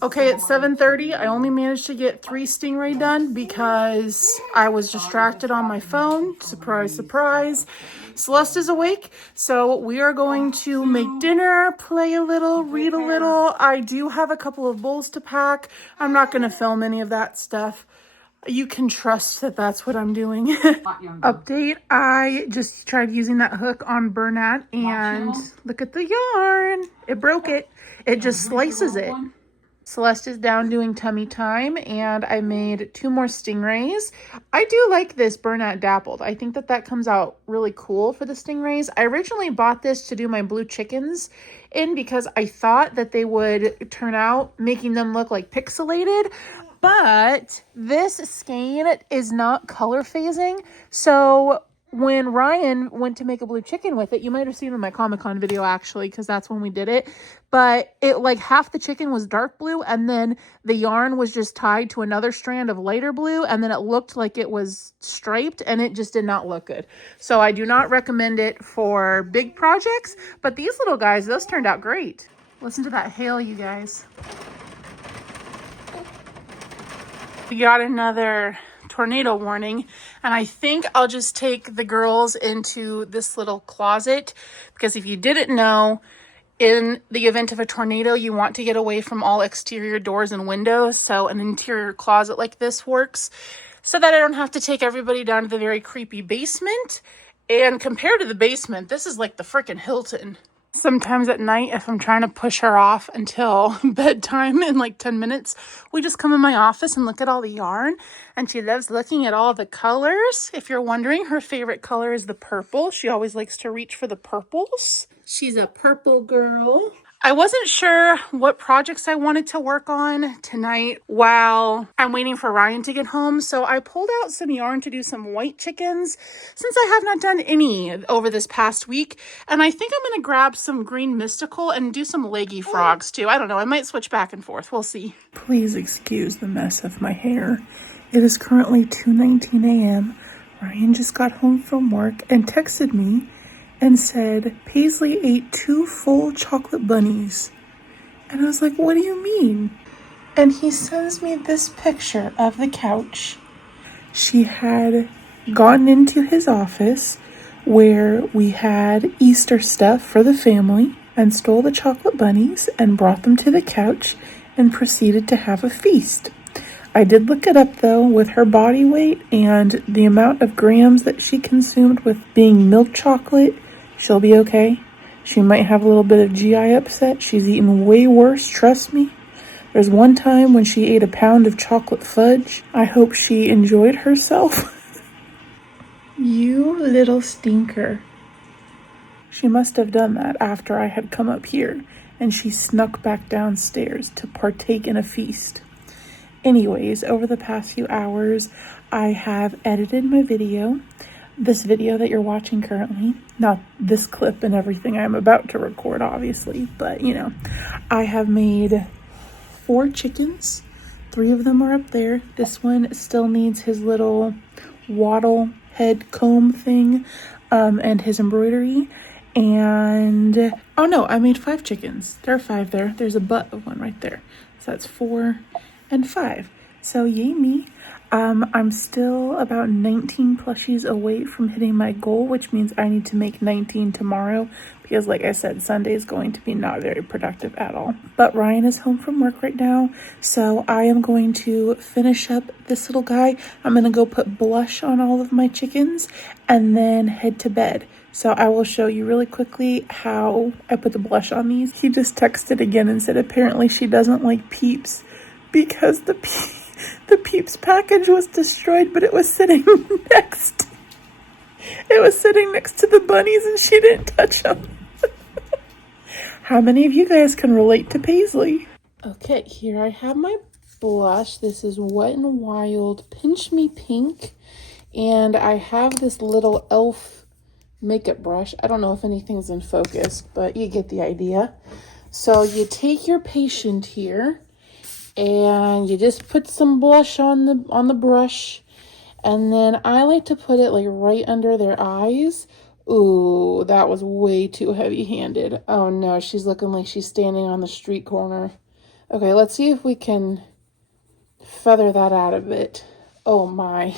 Okay, it's 7:30. I only managed to get 3 stingray done because I was distracted on my phone. Surprise, surprise. Celeste is awake, so we are going to make dinner, play a little, read a little. I do have a couple of bowls to pack. I'm not going to film any of that stuff. You can trust that that's what I'm doing. Update, I just tried using that hook on Bernat, and look at the yarn. It broke it. It just slices it. Celeste is down doing tummy time, and I made 2 more stingrays. I do like this Bernat dappled. I think that that comes out really cool for the stingrays. I originally bought this to do my blue chickens in because I thought that they would turn out making them look like pixelated. But this skein is not color phasing. So when Ryan went to make a blue chicken with it, you might have seen it in my Comic-Con video actually, because that's when we did it. But it, like, half the chicken was dark blue, and then the yarn was just tied to another strand of lighter blue, and then it looked like it was striped, and it just did not look good. So I do not recommend it for big projects, but these little guys, those turned out great. Listen to that hail, you guys. We got another tornado warning, and I think I'll just take the girls into this little closet, because if you didn't know, in the event of a tornado, you want to get away from all exterior doors and windows, so an interior closet like this works, so that I don't have to take everybody down to the very creepy basement. And compared to the basement, this is like the frickin' Hilton. Sometimes at night, if I'm trying to push her off until bedtime in like 10 minutes, we just come in my office and look at all the yarn. And she loves looking at all the colors. If you're wondering, her favorite color is the purple. She always likes to reach for the purples. She's a purple girl. I wasn't sure what projects I wanted to work on tonight while I'm waiting for Ryan to get home, so I pulled out some yarn to do some white chickens since I have not done any over this past week, and I think I'm going to grab some green mystical and do some leggy frogs too. I don't know, I might switch back and forth. We'll see. Please excuse the mess of my hair. It is currently 2:19 a.m. Ryan just got home from work and texted me and said, Paisley ate 2 full chocolate bunnies. And I was like, what do you mean? And he sends me this picture of the couch. She had gotten into his office where we had Easter stuff for the family and stole the chocolate bunnies and brought them to the couch and proceeded to have a feast. I did look it up though, with her body weight and the amount of grams that she consumed with being milk chocolate. She'll be okay. She might have a little bit of GI upset. She's eaten way worse, trust me. There's one time when she ate a pound of chocolate fudge. I hope she enjoyed herself. You little stinker. She must have done that after I had come up here, and she snuck back downstairs to partake in a feast. Anyways, over the past few hours, I have edited my video. This video that you're watching currently, not this clip and everything I'm about to record, obviously, but you know, I have made 4 chickens. 3 of them are up there. This one still needs his little wattle head comb thing, and his embroidery. And, oh no, I made 5 chickens. There are 5 there. There's a butt of one right there. So that's 4 and 5. So yay me. I'm still about 19 plushies away from hitting my goal, which means I need to make 19 tomorrow because, like I said, Sunday is going to be not very productive at all. But Ryan is home from work right now, so I am going to finish up this little guy. I'm going to go put blush on all of my chickens and then head to bed. So I will show you really quickly how I put the blush on these. He just texted again and said apparently she doesn't like Peeps because the Peeps package was destroyed, but it was sitting next. It was sitting next to the bunnies and she didn't touch them. How many of you guys can relate to Paisley? Okay, here I have my blush. This is Wet n Wild Pinch Me Pink. And I have this little e.l.f. makeup brush. I don't know if anything's in focus, but you get the idea. So you take your patient here and you just put some blush on the brush, and then I like to put it like right under their eyes. Ooh, that was way too heavy-handed. Oh no, she's looking like she's standing on the street corner. Okay, let's see if we can feather that out a bit. Oh my.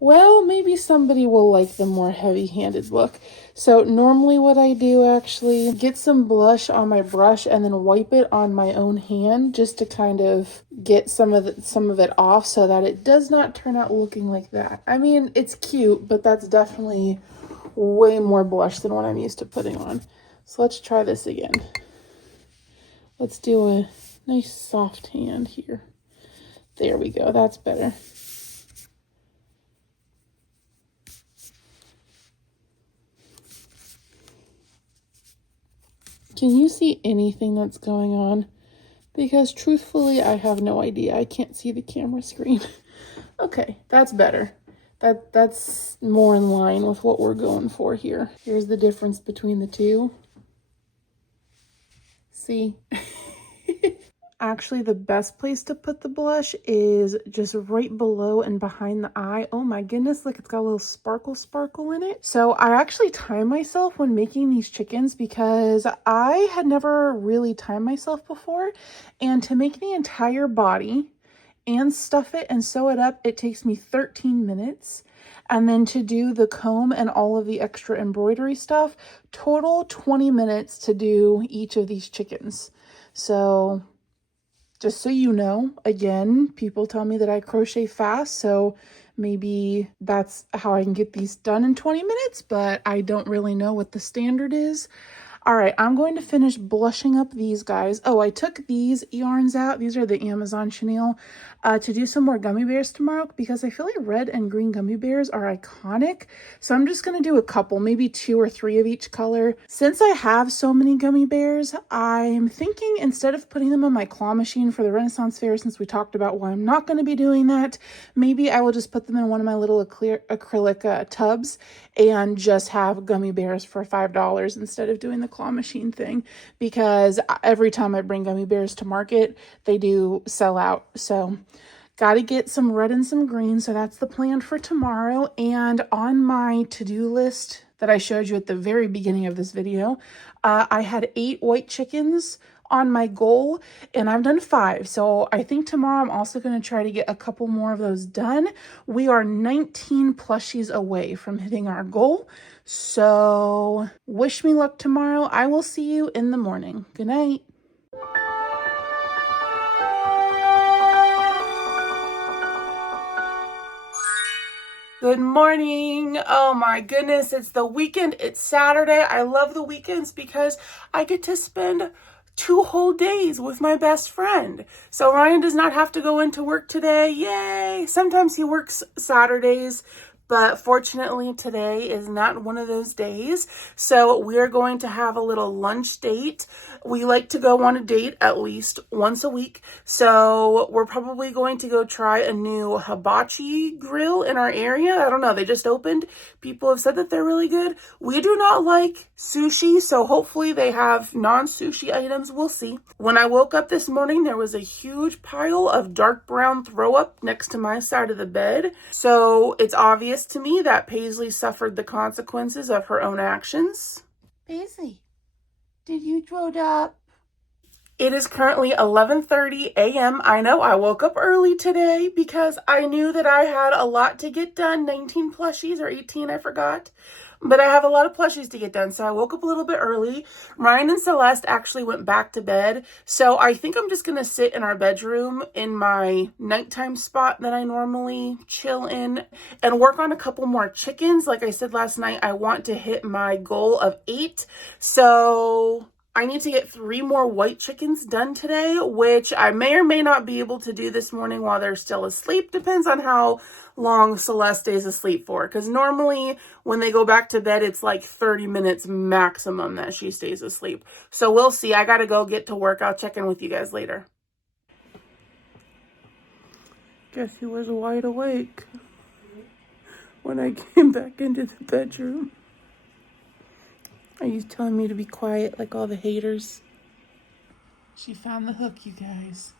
Well, maybe somebody will like the more heavy-handed look. So normally what I do actually, get some blush on my brush and then wipe it on my own hand just to kind of get some of it off so that it does not turn out looking like that. I mean, it's cute, but that's definitely way more blush than what I'm used to putting on. So let's try this again. Let's do a nice soft hand here. There we go, that's better. Can you see anything that's going on? Because truthfully, I have no idea. I can't see the camera screen. Okay, that's better. That's more in line with what we're going for here. Here's the difference between the two. See? Actually, the best place to put the blush is just right below and behind the eye. Oh my goodness, look, it's got a little sparkle in it. So I actually time myself when making these chickens because I had never really timed myself before. And to make the entire body and stuff it and sew it up, it takes me 13 minutes. And then to do the comb and all of the extra embroidery stuff, total 20 minutes to do each of these chickens. So just so you know, again, people tell me that I crochet fast, so maybe that's how I can get these done in 20 minutes, but I don't really know what the standard is. All right, I'm going to finish blushing up these guys. Oh, I took these yarns out. These are the Amazon chenille to do some more gummy bears tomorrow because I feel like red and green gummy bears are iconic. So I'm just going to do a couple, maybe 2 or 3 of each color. Since I have so many gummy bears, I'm thinking instead of putting them in my claw machine for the Renaissance Fair, since we talked about why I'm not going to be doing that, maybe I will just put them in one of my little acrylic tubs and just have gummy bears for $5 instead of doing the claw machine thing, because every time I bring gummy bears to market, they do sell out. So got to get some red and some green. So that's the plan for tomorrow. And on my to-do list that I showed you at the very beginning of this video, I had 8 white chickens on my goal, and I've done 5. So I think tomorrow I'm also going to try to get a couple more of those done. We are 19 plushies away from hitting our goal. So wish me luck tomorrow. I will see you in the morning. Good night. Good morning. Oh my goodness, it's the weekend. It's Saturday. I love the weekends because I get to spend 2 whole days with my best friend. So Ryan does not have to go into work today. Yay! Sometimes he works Saturdays, but fortunately today is not one of those days. So we're going to have a little lunch date. We like to go on a date at least once a week. So we're probably going to go try a new hibachi grill in our area. I don't know, they just opened. People have said that they're really good. We do not like sushi, so hopefully they have non-sushi items. We'll see. When I woke up this morning, there was a huge pile of dark brown throw up next to my side of the bed. So it's obvious to me that Paisley suffered the consequences of her own actions. Paisley, did you throw up? It is currently 11:30 a.m. I know I woke up early today because I knew that I had a lot to get done. 19 plushies or 18, I forgot. But I have a lot of plushies to get done, so I woke up a little bit early. Ryan and Celeste actually went back to bed, so I think I'm just going to sit in our bedroom in my nighttime spot that I normally chill in and work on a couple more chickens. Like I said last night, I want to hit my goal of 8, so I need to get 3 more white chickens done today, which I may or may not be able to do this morning while they're still asleep. Depends on how long Celeste stays asleep for, because normally when they go back to bed, it's like 30 minutes maximum that she stays asleep. So we'll see. I gotta go get to work. I'll check in with you guys later. Guess he was wide awake when I came back into the bedroom. Are you telling me to be quiet like all the haters? She found the hook, you guys.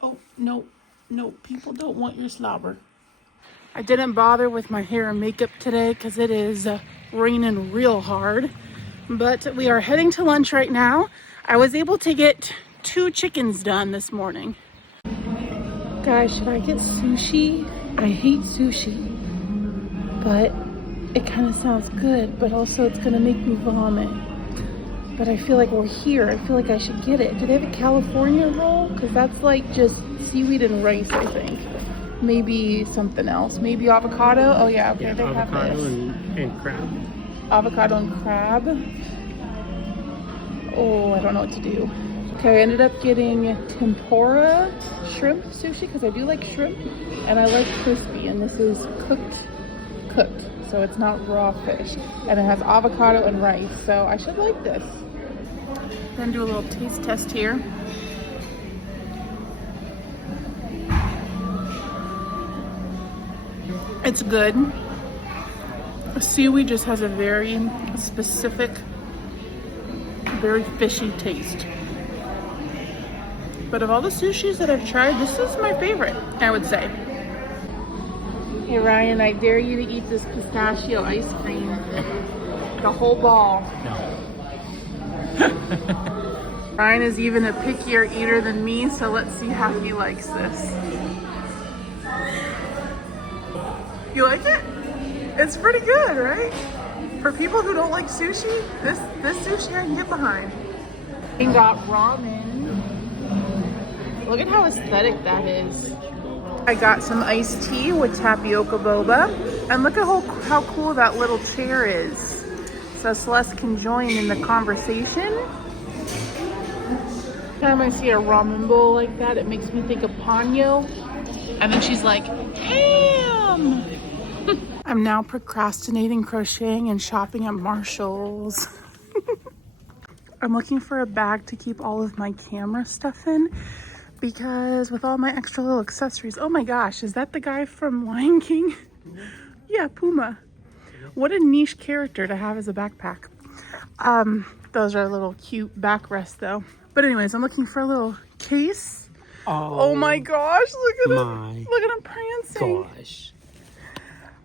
Oh, no, people don't want your slobber. I didn't bother with my hair and makeup today because it is raining real hard. But we are heading to lunch right now. I was able to get 2 chickens done this morning. Guys, should I get sushi? I hate sushi, but it kind of sounds good, but also it's gonna make me vomit. But I feel like we're here. I feel like I should get it. Do they have a California roll? Because that's like just seaweed and rice, I think. Maybe something else. Maybe avocado. Oh yeah, okay, yeah, they have this. And crab. Avocado and crab. Oh, I don't know what to do. Okay, I ended up getting tempura shrimp sushi because I do like shrimp and I like crispy, and this is cooked. So it's not raw fish, and it has avocado and rice, so I should like this. I'm gonna do a little taste test here. It's good. Seaweed just has a very specific, very fishy taste. But of all the sushis that I've tried, this is my favorite, I would say. Hey Ryan, I dare you to eat this pistachio ice cream. The whole ball. No. Ryan is even a pickier eater than me, so let's see how he likes this. You like it? It's pretty good, right? For people who don't like sushi, this sushi I can get behind. We got ramen. Look at how aesthetic that is. I got some iced tea with tapioca boba, and look at how cool that little chair is. so Celeste can join in the conversation. Every time I see a ramen bowl like that, it makes me think of Ponyo. And then she's like, ham! I'm now procrastinating crocheting and shopping at Marshall's. I'm looking for a bag to keep all of my camera stuff in because with all my extra little accessories, oh my gosh, is that the guy from Lion King? Yeah, Puma. What a niche character to have as a backpack. Those are little cute backrests though. But anyways, I'm looking for a little case. Oh my gosh, look at him. Look at him prancing. Gosh.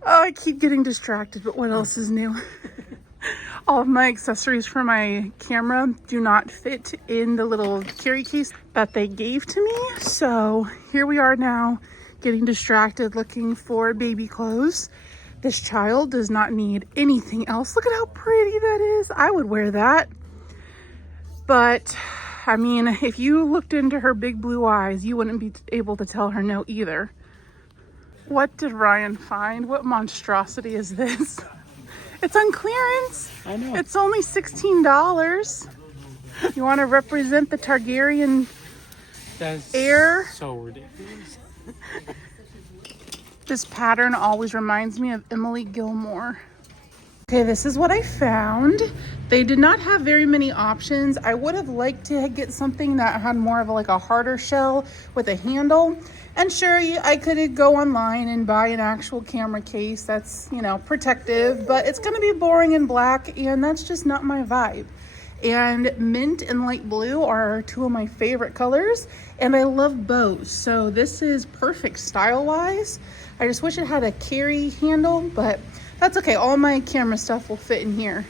Oh, I keep getting distracted, but what else is new? All of my accessories for my camera do not fit in the little carry case that they gave to me. So here we are now getting distracted looking for baby clothes. This child does not need anything else. Look at how pretty that is. I would wear that. But I mean, if you looked into her big blue eyes, you wouldn't be able to tell her no either. What did Ryan find? What monstrosity is this? It's on clearance. I know. It's only $16. You want to represent the Targaryen That's heir? so ridiculous. This pattern always reminds me of Emily Gilmore. Okay, this is what I found. They did not have very many options. I would have liked to get something that had more of like a harder shell with a handle. And sure, I could go online and buy an actual camera case that's, you know, protective, but it's gonna be boring and black, and that's just not my vibe. And mint and light blue are two of my favorite colors, and I love bows. So this is perfect style-wise. I just wish it had a carry handle, but that's okay. All my camera stuff will fit in here.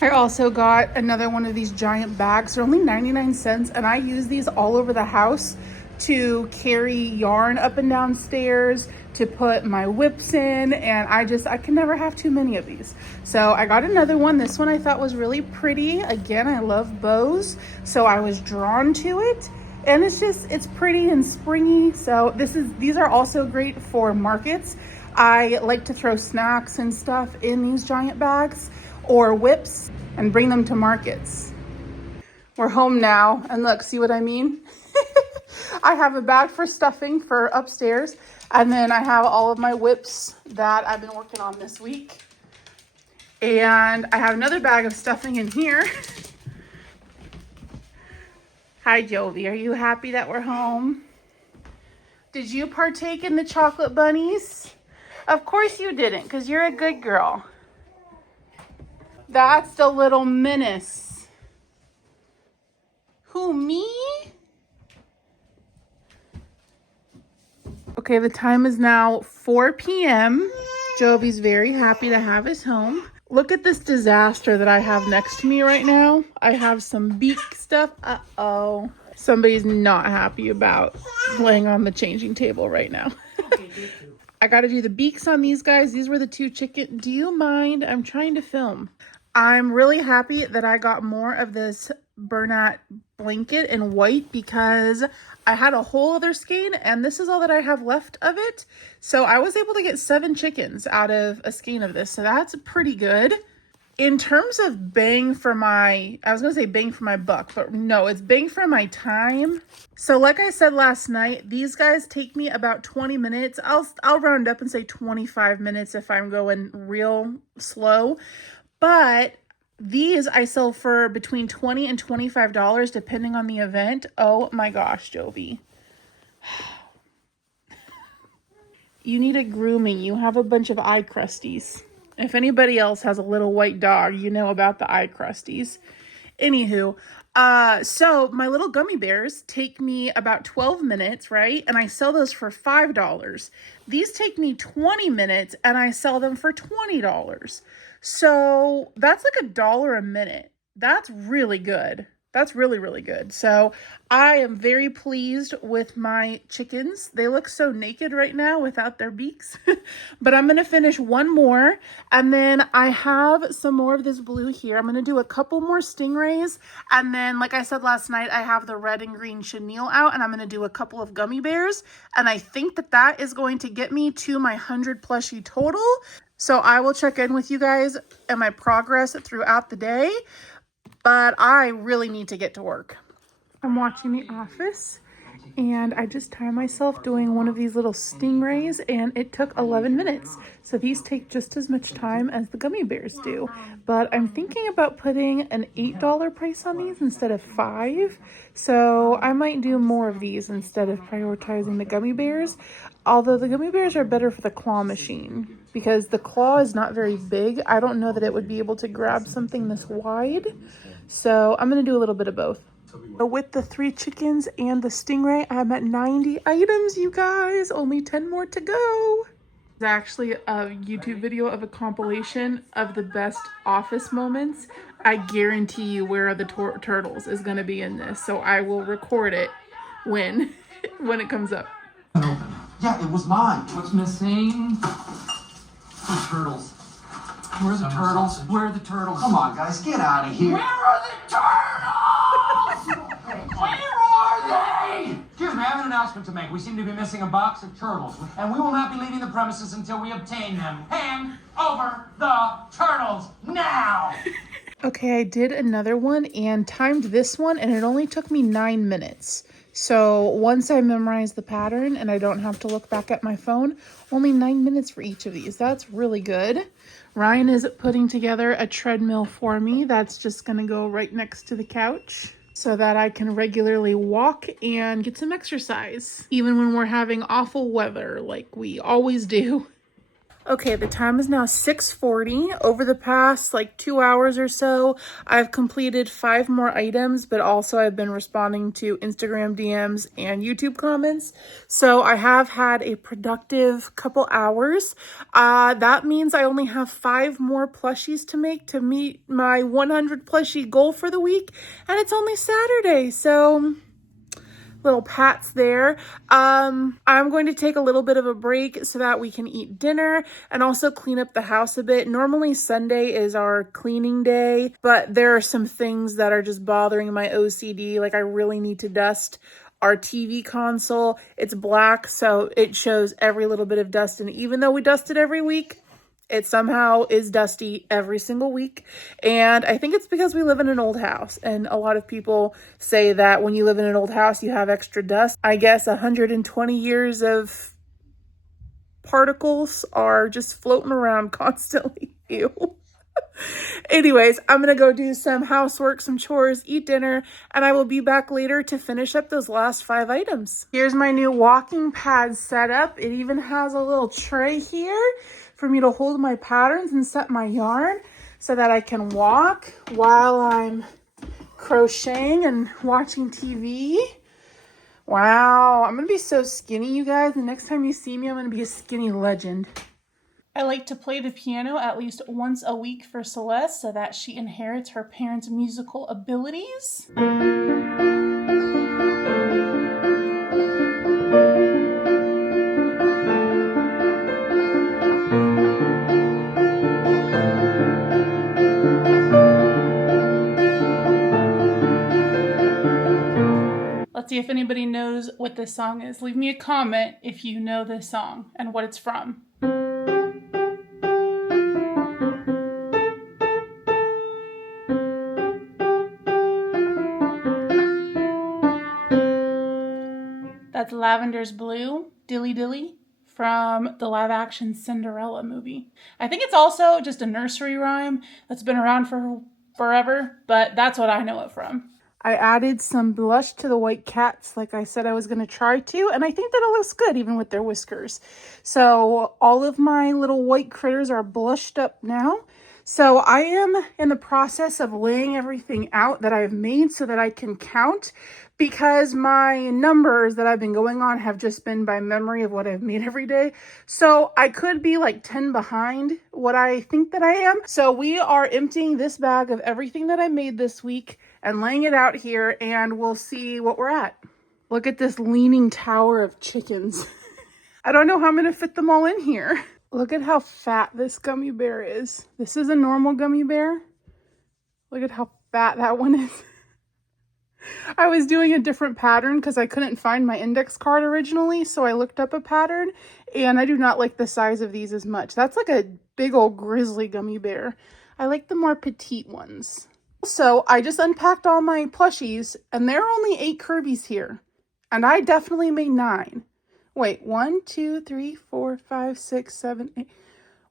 I also got another one of these giant bags. They're only 99 cents, and I use these all over the house to carry yarn up and down stairs, to put my whips in, and I can never have too many of these. So I got another one. This one I thought was really pretty. Again, I love bows, so I was drawn to it. And it's pretty and springy. So these are also great for markets. I like to throw snacks and stuff in these giant bags or whips and bring them to markets. We're home now, and look, see what I mean? I have a bag for stuffing for upstairs, and then I have all of my whips that I've been working on this week. And I have another bag of stuffing in here. Hi, Jovi. Are you happy that we're home? Did you partake in the chocolate bunnies? Of course you didn't, because you're a good girl. That's the little menace. Who, me? Okay, the time is now 4 p.m. Jovi's very happy to have us home. Look at this disaster that I have next to me right now. I have some beak stuff. Uh-oh. Somebody's not happy about laying on the changing table right now. I got to do the beaks on these guys. These were the two chicken. Do you mind? I'm trying to film. I'm really happy that I got more of this Bernat blanket in white because I had a whole other skein and this is all that I have left of it. So I was able to get 7 chickens out of a skein of this. So that's pretty good. In terms of bang for my, I was going to say bang for my buck, but no, it's bang for my time. So like I said last night, these guys take me about 20 minutes. I'll round up and say 25 minutes if I'm going real slow. But these I sell for between $20 and $25 depending on the event. Oh my gosh, Jovi. You need a grooming. You have a bunch of eye crusties. If anybody else has a little white dog, you know about the eye crusties. Anywho, so my little gummy bears take me about 12 minutes, right? And I sell those for $5. These take me 20 minutes and I sell them for $20. So that's like $1 a minute. That's really good. That's really, really good. So I am very pleased with my chickens. They look so naked right now without their beaks. But I'm going to finish one more. And then I have some more of this blue here. I'm going to do a couple more stingrays. And then, like I said last night, I have the red and green chenille out. And I'm going to do a couple of gummy bears. And I think that that is going to get me to my 100 plushie total. So I will check in with you guys and my progress throughout the day, but I really need to get to work. I'm watching The Office, and I just timed myself doing one of these little stingrays, and it took 11 minutes. So these take just as much time as the gummy bears do. But I'm thinking about putting an $8 price on these instead of $5. So I might do more of these instead of prioritizing the gummy bears. Although the gummy bears are better for the claw machine because the claw is not very big. I don't know that it would be able to grab something this wide. So I'm going to do a little bit of both. So with the 3 chickens and the stingray, I'm at 90 items, you guys. Only 10 more to go. It's actually a YouTube video of a compilation of the best office moments. I guarantee you Where Are the Turtles is going to be in this. So I will record it when it comes up. Yeah, it was mine. What's missing? The turtles. Where are the turtles? Where are the turtles? Come on, guys, get out of here. Where are the turtles? Where are they? Excuse me, I have an announcement to make. We seem to be missing a box of turtles, and we will not be leaving the premises until we obtain them. Hand over the turtles now! Okay, I did another one and timed this one, and it only took me 9 minutes. So once I memorize the pattern and I don't have to look back at my phone, only 9 minutes for each of these. That's really good. Ryan is putting together a treadmill for me. That's just gonna go right next to the couch so that I can regularly walk and get some exercise, even when we're having awful weather like we always do. Okay, the time is now 6:40. Over the past 2 hours or so, I've completed 5 more items, but also I've been responding to Instagram DMs and YouTube comments. So I have had a productive couple hours. That means I only have 5 more plushies to make to meet my 100 plushie goal for the week, and it's only Saturday, so little pats there. I'm going to take a little bit of a break so that we can eat dinner and also clean up the house a bit. Normally Sunday is our cleaning day, but there are some things that are just bothering my OCD. Like I really need to dust our TV console. It's black, so it shows every little bit of dust. And even though we dust it every week, it somehow is dusty every single week. And I think it's because we live in an old house. And a lot of people say that when you live in an old house, you have extra dust. I guess 120 years of particles are just floating around constantly. Ew. Anyways, I'm going to go do some housework, some chores, eat dinner, and I will be back later to finish up those last 5 items. Here's my new walking pad setup. It even has a little tray here for me to hold my patterns and set my yarn so that I can walk while I'm crocheting and watching TV. Wow, I'm going to be so skinny, you guys. The next time you see me, I'm going to be a skinny legend. I like to play the piano at least once a week for Celeste so that she inherits her parents' musical abilities. Let's see if anybody knows what this song is. Leave me a comment if you know this song and what it's from. That's Lavender's Blue, Dilly Dilly, from the live-action Cinderella movie. I think it's also just a nursery rhyme that's been around for forever, but that's what I know it from. I added some blush to the white cats like I said I was going to try to, and I think that it looks good even with their whiskers. So all of my little white critters are blushed up now. So I am in the process of laying everything out that I've made so that I can count, because my numbers that I've been going on have just been by memory of what I've made every day. So I could be like 10 behind what I think that I am. So we are emptying this bag of everything that I made this week and laying it out here, and we'll see what we're at. Look at this leaning tower of chickens. I don't know how I'm going to fit them all in here. Look at how fat this gummy bear is. This is a normal gummy bear. Look at how fat that one is. I was doing a different pattern because I couldn't find my index card originally, so I looked up a pattern, and I do not like the size of these as much. That's like a big old grizzly gummy bear. I like the more petite ones. So I just unpacked all my plushies, and there are only 8 Kirby's here, and I definitely made 9. Wait, 1, 2, 3, 4, 5, 6, 7, 8.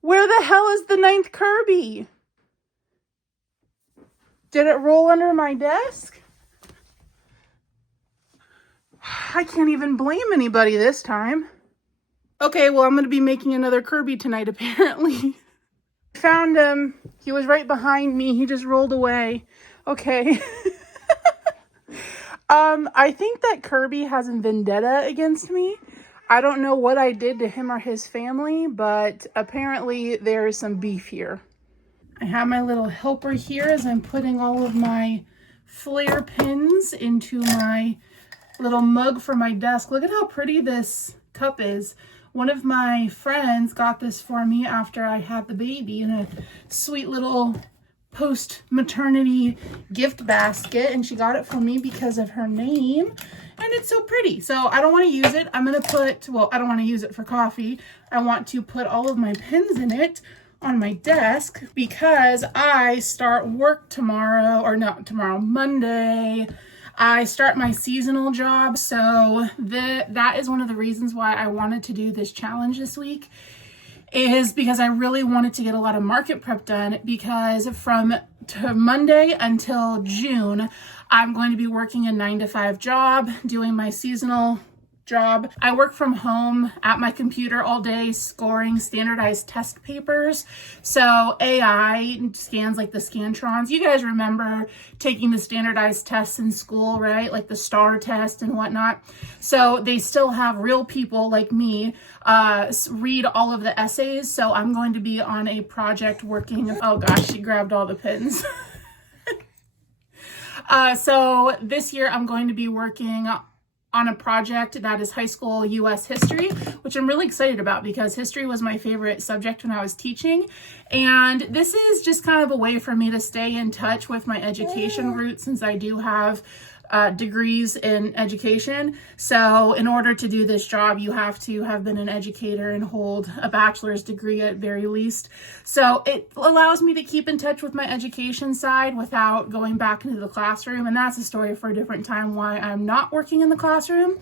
Where the hell is the 9th Kirby? Did it roll under my desk? I can't even blame anybody this time. Okay, well, I'm going to be making another Kirby tonight, apparently. Found him. He was right behind me. He just rolled away. Okay. I think that Kirby has a vendetta against me. I don't know what I did to him or his family, but apparently there is some beef here. I have my little helper here as I'm putting all of my flare pins into my little mug for my desk. Look at how pretty this cup is. One of my friends got this for me after I had the baby in a sweet little post-maternity gift basket, and she got it for me because of her name, and it's so pretty. So I don't want to use it. I'm going to put, well, I don't want to use it for coffee. I want to put all of my pins in it on my desk because I start work tomorrow, or not tomorrow, Monday. I start my seasonal job, so that is one of the reasons why I wanted to do this challenge this week, is because I really wanted to get a lot of market prep done, because from Monday until June, I'm going to be working a 9-to-5 job, doing my seasonal job. I work from home at my computer all day, scoring standardized test papers. So AI scans like the Scantrons. You guys remember taking the standardized tests in school, right? Like the STAR test and whatnot. So they still have real people like me read all of the essays. So I'm going to be on a project working. Oh gosh, she grabbed all the pins. So this year I'm going to be working on a project that is high school US history, which I'm really excited about because history was my favorite subject when I was teaching. And this is just kind of a way for me to stay in touch with my education roots, since I do have degrees in education. So in order to do this job, you have to have been an educator and hold a bachelor's degree at very least. So it allows me to keep in touch with my education side without going back into the classroom. And that's a story for a different time why I'm not working in the classroom.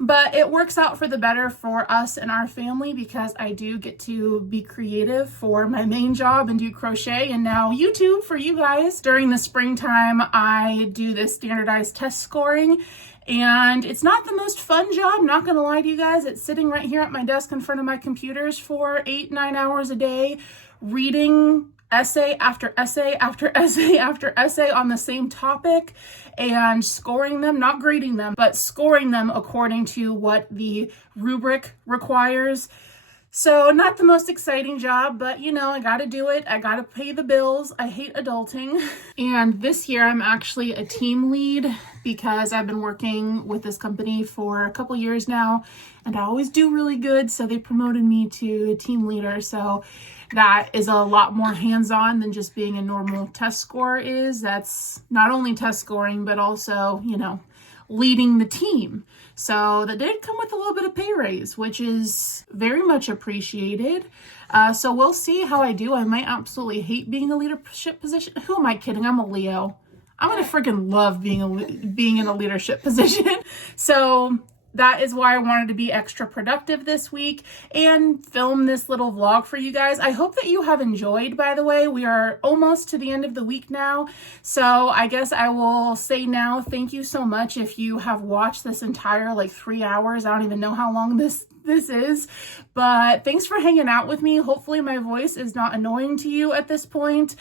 But it works out for the better for us and our family, because I do get to be creative for my main job and do crochet and now YouTube for you guys. During the springtime, I do this standardized test scoring, and it's not the most fun job, not gonna lie to you guys. It's sitting right here at my desk in front of my computers for 8-9 hours a day, reading essay after essay after essay after essay on the same topic and scoring them, not grading them, but scoring them according to what the rubric requires. So not the most exciting job, but you know, I gotta do it. I gotta pay the bills. I hate adulting. And this year I'm actually a team lead because I've been working with this company for a couple years now, and I always do really good. So they promoted me to a team leader. So that is a lot more hands-on than just being a normal test scorer is. That's not only test scoring, but also, you know, leading the team. So that did come with a little bit of pay raise, which is very much appreciated. So we'll see how I do. I might absolutely hate being a leadership position. Who am I kidding? I'm a Leo. I'm gonna freaking love being in a leadership position. So that is why I wanted to be extra productive this week and film this little vlog for you guys. I hope that you have enjoyed, by the way. We are almost to the end of the week now. So I guess I will say now, thank you so much if you have watched this entire 3 hours. I don't even know how long this is, but thanks for hanging out with me. Hopefully my voice is not annoying to you at this point.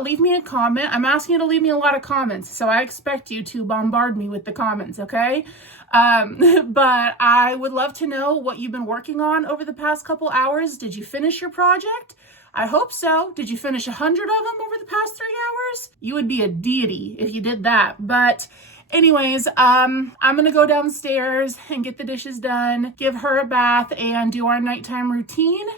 Leave me a comment. I'm asking you to leave me a lot of comments, so I expect you to bombard me with the comments, okay? But I would love to know what you've been working on over the past couple hours. Did you finish your project? I hope so. Did you finish 100 of them over the past 3 hours? You would be a deity if you did that. But anyways, I'm gonna go downstairs and get the dishes done, give her a bath, and do our nighttime routine.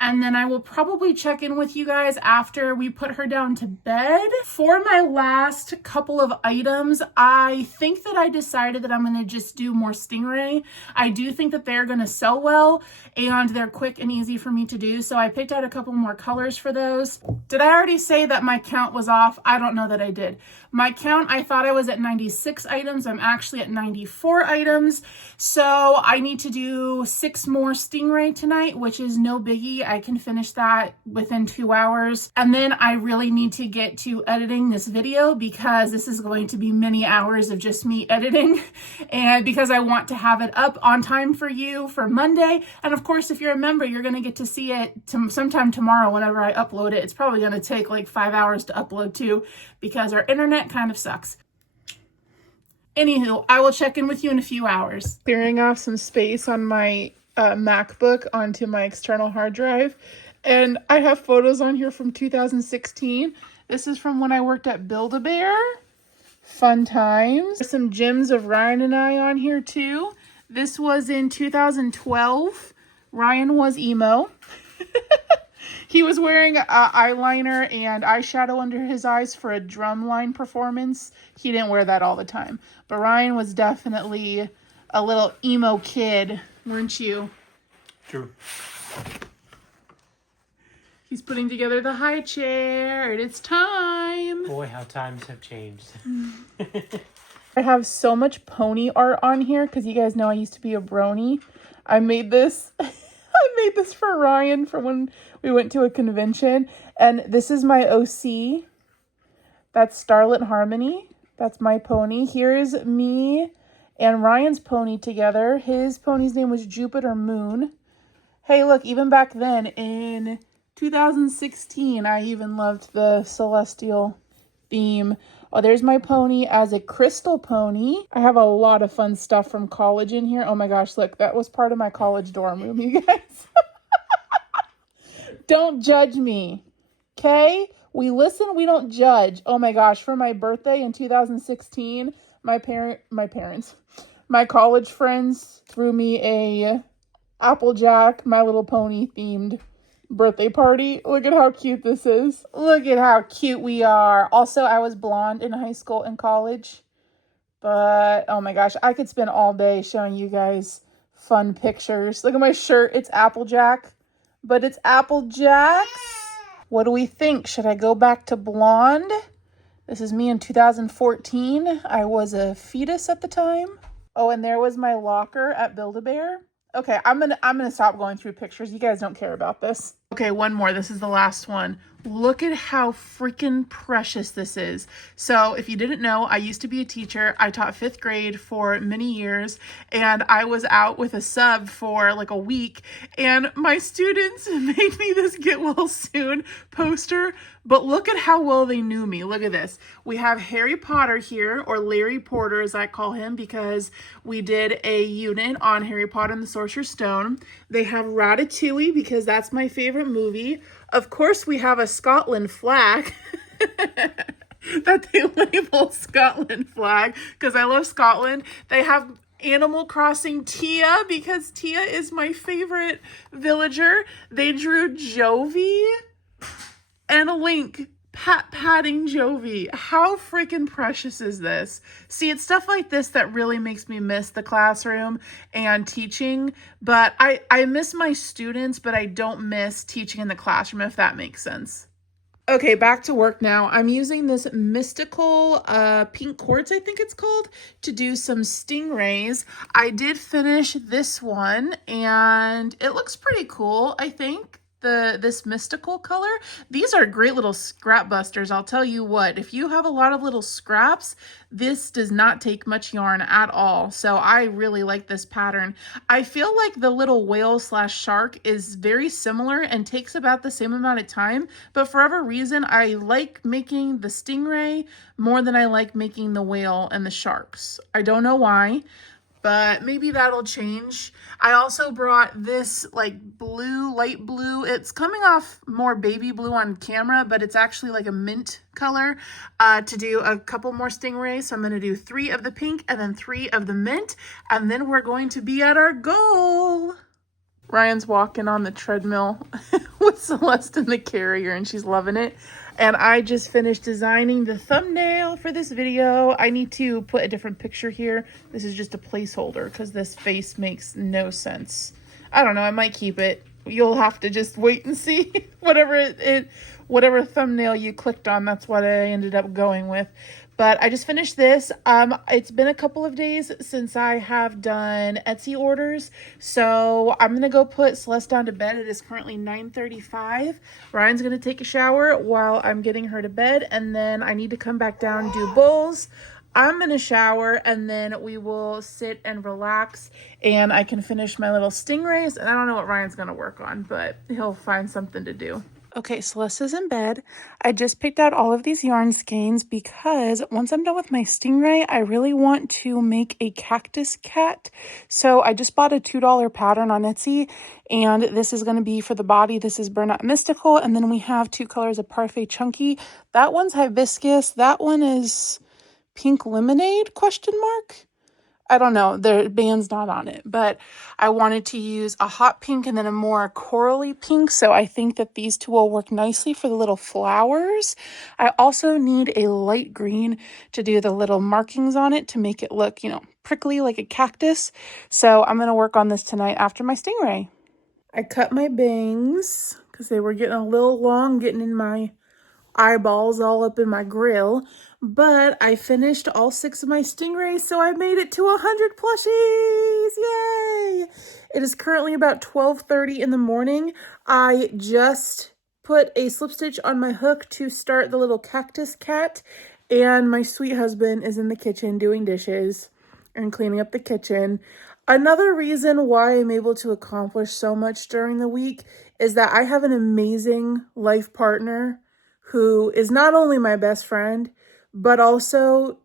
and then I will probably check in with you guys after we put her down to bed. For my last couple of items, I think that I decided that I'm going to just do more stingray. I do think that they're going to sell well and they're quick and easy for me to do, so I picked out a couple more colors for those. Did I already say that my count was off? I don't know that I did. My count, I thought I was at 96 items. I'm actually at 94 items. So I need to do 6 more stingray tonight, which is no biggie. I can finish that within 2 hours. And then I really need to get to editing this video because this is going to be many hours of just me editing. And because I want to have it up on time for you for Monday. And of course, if you're a member, you're going to get to see it sometime tomorrow whenever I upload it. It's probably going to take like 5 hours to upload too because our internet kind of sucks. Anywho, I will check in with you in a few hours. Clearing off some space on my MacBook onto my external hard drive. And I have photos on here from 2016. This is from when I worked at Build-A-Bear. Fun times. There's some gems of Ryan and I on here too. This was in 2012. Ryan was emo. He was wearing eyeliner and eyeshadow under his eyes for a drumline performance. He didn't wear that all the time. But Ryan was definitely a little emo kid, weren't you? True. He's putting together the high chair and it's time. Boy, how times have changed. I have so much pony art on here because you guys know I used to be a brony. I made this for Ryan for when we went to a convention. And this is my OC. That's Starlit Harmony. That's my pony. Here is me and Ryan's pony together. His pony's name was Jupiter Moon. Hey, look, even back then in 2016, I even loved the celestial theme. Oh, there's my pony as a crystal pony. I have a lot of fun stuff from college in here. Oh my gosh, look, that was part of my college dorm room, you guys. Don't judge me, okay? We listen, we don't judge. Oh my gosh, for my birthday in 2016, my college friends threw me a Applejack, My Little Pony themed birthday party. Look at how cute this is. Look at how cute we are. Also, I was blonde in high school and college. But, oh my gosh, I could spend all day showing you guys fun pictures. Look at my shirt. It's Applejack. But it's Applejack's. What do we think? Should I go back to blonde? This is me in 2014. I was a fetus at the time. Oh, and there was my locker at Build-A-Bear. Okay, I'm gonna stop going through pictures. You guys don't care about this. Okay, one more. This is the last one. Look at how freaking precious this is. So if you didn't know, I used to be a teacher. I taught 5th grade for many years, and I was out with a sub for like a week, and my students made me this get well soon poster, but look at how well they knew me. Look at this. We have Harry Potter here, or Larry Porter as I call him, because we did a unit on Harry Potter and the Sorcerer's Stone. They have Ratatouille because that's my favorite movie. Of course, we have a Scotland flag that they label Scotland flag because I love Scotland. They have Animal Crossing Tia because Tia is my favorite villager. They drew Jovi and a link patting Jovi. How freaking precious is this? See, it's stuff like this that really makes me miss the classroom and teaching, but I miss my students, but I don't miss teaching in the classroom, if that makes sense. Okay, back to work now. I'm using this mystical pink quartz, I think it's called, to do some stingrays. I did finish this one and it looks pretty cool, I think. This mystical color. These are great little scrap busters. I'll tell you what, if you have a lot of little scraps, this does not take much yarn at all. So I really like this pattern. I feel like the little whale / shark is very similar and takes about the same amount of time, but for whatever reason, I like making the stingray more than I like making the whale and the sharks. I don't know why, but maybe that'll change. I also brought this like blue, light blue. It's coming off more baby blue on camera, but it's actually like a mint color to do a couple more stingrays. So I'm going to do 3 of the pink and then 3 of the mint. And then we're going to be at our goal. Ryan's walking on the treadmill with Celeste in the carrier and she's loving it. And I just finished designing the thumbnail for this video. I need to put a different picture here. This is just a placeholder because this face makes no sense. I don't know, I might keep it. You'll have to just wait and see. Whatever thumbnail you clicked on, that's what I ended up going with. But I just finished this. It's been a couple of days since I have done Etsy orders. So I'm going to go put Celeste down to bed. It is currently 9:35. Ryan's going to take a shower while I'm getting her to bed. And then I need to come back down and do bowls. I'm going to shower and then we will sit and relax and I can finish my little stingrays. And I don't know what Ryan's going to work on, but he'll find something to do. Okay, Celeste is in bed. I just picked out all of these yarn skeins because once I'm done with my stingray, I really want to make a cactus cat. So I just bought a $2 pattern on Etsy, and this is going to be for the body. This is Burnout Mystical, and then we have 2 colors of Parfait Chunky. That one's hibiscus. That one is pink lemonade, question mark? I don't know, the band's not on it, but I wanted to use a hot pink and then a more corally pink, so I think that these two will work nicely for the little flowers. I also need a light green to do the little markings on it to make it look, you know, prickly like a cactus. So I'm going to work on this tonight after my stingray. I cut my bangs because they were getting a little long, getting in my eyeballs all up in my grill, but I finished all 6 of my stingrays, so I made it to 100 plushies. Yay! It is currently about 12:30 in the morning. I just put a slip stitch on my hook to start the little cactus cat, and my sweet husband is in the kitchen doing dishes and cleaning up the kitchen. Another reason why I'm able to accomplish so much during the week is that I have an amazing life partner who is not only my best friend, but also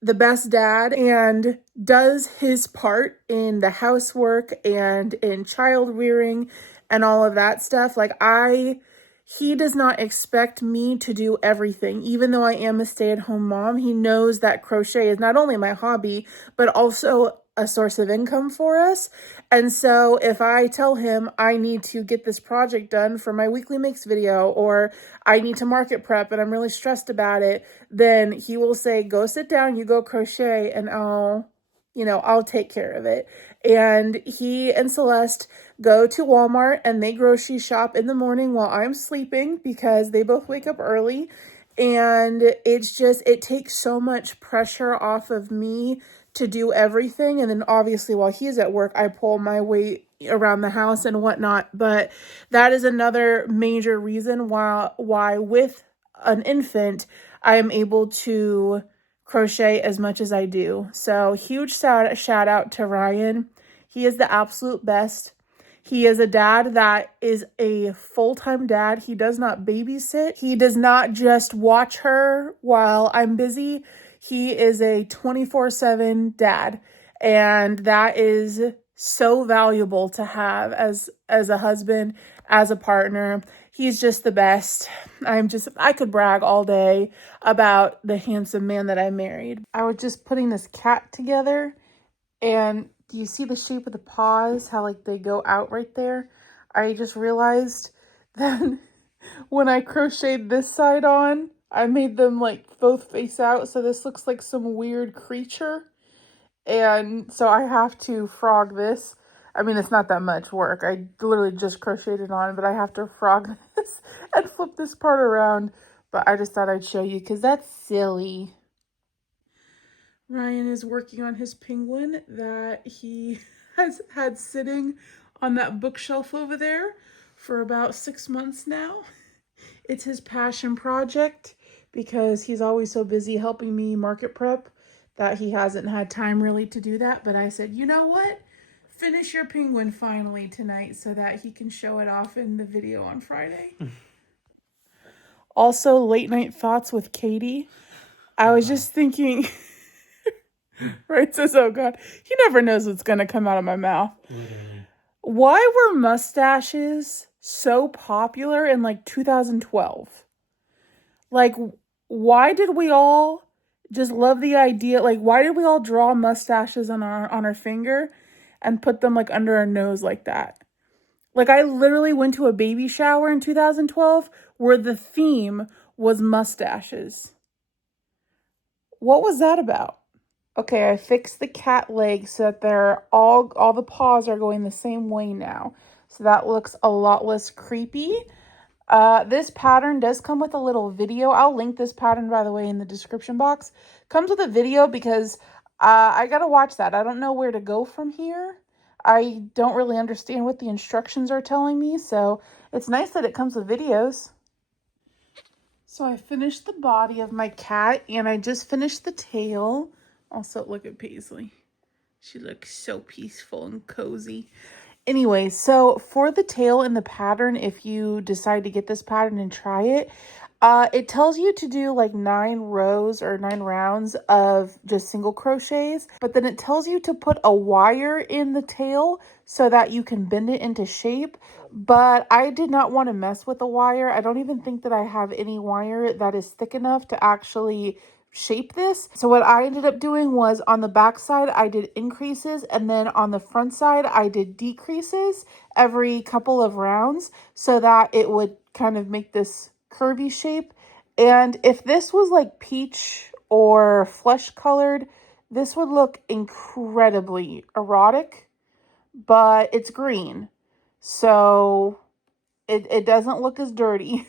the best dad and does his part in the housework and in child rearing and all of that stuff. He does not expect me to do everything. Even though I am a stay-at-home mom, he knows that crochet is not only my hobby, but also a source of income for us. And so if I tell him I need to get this project done for my weekly makes video, or I need to market prep and I'm really stressed about it, then he will say, go sit down, you go crochet, and I'll take care of it. And he and Celeste go to Walmart and they grocery shop in the morning while I'm sleeping because they both wake up early. And it takes so much pressure off of me to do everything. And then obviously while he's at work, I pull my weight around the house and whatnot. But that is another major reason why with an infant, I am able to crochet as much as I do. So huge shout out to Ryan. He is the absolute best. He is a dad that is a full-time dad. He does not babysit. He does not just watch her while I'm busy. He is a 24/7 dad. And that is so valuable to have as a husband, as a partner. He's just the best. I could brag all day about the handsome man that I married. I was just putting this cat together, and do you see the shape of the paws? How they go out right there? I just realized that when I crocheted this side on, I made them both face out. So this looks like some weird creature. And so I have to frog this. I mean, it's not that much work. I literally just crocheted it on, but I have to frog this and flip this part around. But I just thought I'd show you because that's silly. Ryan is working on his penguin that he has had sitting on that bookshelf over there for about 6 months now. It's his passion project because he's always so busy helping me market prep that he hasn't had time really to do that. But I said, you know what? Finish your penguin finally tonight so that he can show it off in the video on Friday. Also, late night thoughts with Katie. I was just thinking... Right, says, oh God, he never knows what's going to come out of my mouth. Literally. Why were mustaches so popular in 2012? Why did we all just love the idea? Why did we all draw mustaches on our finger and put them under our nose like that? Like, I literally went to a baby shower in 2012 where the theme was mustaches. What was that about? Okay, I fixed the cat legs so that they're all the paws are going the same way now. So that looks a lot less creepy. This pattern does come with a little video. I'll link this pattern, by the way, in the description box. Comes with a video because I gotta watch that. I don't know where to go from here. I don't really understand what the instructions are telling me, so it's nice that it comes with videos. So I finished the body of my cat, and I just finished the tail. Also, look at Paisley. She looks so peaceful and cozy. Anyway, so for the tail and the pattern, if you decide to get this pattern and try it, it tells you to do like 9 rows or 9 rounds of just single crochets, but then it tells you to put a wire in the tail so that you can bend it into shape. But I did not want to mess with the wire. I don't even think that I have any wire that is thick enough to actually shape this. So what I ended up doing was on the back side I did increases, and then on the front side I did decreases every couple of rounds so that it would kind of make this curvy shape. And if this was like peach or flesh colored, this would look incredibly erotic, but it's green, so it doesn't look as dirty.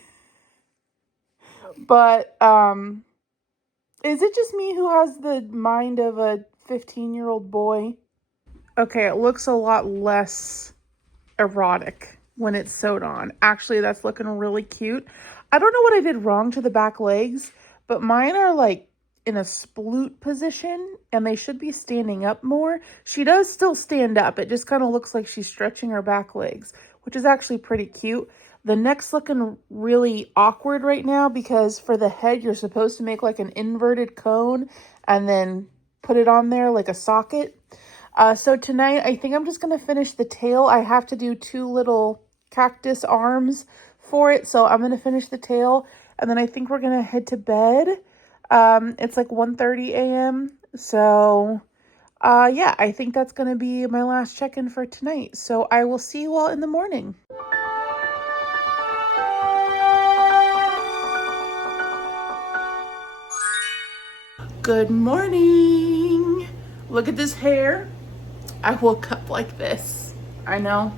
But is it just me who has the mind of a 15-year-old boy? Okay, it looks a lot less erotic when it's sewed on. Actually, that's looking really cute. I don't know what I did wrong to the back legs, but mine are like in a sploot position and they should be standing up more. She does still stand up. It just kind of looks like she's stretching her back legs, which is actually pretty cute. The neck's looking really awkward right now because for the head, you're supposed to make like an inverted cone and then put it on there like a socket. So tonight, I think I'm just going to finish the tail. I have to do 2 little cactus arms for it. So I'm going to finish the tail and then I think we're going to head to bed. It's like 1:30 a.m. So yeah, I think that's going to be my last check-in for tonight. So I will see you all in the morning. Good morning. Look at this hair. I woke up like this. I know.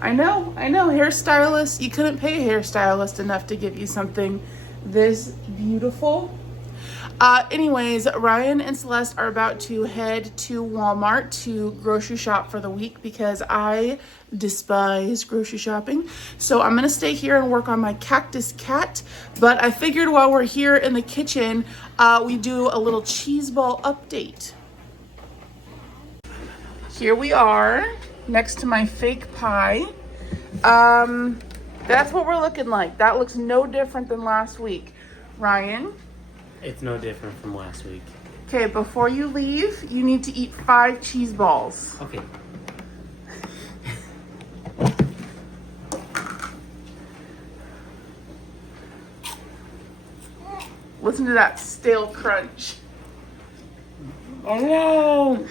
Hairstylist, you couldn't pay a hairstylist enough to give you something this beautiful. Anyways, Ryan and Celeste are about to head to Walmart to grocery shop for the week because I despise grocery shopping. So I'm gonna stay here and work on my cactus cat. But I figured while we're here in the kitchen, we do a little cheese ball update. Here we are next to my fake pie. That's what we're looking like. That looks no different than last week. Ryan? It's no different from last week. Okay, before you leave, you need to eat 5 cheese balls. Okay. Listen to that stale crunch. Oh no!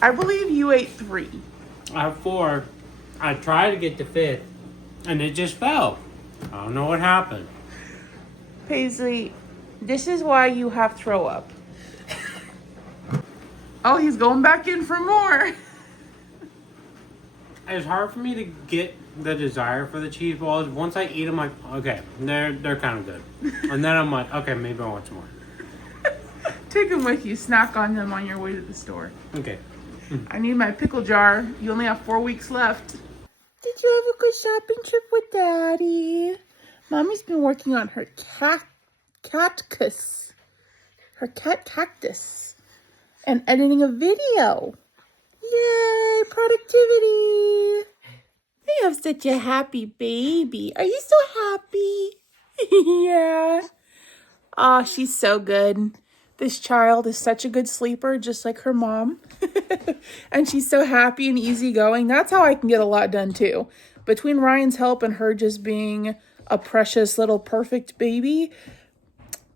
I believe you ate 3. I have 4. I tried to get to 5th, and it just fell. I don't know what happened. Paisley, this is why you have throw up. Oh, he's going back in for more. It's hard for me to get the desire for the cheese balls. Once I eat them, like, okay, they're kind of good. And then I'm like, okay, maybe I want some more. Take them with you. Snack on them on your way to the store. Okay. I need my pickle jar. You only have 4 weeks left. Did you have a good shopping trip with Daddy? Mommy's been working on her cactus. Her cat cactus. And editing a video. Yay, productivity. I have such a happy baby. Are you so happy? Yeah. Oh, she's so good. This child is such a good sleeper, just like her mom. And she's so happy and easygoing. That's how I can get a lot done too. Between Ryan's help and her just being a precious little perfect baby.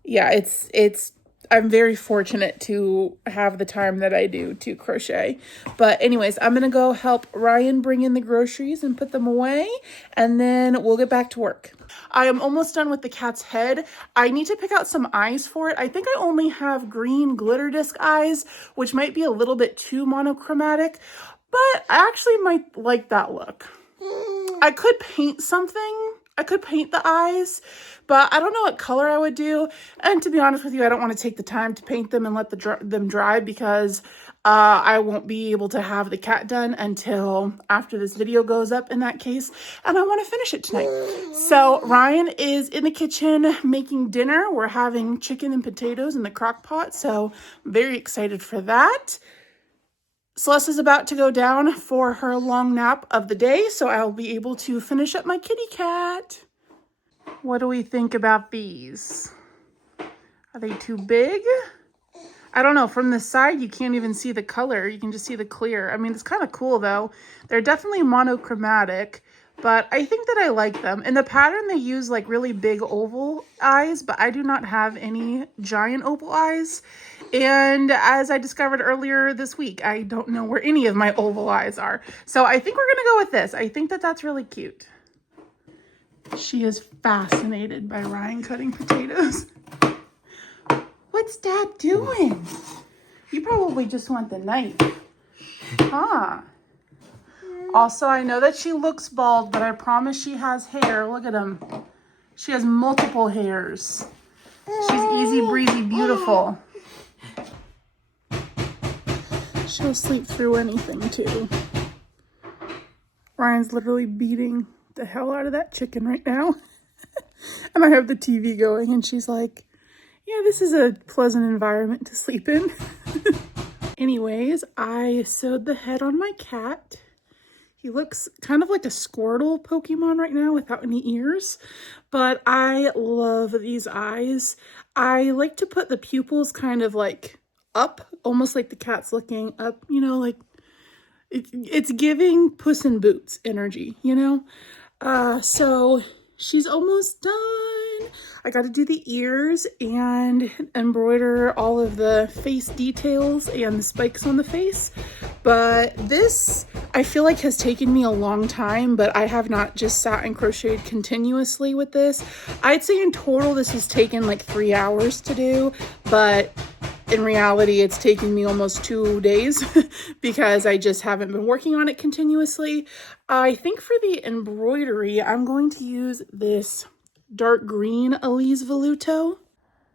Yeah, it's I'm very fortunate to have the time that I do to crochet. But anyways, I'm gonna go help Ryan bring in the groceries and put them away, and then we'll get back to work. I am almost done with the cat's head. I need to pick out some eyes for it. I think I only have green glitter disc eyes, which might be a little bit too monochromatic, but I actually might like that look. I could paint something. I could paint the eyes, but I don't know what color I would do. And to be honest with you, I don't want to take the time to paint them and let them dry because I won't be able to have the cat done until after this video goes up in that case. And I want to finish it tonight. So Ryan is in the kitchen making dinner. We're having chicken and potatoes in the crock pot. So I'm very excited for that. Celeste is about to go down for her long nap of the day, so I'll be able to finish up my kitty cat. What do we think about these? Are they too big? I don't know. From the side, you can't even see the color. You can just see the clear. I mean, it's kind of cool, though. They're definitely monochromatic, but I think that I like them. In the pattern, they use like really big oval eyes, but I do not have any giant oval eyes. And as I discovered earlier this week, I don't know where any of my oval eyes are. So I think we're going to go with this. I think that that's really cute. She is fascinated by Ryan cutting potatoes. What's Dad doing? You probably just want the knife. Huh? Also, I know that she looks bald, but I promise she has hair. Look at him. She has multiple hairs. She's easy breezy beautiful. She'll sleep through anything too. Ryan's literally beating the hell out of that chicken right now. And I have the TV going and she's like, yeah, this is a pleasant environment to sleep in. Anyways, I sewed the head on my cat. He looks kind of like a Squirtle Pokemon right now without any ears, but I love these eyes. I like to put the pupils kind of like up, almost like the cat's looking up, you know, like it's giving Puss in Boots energy, you know? So she's almost done. I got to do the ears and embroider all of the face details and the spikes on the face. But this, I feel like, has taken me a long time, but I have not just sat and crocheted continuously with this. I'd say in total this has taken like 3 hours to do, but in reality, it's taking me almost 2 days because I just haven't been working on it continuously. I think for the embroidery, I'm going to use this dark green Elise Voluto.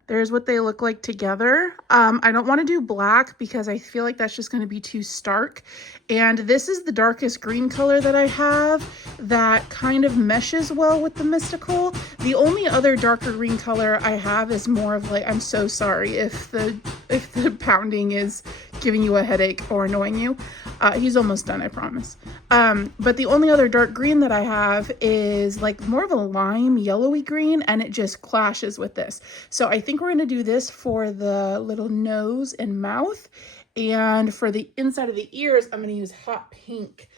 There's what they look like together. I don't want to do black because I feel like that's just going to be too stark. And this is the darkest green color that I have that kind of meshes well with the mystical. The only other darker green color I have is more of like, I'm so sorry if the pounding is giving you a headache or annoying you. He's almost done, I promise. But the only other dark green that I have is like more of a lime yellowy green, and it just clashes with this. So I think we're going to do this for the little nose and mouth. And for the inside of the ears, I'm going to use hot pink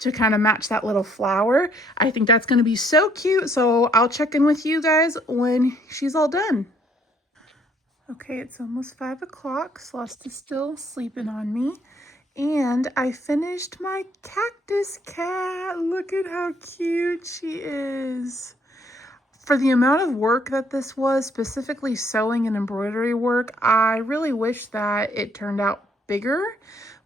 to kind of match that little flower. I think that's going to be so cute. So I'll check in with you guys when she's all done. Okay, it's almost 5 o'clock. Celeste is still sleeping on me. And I finished my cactus cat. Look at how cute she is. For the amount of work that this was, specifically sewing and embroidery work, I really wish that it turned out bigger,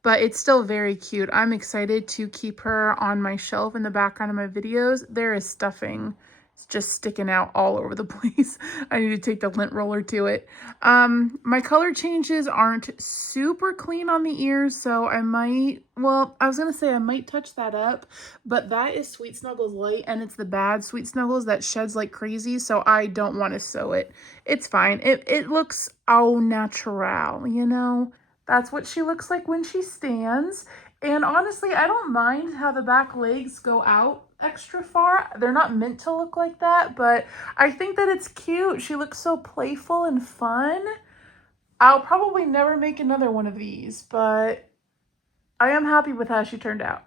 but it's still very cute. I'm excited to keep her on my shelf in the background of my videos. There is stuffing. It's just sticking out all over the place. I need to take the lint roller to it. My color changes aren't super clean on the ears, so I might, well, I was going to say I might touch that up, but that is Sweet Snuggles Light, and it's the bad Sweet Snuggles that sheds like crazy, so I don't want to sew it. It's fine. It looks au natural, you know? That's what she looks like when she stands. And honestly, I don't mind how the back legs go out extra far. They're not meant to look like that, but I think that it's cute. She looks so playful and fun. I'll probably never make another one of these, but I am happy with how she turned out.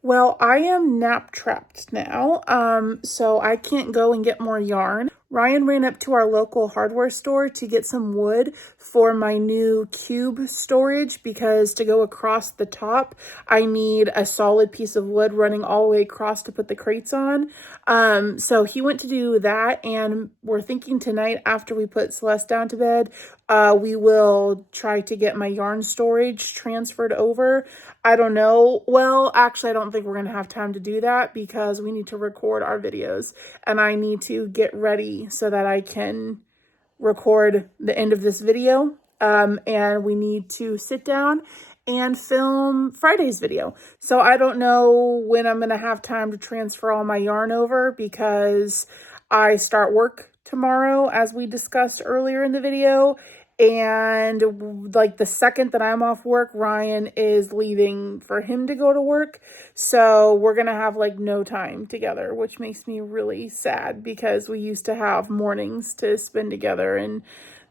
Well, I am nap trapped now, so I can't go and get more yarn. Ryan ran up to our local hardware store to get some wood for my new cube storage because to go across the top, I need a solid piece of wood running all the way across to put the crates on. So he went to do that, and we're thinking tonight after we put Celeste down to bed, we will try to get my yarn storage transferred over. I don't know. Well, actually, I don't think we're going to have time to do that because we need to record our videos and I need to get ready so that I can record the end of this video. And we need to sit down and film Friday's video. So I don't know when I'm going to have time to transfer all my yarn over because I start work tomorrow, as we discussed earlier in the video. And like the second that I'm off work, Ryan is leaving for him to go to work. So we're going to have like no time together, which makes me really sad because we used to have mornings to spend together and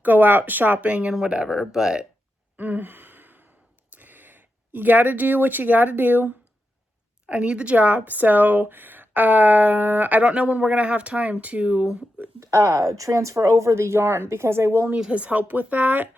go out shopping and whatever. But you got to do what you got to do. I need the job. So I don't know when we're going to have time to transfer over the yarn because I will need his help with that.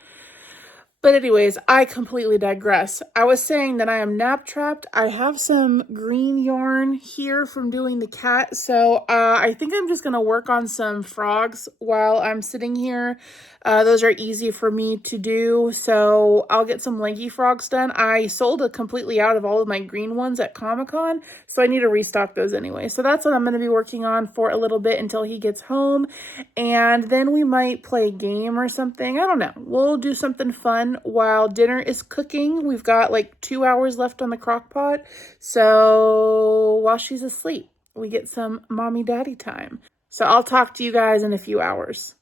But anyways, I completely digress. I was saying that I am nap trapped. I have some green yarn here from doing the cat. So I think I'm just going to work on some frogs while I'm sitting here. Those are easy for me to do. So I'll get some leggy frogs done. I sold completely out of all of my green ones at Comic-Con. So I need to restock those anyway. So that's what I'm going to be working on for a little bit until he gets home. And then we might play a game or something. I don't know. We'll do something fun while dinner is cooking. We've got like 2 hours left on the crock pot. So while she's asleep, we get some mommy daddy time. So I'll talk to you guys in a few hours.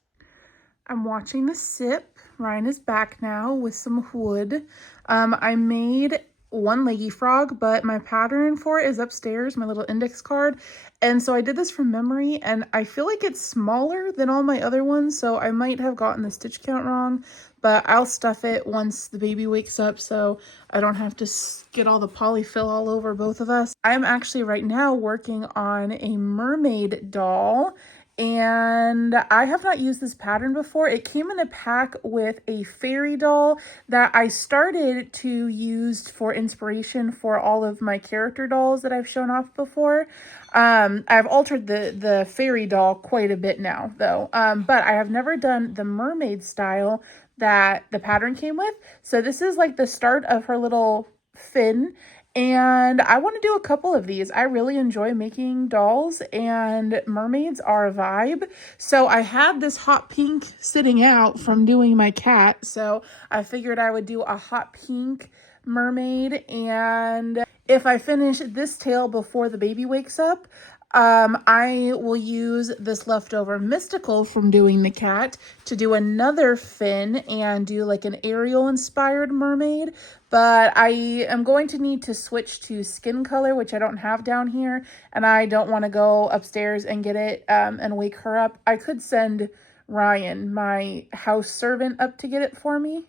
I'm watching the sip. Ryan is back now with some wood. I made one leggy frog, but my pattern for it is upstairs, my little index card. And so I did this from memory, and I feel like it's smaller than all my other ones, so I might have gotten the stitch count wrong, but I'll stuff it once the baby wakes up so I don't have to get all the polyfill all over both of us. I'm actually right now working on a mermaid doll, and I have not used this pattern before. It came in a pack with a fairy doll that I started to use for inspiration for all of my character dolls that I've shown off before. I've altered the fairy doll quite a bit now though, but I have never done the mermaid style that the pattern came with. So this is like the start of her little fin. And I want to do a couple of these. I really enjoy making dolls, and mermaids are a vibe. So I had this hot pink sitting out from doing my cat. So I figured I would do a hot pink mermaid. And if I finish this tail before the baby wakes up, I will use this leftover mystical from doing the cat to do another fin and do like an Ariel inspired mermaid. But I am going to need to switch to skin color, which I don't have down here. And I don't want to go upstairs and get it and wake her up. I could send Ryan, my house servant, up to get it for me,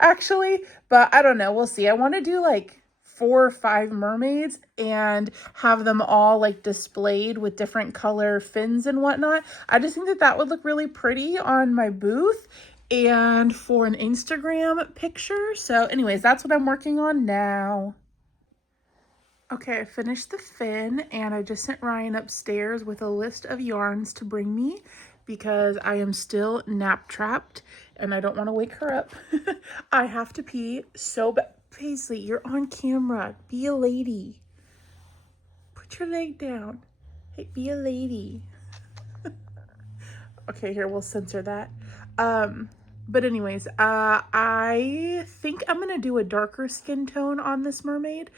actually. But I don't know. We'll see. I want to do like 4 or 5 mermaids and have them all like displayed with different color fins and whatnot. I just think that that would look really pretty on my booth and for an Instagram picture. So anyways, that's what I'm working on now. Okay, I finished the fin and I just sent Ryan upstairs with a list of yarns to bring me because I am still nap trapped and I don't want to wake her up. I have to pee so bad. Paisley, you're on camera. Be a lady. Put your leg down. Hey, be a lady. Okay, here, we'll censor that. But anyways, I think I'm going to do a darker skin tone on this mermaid.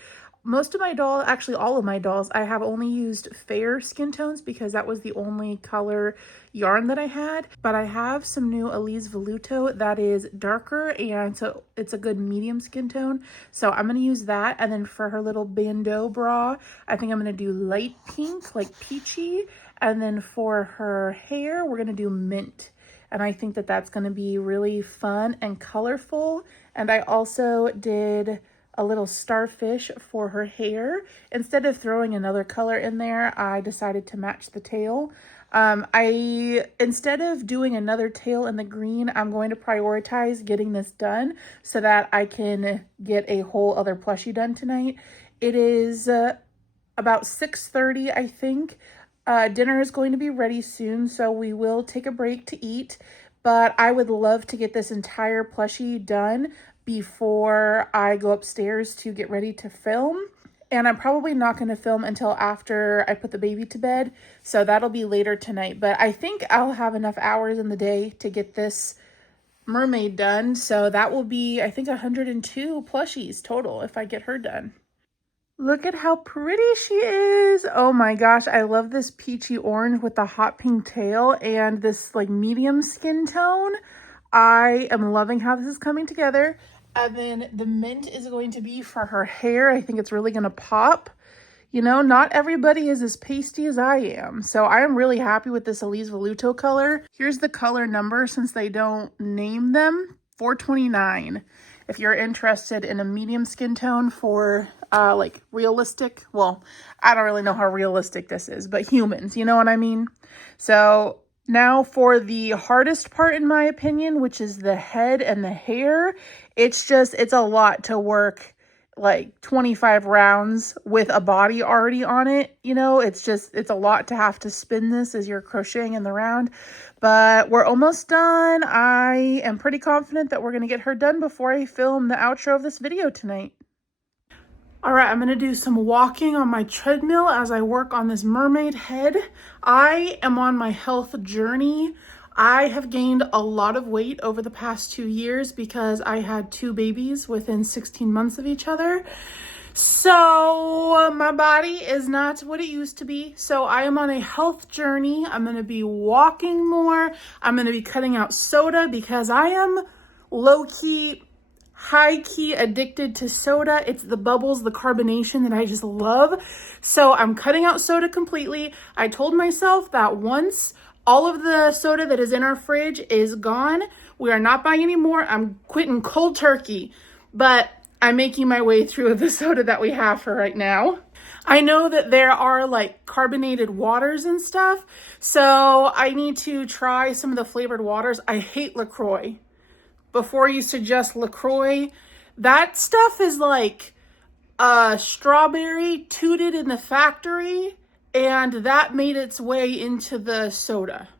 Most of my dolls, actually all of my dolls, I have only used fair skin tones because that was the only color yarn that I had. But I have some new Elise Veluto that is darker, and so it's a good medium skin tone. So I'm going to use that. And then for her little bandeau bra, I think I'm going to do light pink, like peachy. And then for her hair, we're going to do mint. And I think that that's going to be really fun and colorful. And I also did a little starfish for her hair. Instead of throwing another color in there, I decided to match the tail. Instead of doing another tail in the green, I'm going to prioritize getting this done so that I can get a whole other plushie done tonight. It is about 6:30, I think. Dinner is going to be ready soon, so we will take a break to eat. But I would love to get this entire plushie done before I go upstairs to get ready to film. And I'm probably not going to film until after I put the baby to bed. So that'll be later tonight. But I think I'll have enough hours in the day to get this mermaid done. So that will be, I think, 102 plushies total if I get her done. Look at how pretty she is. Oh my gosh, I love this peachy orange with the hot pink tail and this like medium skin tone. I am loving how this is coming together. And then the mint is going to be for her hair. I think it's really going to pop. You know, not everybody is as pasty as I am. So I am really happy with this Elise Voluto color. Here's the color number since they don't name them. 429. If you're interested in a medium skin tone for like realistic, well, I don't really know how realistic this is, but humans, you know what I mean? So now for the hardest part, in my opinion, which is the head and the hair, it's a lot to work like 25 rounds with a body already on it. You know, it's a lot to have to spin this as you're crocheting in the round, but we're almost done. I am pretty confident that we're going to get her done before I film the outro of this video tonight. All right, I'm going to do some walking on my treadmill as I work on this mermaid head. I am on my health journey. I have gained a lot of weight over the past 2 years because I had 2 babies within 16 months of each other. So my body is not what it used to be. So I am on a health journey. I'm going to be walking more. I'm going to be cutting out soda because I am low-key, high-key addicted to soda. It's the bubbles, the carbonation that I just love. So I'm cutting out soda completely. I told myself that once all of the soda that is in our fridge is gone, we are not buying any more. I'm quitting cold turkey, but I'm making my way through the soda that we have for right now. I know that there are like carbonated waters and stuff, so I need to try some of the flavored waters. I hate LaCroix. Before I used to just LaCroix. That stuff is like strawberry tooted in the factory, and that made its way into the soda.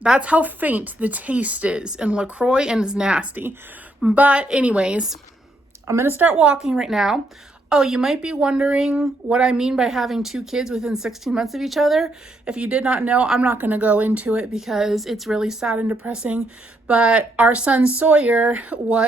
That's how faint the taste is in LaCroix, and it's nasty. But anyways, I'm going to start walking right now. Oh, you might be wondering what I mean by having 2 kids within 16 months of each other. If you did not know, I'm not going to go into it because it's really sad and depressing. But our son Sawyer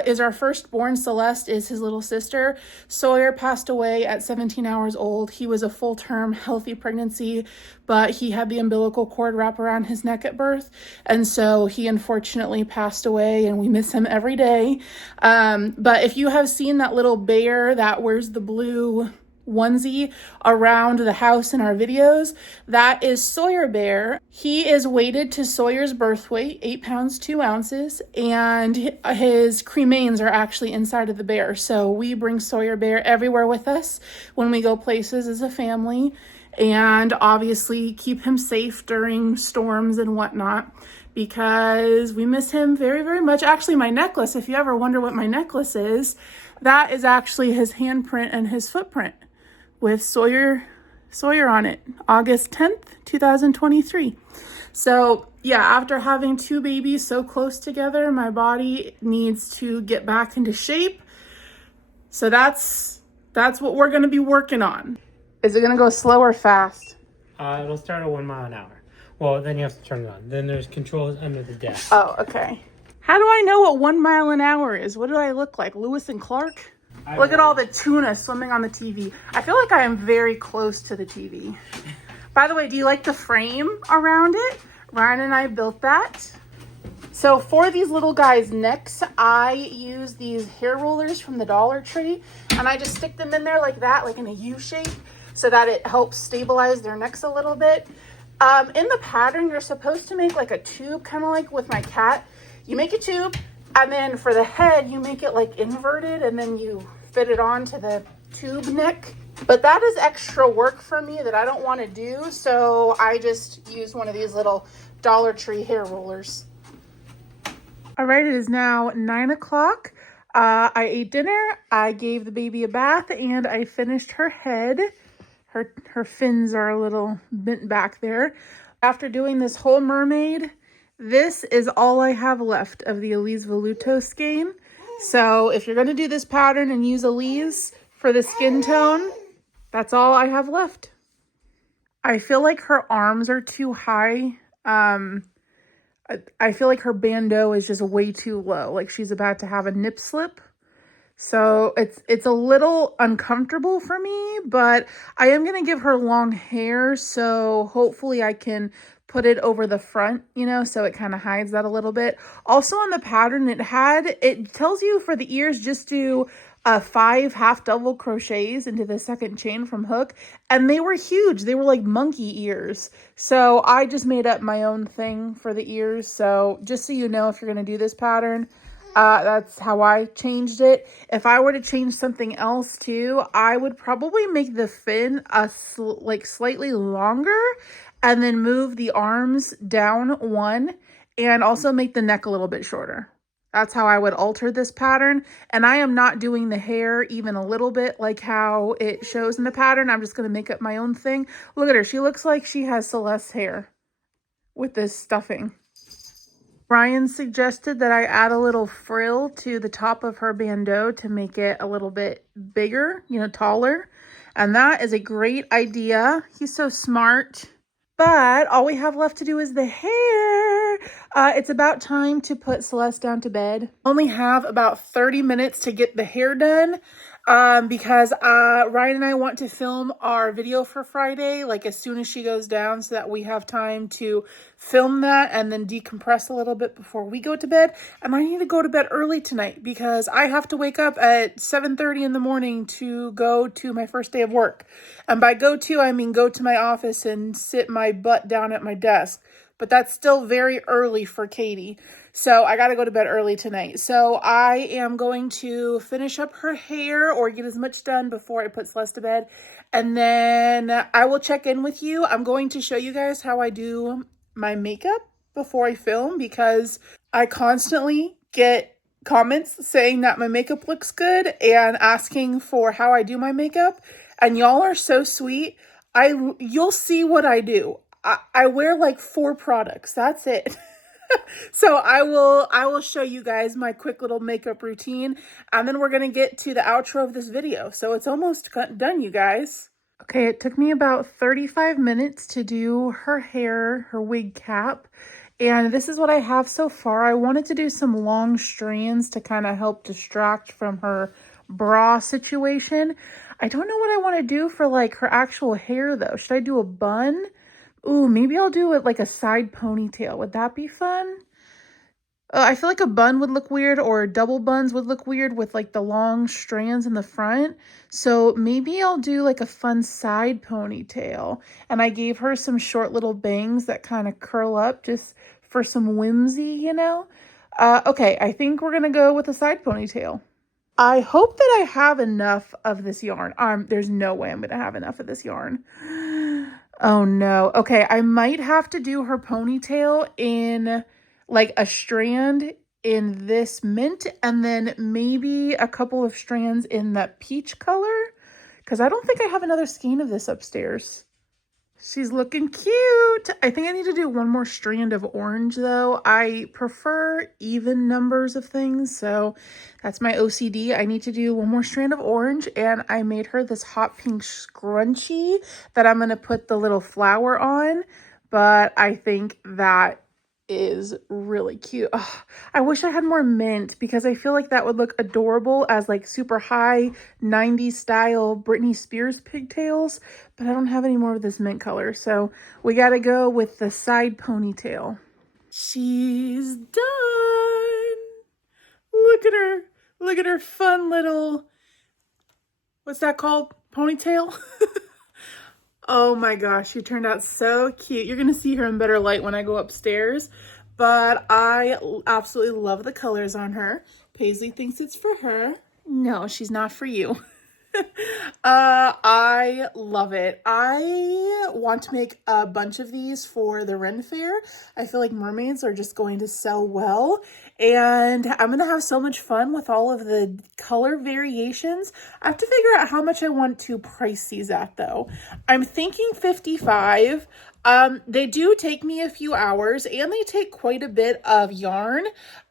is our firstborn. Celeste is his little sister. Sawyer passed away at 17 hours old. He was a full-term healthy pregnancy, but he had the umbilical cord wrap around his neck at birth. And so he unfortunately passed away, and we miss him every day. But if you have seen that little bear that wears the blue onesie around the house in our videos, that is Sawyer Bear. He is weighted to Sawyer's birth weight, 8 pounds, 2 ounces, and his cremains are actually inside of the bear. So we bring Sawyer Bear everywhere with us when we go places as a family, and obviously keep him safe during storms and whatnot, because we miss him very, very much. Actually, my necklace, if you ever wonder what my necklace is, that is actually his handprint and his footprint with Sawyer on it, August 10th, 2023. So yeah, after having 2 babies so close together, my body needs to get back into shape. So that's what we're going to be working on. Is it going to go slow or fast? It'll start at 1 mile an hour. Well, then you have to turn it on. Then there's controls under the desk. Oh, okay. How do I know what 1 mile an hour is? What do I look like, Lewis and Clark? Look at all the tuna swimming on the TV. I feel like I am very close to the TV. By the way, do you like the frame around it? Ryan and I built that. So for these little guys' necks, I use these hair rollers from the Dollar Tree, and I just stick them in there like that, like in a U shape, so that it helps stabilize their necks a little bit. In the pattern, you're supposed to make like a tube, kind of like with my cat. You make a tube, and then for the head, you make it like inverted, and then you fit it onto the tube neck But that is extra work for me that I don't want to do, so I just use one of these little Dollar Tree hair rollers. All right, it is now 9 o'clock. I ate dinner, I gave the baby a bath, and I finished her head. Her fins are a little bent back there. After doing this whole mermaid, this is all I have left of the Elise Voluto skein. So if you're going to do this pattern and use Elise for the skin tone, that's all I have left. I feel like her arms are too high. I feel like her bandeau is just way too low. Like she's about to have a nip slip. So it's a little uncomfortable for me, but I am going to give her long hair. So hopefully I can put it over the front, you know, so it kind of hides that a little bit. Also on the pattern, it tells you for the ears, just do 5 half double crochets into the second chain from hook, and they were huge. They were like monkey ears. So I just made up my own thing for the ears. So just so you know, if you're going to do this pattern, that's how I changed it. If I were to change something else too, I would probably make the fin like slightly longer and then move the arms down one and also make the neck a little bit shorter. That's how I would alter this pattern. And I am not doing the hair even a little bit like how it shows in the pattern. I'm just going to make up my own thing. Look at her. She looks like she has Celeste's hair with this stuffing. Ryan suggested that I add a little frill to the top of her bandeau to make it a little bit bigger, you know, taller. And that is a great idea. He's so smart. But all we have left to do is the hair. It's about time to put Celeste down to bed. Only have about 30 minutes to get the hair done because Ryan and I want to film our video for Friday, like as soon as she goes down, so that we have time to film that and then decompress a little bit before we go to bed. And I need to go to bed early tonight because I have to wake up at 7:30 in the morning to go to my first day of work. And by go to, I mean go to my office and sit my butt down at my desk. But that's still very early for Katie. So I got to go to bed early tonight. So I am going to finish up her hair or get as much done before I put Celeste to bed. And then I will check in with you. I'm going to show you guys how I do my makeup before I film because I constantly get comments saying that my makeup looks good and asking for how I do my makeup. And y'all are so sweet. You'll see what I do. I wear like 4 products. That's it. So I will show you guys my quick little makeup routine, and then we're going to get to the outro of this video. So it's almost done, you guys. Okay, it took me about 35 minutes to do her hair, her wig cap. And this is what I have so far. I wanted to do some long strands to kind of help distract from her bra situation. I don't know what I want to do for like her actual hair though. Should I do a bun? Ooh, maybe I'll do it like a side ponytail. Would that be fun? I feel like a bun would look weird, or double buns would look weird with like the long strands in the front. So maybe I'll do like a fun side ponytail. And I gave her some short little bangs that kind of curl up just for some whimsy, you know? Okay, I think we're going to go with a side ponytail. I hope that I have enough of this yarn. There's no way I'm going to have enough of this yarn. Oh no. Okay, I might have to do her ponytail in like a strand in this mint and then maybe a couple of strands in that peach color because I don't think I have another skein of this upstairs. She's looking cute. I think I need to do one more strand of orange though. I prefer even numbers of things, so that's my OCD. I need to do one more strand of orange, and I made her this hot pink scrunchie that I'm going to put the little flower on, but I think that is really cute. Ugh, I wish I had more mint because I feel like that would look adorable as like super high 90s style Britney Spears pigtails, but I don't have any more of this mint color. So we got to go with the side ponytail. She's done. Look at her. Look at her fun little, what's that called? Ponytail? Oh my gosh, she turned out so cute. You're going to see her in better light when I go upstairs, but I absolutely love the colors on her. Paisley thinks it's for her. No, she's not for you. I love it. I want to make a bunch of these for the Ren Fair. I feel like mermaids are just going to sell well, and I'm going to have so much fun with all of the color variations. I have to figure out how much I want to price these at though. I'm thinking 55. They do take me a few hours and they take quite a bit of yarn.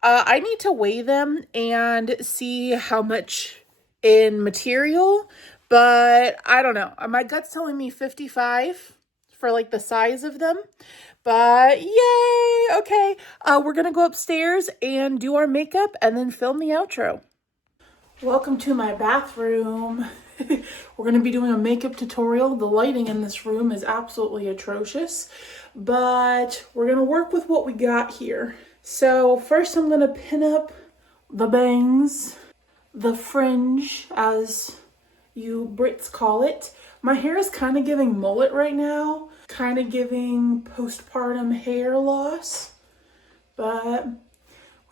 I need to weigh them and see how much in material, but I don't know. My gut's telling me 55 for like the size of them, but yay. Okay. We're going to go upstairs and do our makeup and then film the outro. Welcome to my bathroom. We're going to be doing a makeup tutorial. The lighting in this room is absolutely atrocious, but we're going to work with what we got here. So first I'm going to pin up the bangs, the fringe, as you Brits call it. My hair is kind of giving mullet right now, kind of giving postpartum hair loss, but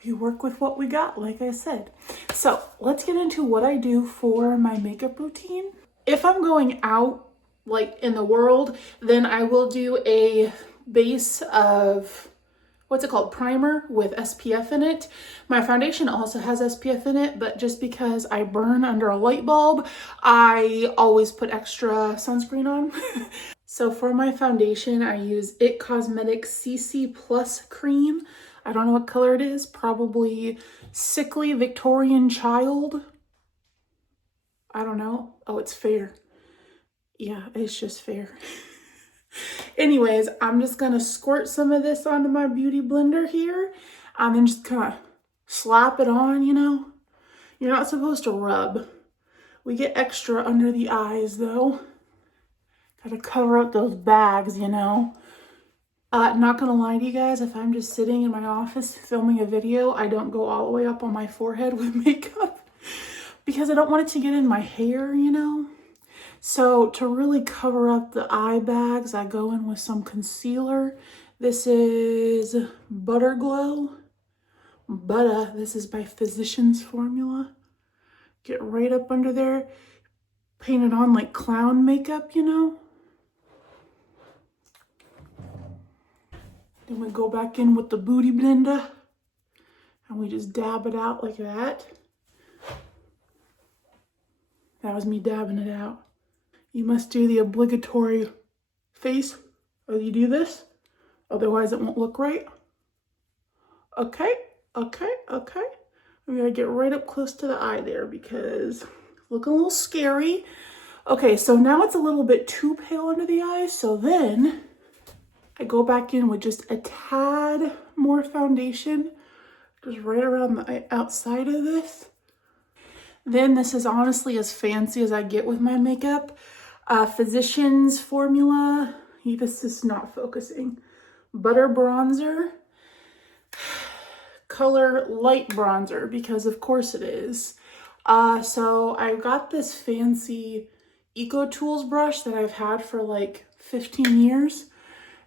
we work with what we got, like I said. So let's get into what I do for my makeup routine. If I'm going out, like in the world, then I will do a base of, what's it called, primer with SPF in it. My foundation also has SPF in it, but just because I burn under a light bulb, I always put extra sunscreen on. So for my foundation, I use IT Cosmetics CC Plus Cream. I don't know what color it is, probably Sickly Victorian Child. I don't know. Oh, it's fair. Yeah, it's just fair. Anyways, I'm just gonna squirt some of this onto my beauty blender here and then just kind of slap it on, you know. You're not supposed to rub. We get extra under the eyes though. Gotta cover up those bags, you know. Not gonna lie to you guys, if I'm just sitting in my office filming a video, I don't go all the way up on my forehead with makeup because I don't want it to get in my hair, you know. So to really cover up the eye bags, I go in with some concealer. This is Butter Glow. This is by Physicians Formula. Get right up under there. Paint it on like clown makeup, you know. Then we go back in with the Booty Blender and we just dab it out like that. That was me dabbing it out. You must do the obligatory face as you do this, otherwise it won't look right. Okay. We gotta get right up close to the eye there because it's looking a little scary. Okay, so now it's a little bit too pale under the eyes, so then I go back in with just a tad more foundation, just right around the outside of this. Then this is honestly as fancy as I get with my makeup. Physicians Formula, this is not focusing. Butter Bronzer, color light bronzer, because of course it is. So I got this fancy Eco Tools brush that I've had for like 15 years.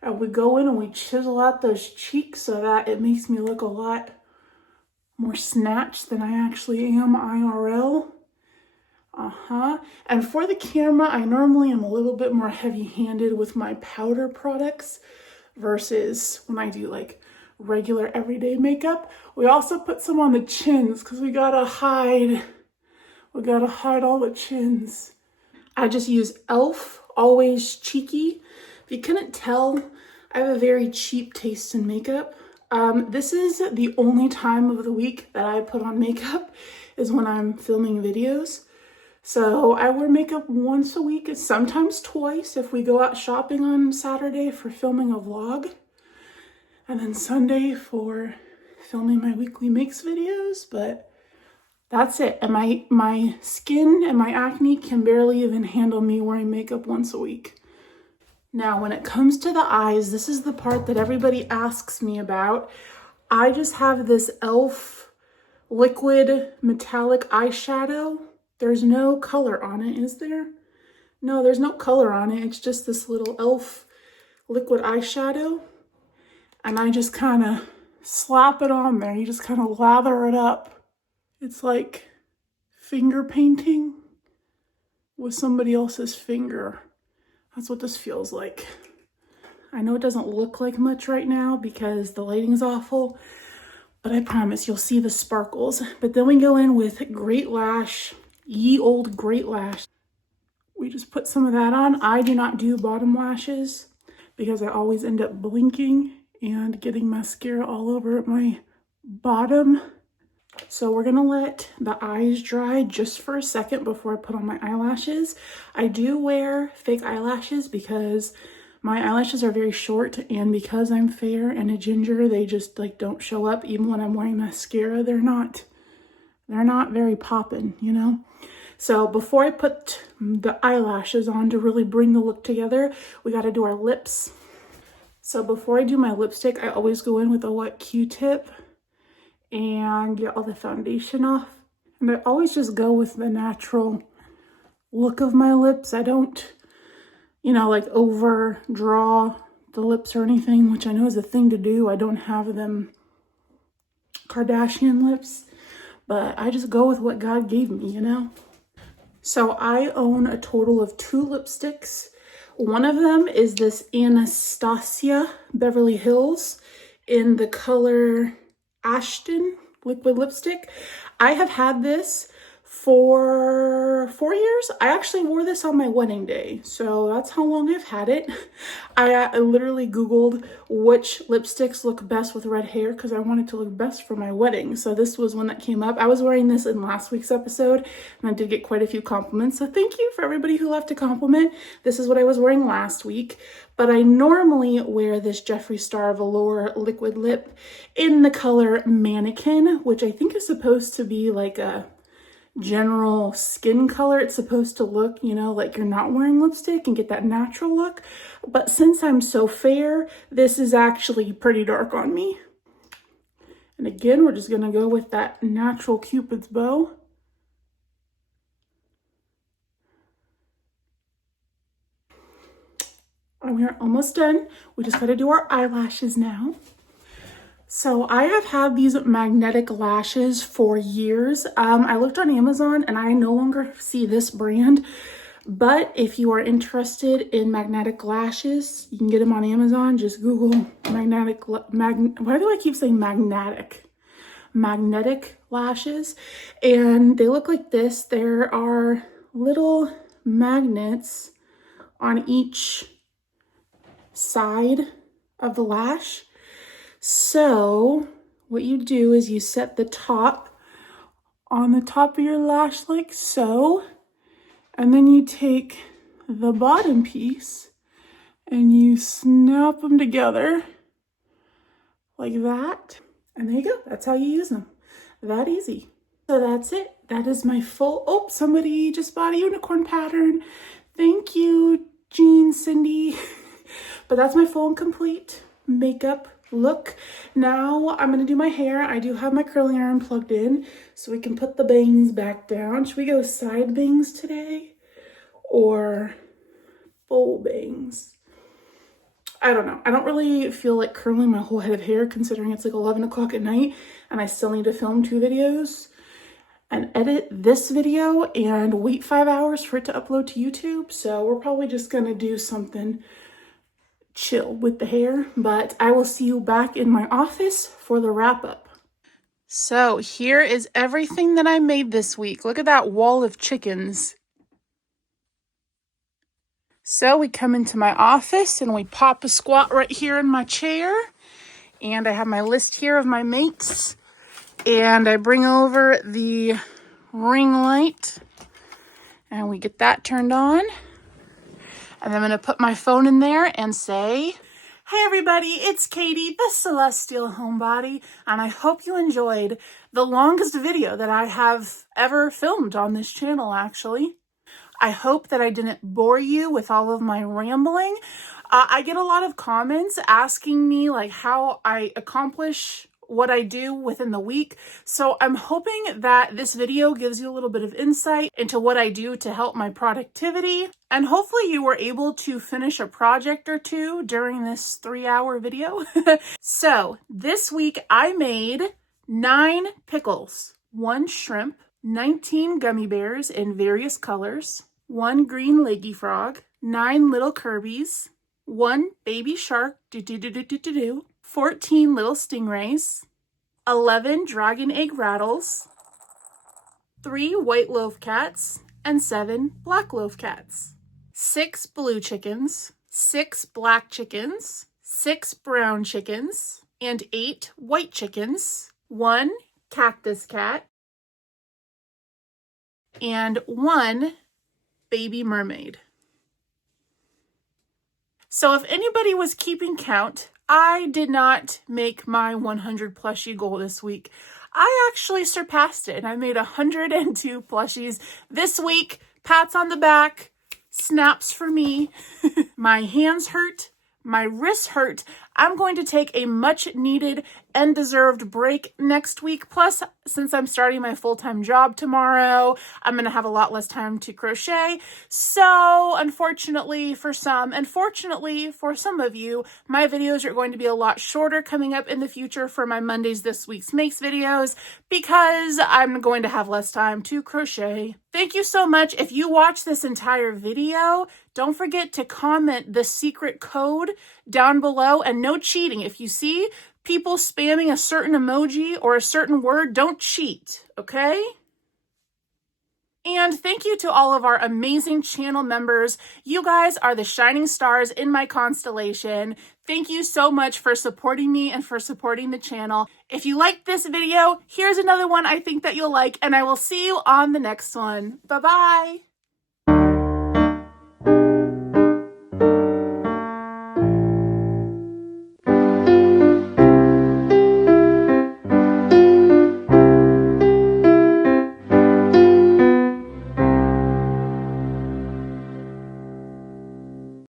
And we go in and we chisel out those cheeks so that it makes me look a lot more snatched than I actually am IRL. And for the camera, I normally am a little bit more heavy-handed with my powder products versus when I do like regular everyday makeup. We also put some on the chins because we gotta hide all the chins. I just use e.l.f. Always Cheeky. If you couldn't tell, I have a very cheap taste in makeup. This is the only time of the week that I put on makeup is when I'm filming videos. So I wear makeup once a week, sometimes twice if we go out shopping on Saturday for filming a vlog. And then Sunday for filming my weekly makes videos, but that's it. And my skin and my acne can barely even handle me wearing makeup once a week. Now, when it comes to the eyes, this is the part that everybody asks me about. I just have this e.l.f. liquid metallic eyeshadow. There's no color on it, is there? No, there's no color on it. It's just this little e.l.f. liquid eyeshadow. And I just kind of slap it on there. You just kind of lather it up. It's like finger painting. with somebody else's finger. That's what this feels like. I know it doesn't look like much right now because the lighting's awful, but I promise you'll see the sparkles. But then we go in with Great Lash, ye old Great Lash. We just put some of that on. I do not do bottom lashes because I always end up blinking and getting mascara all over my bottom. So we're gonna let the eyes dry just for a second before I put on my eyelashes. I do wear fake eyelashes because my eyelashes are very short, and because I'm fair and a ginger, they just like don't show up. Even when I'm wearing mascara, they're not very poppin', you know? So before I put the eyelashes on to really bring the look together, we gotta do our lips. So before I do my lipstick, I always go in with a wet Q-tip and get all the foundation off. And I always just go with the natural look of my lips. I don't, you know, like overdraw the lips or anything, which I know is a thing to do. I don't have them Kardashian lips, but I just go with what God gave me, you know? So I own a total of 2 lipsticks. One of them is this Anastasia Beverly Hills in the color Ashton liquid lipstick. I have had this for 4 years. I actually wore this on my wedding day, so that's how long I've had it. I literally Googled which lipsticks look best with red hair because I wanted to look best for my wedding. So this was one that came up. I was wearing this in last week's episode, and I did get quite a few compliments. So thank you for everybody who left a compliment. This is what I was wearing last week, but I normally wear this Jeffree Star Velour liquid lip in the color Mannequin, which I think is supposed to be like a general skin color. It's supposed to look, you know, like you're not wearing lipstick and get that natural look. But since I'm so fair, this is actually pretty dark on me. And again, we're just gonna go with that natural Cupid's bow. And we are almost done. We just gotta do our eyelashes now. So I have had these magnetic lashes for years. I looked on Amazon and I no longer see this brand, but if you are interested in magnetic lashes, you can get them on Amazon. Just Google why do I keep saying magnetic? Magnetic lashes, and they look like this. There are little magnets on each side of the lash. So what you do is you set the top on the top of your lash like so, and then you take the bottom piece and you snap them together like that. And there you go. That's how you use them. That easy. So that's it. That is my full, oh, somebody just bought a unicorn pattern. Thank you, Jean, Cindy. But that's my full and complete makeup look. Now I'm gonna do my hair. I do have my curling iron plugged in so we can put the bangs back down. Should we go side bangs today or full bangs? I don't know. I don't really feel like curling my whole head of hair considering it's like 11 o'clock at night and I still need to film 2 videos and edit this video and wait 5 hours for it to upload to YouTube. So we're probably just gonna do something chill with the hair, but I will see you back in my office for the wrap up. So here is everything that I made this week. Look at that wall of chickens. So we come into my office and we pop a squat right here in my chair, and I have my list here of my makes, and I bring over the ring light and we get that turned on. And I'm going to put my phone in there and say, hey everybody, it's Katie, the Celestial Homebody, and I hope you enjoyed the longest video that I have ever filmed on this channel, actually. I hope that I didn't bore you with all of my rambling. I get a lot of comments asking me like how I accomplish what I do within the week. So I'm hoping that this video gives you a little bit of insight into what I do to help my productivity. And hopefully you were able to finish a project or 2 during this 3-hour video. So this week I made 9 pickles, 1 shrimp, 19 gummy bears in various colors, 1 green leggy frog, 9 little Kirby's, 1 baby shark, 14 little stingrays, 11 dragon egg rattles, 3 white loaf cats, and 7 black loaf cats, 6 blue chickens, 6 black chickens, 6 brown chickens, and 8 white chickens, 1 cactus cat, and 1 baby mermaid. So if anybody was keeping count, I did not make my 100 plushie goal this week. I actually surpassed it and I made 102 plushies this week. Pats on the back, snaps for me. My hands hurt, my wrists hurt. I'm going to take a much needed and deserved break next week. Plus, since I'm starting my full-time job tomorrow, I'm going to have a lot less time to crochet. So unfortunately for some, and fortunately for some of you, my videos are going to be a lot shorter coming up in the future for my Mondays This Week's Makes videos because I'm going to have less time to crochet. Thank you so much. If you watch this entire video, don't forget to comment the secret code down below, and no cheating. If you see people spamming a certain emoji or a certain word, don't cheat, okay? And thank you to all of our amazing channel members. You guys are the shining stars in my constellation. Thank you so much for supporting me and for supporting the channel. If you liked this video, here's another one I think that you'll like, and I will see you on the next one. Bye-bye.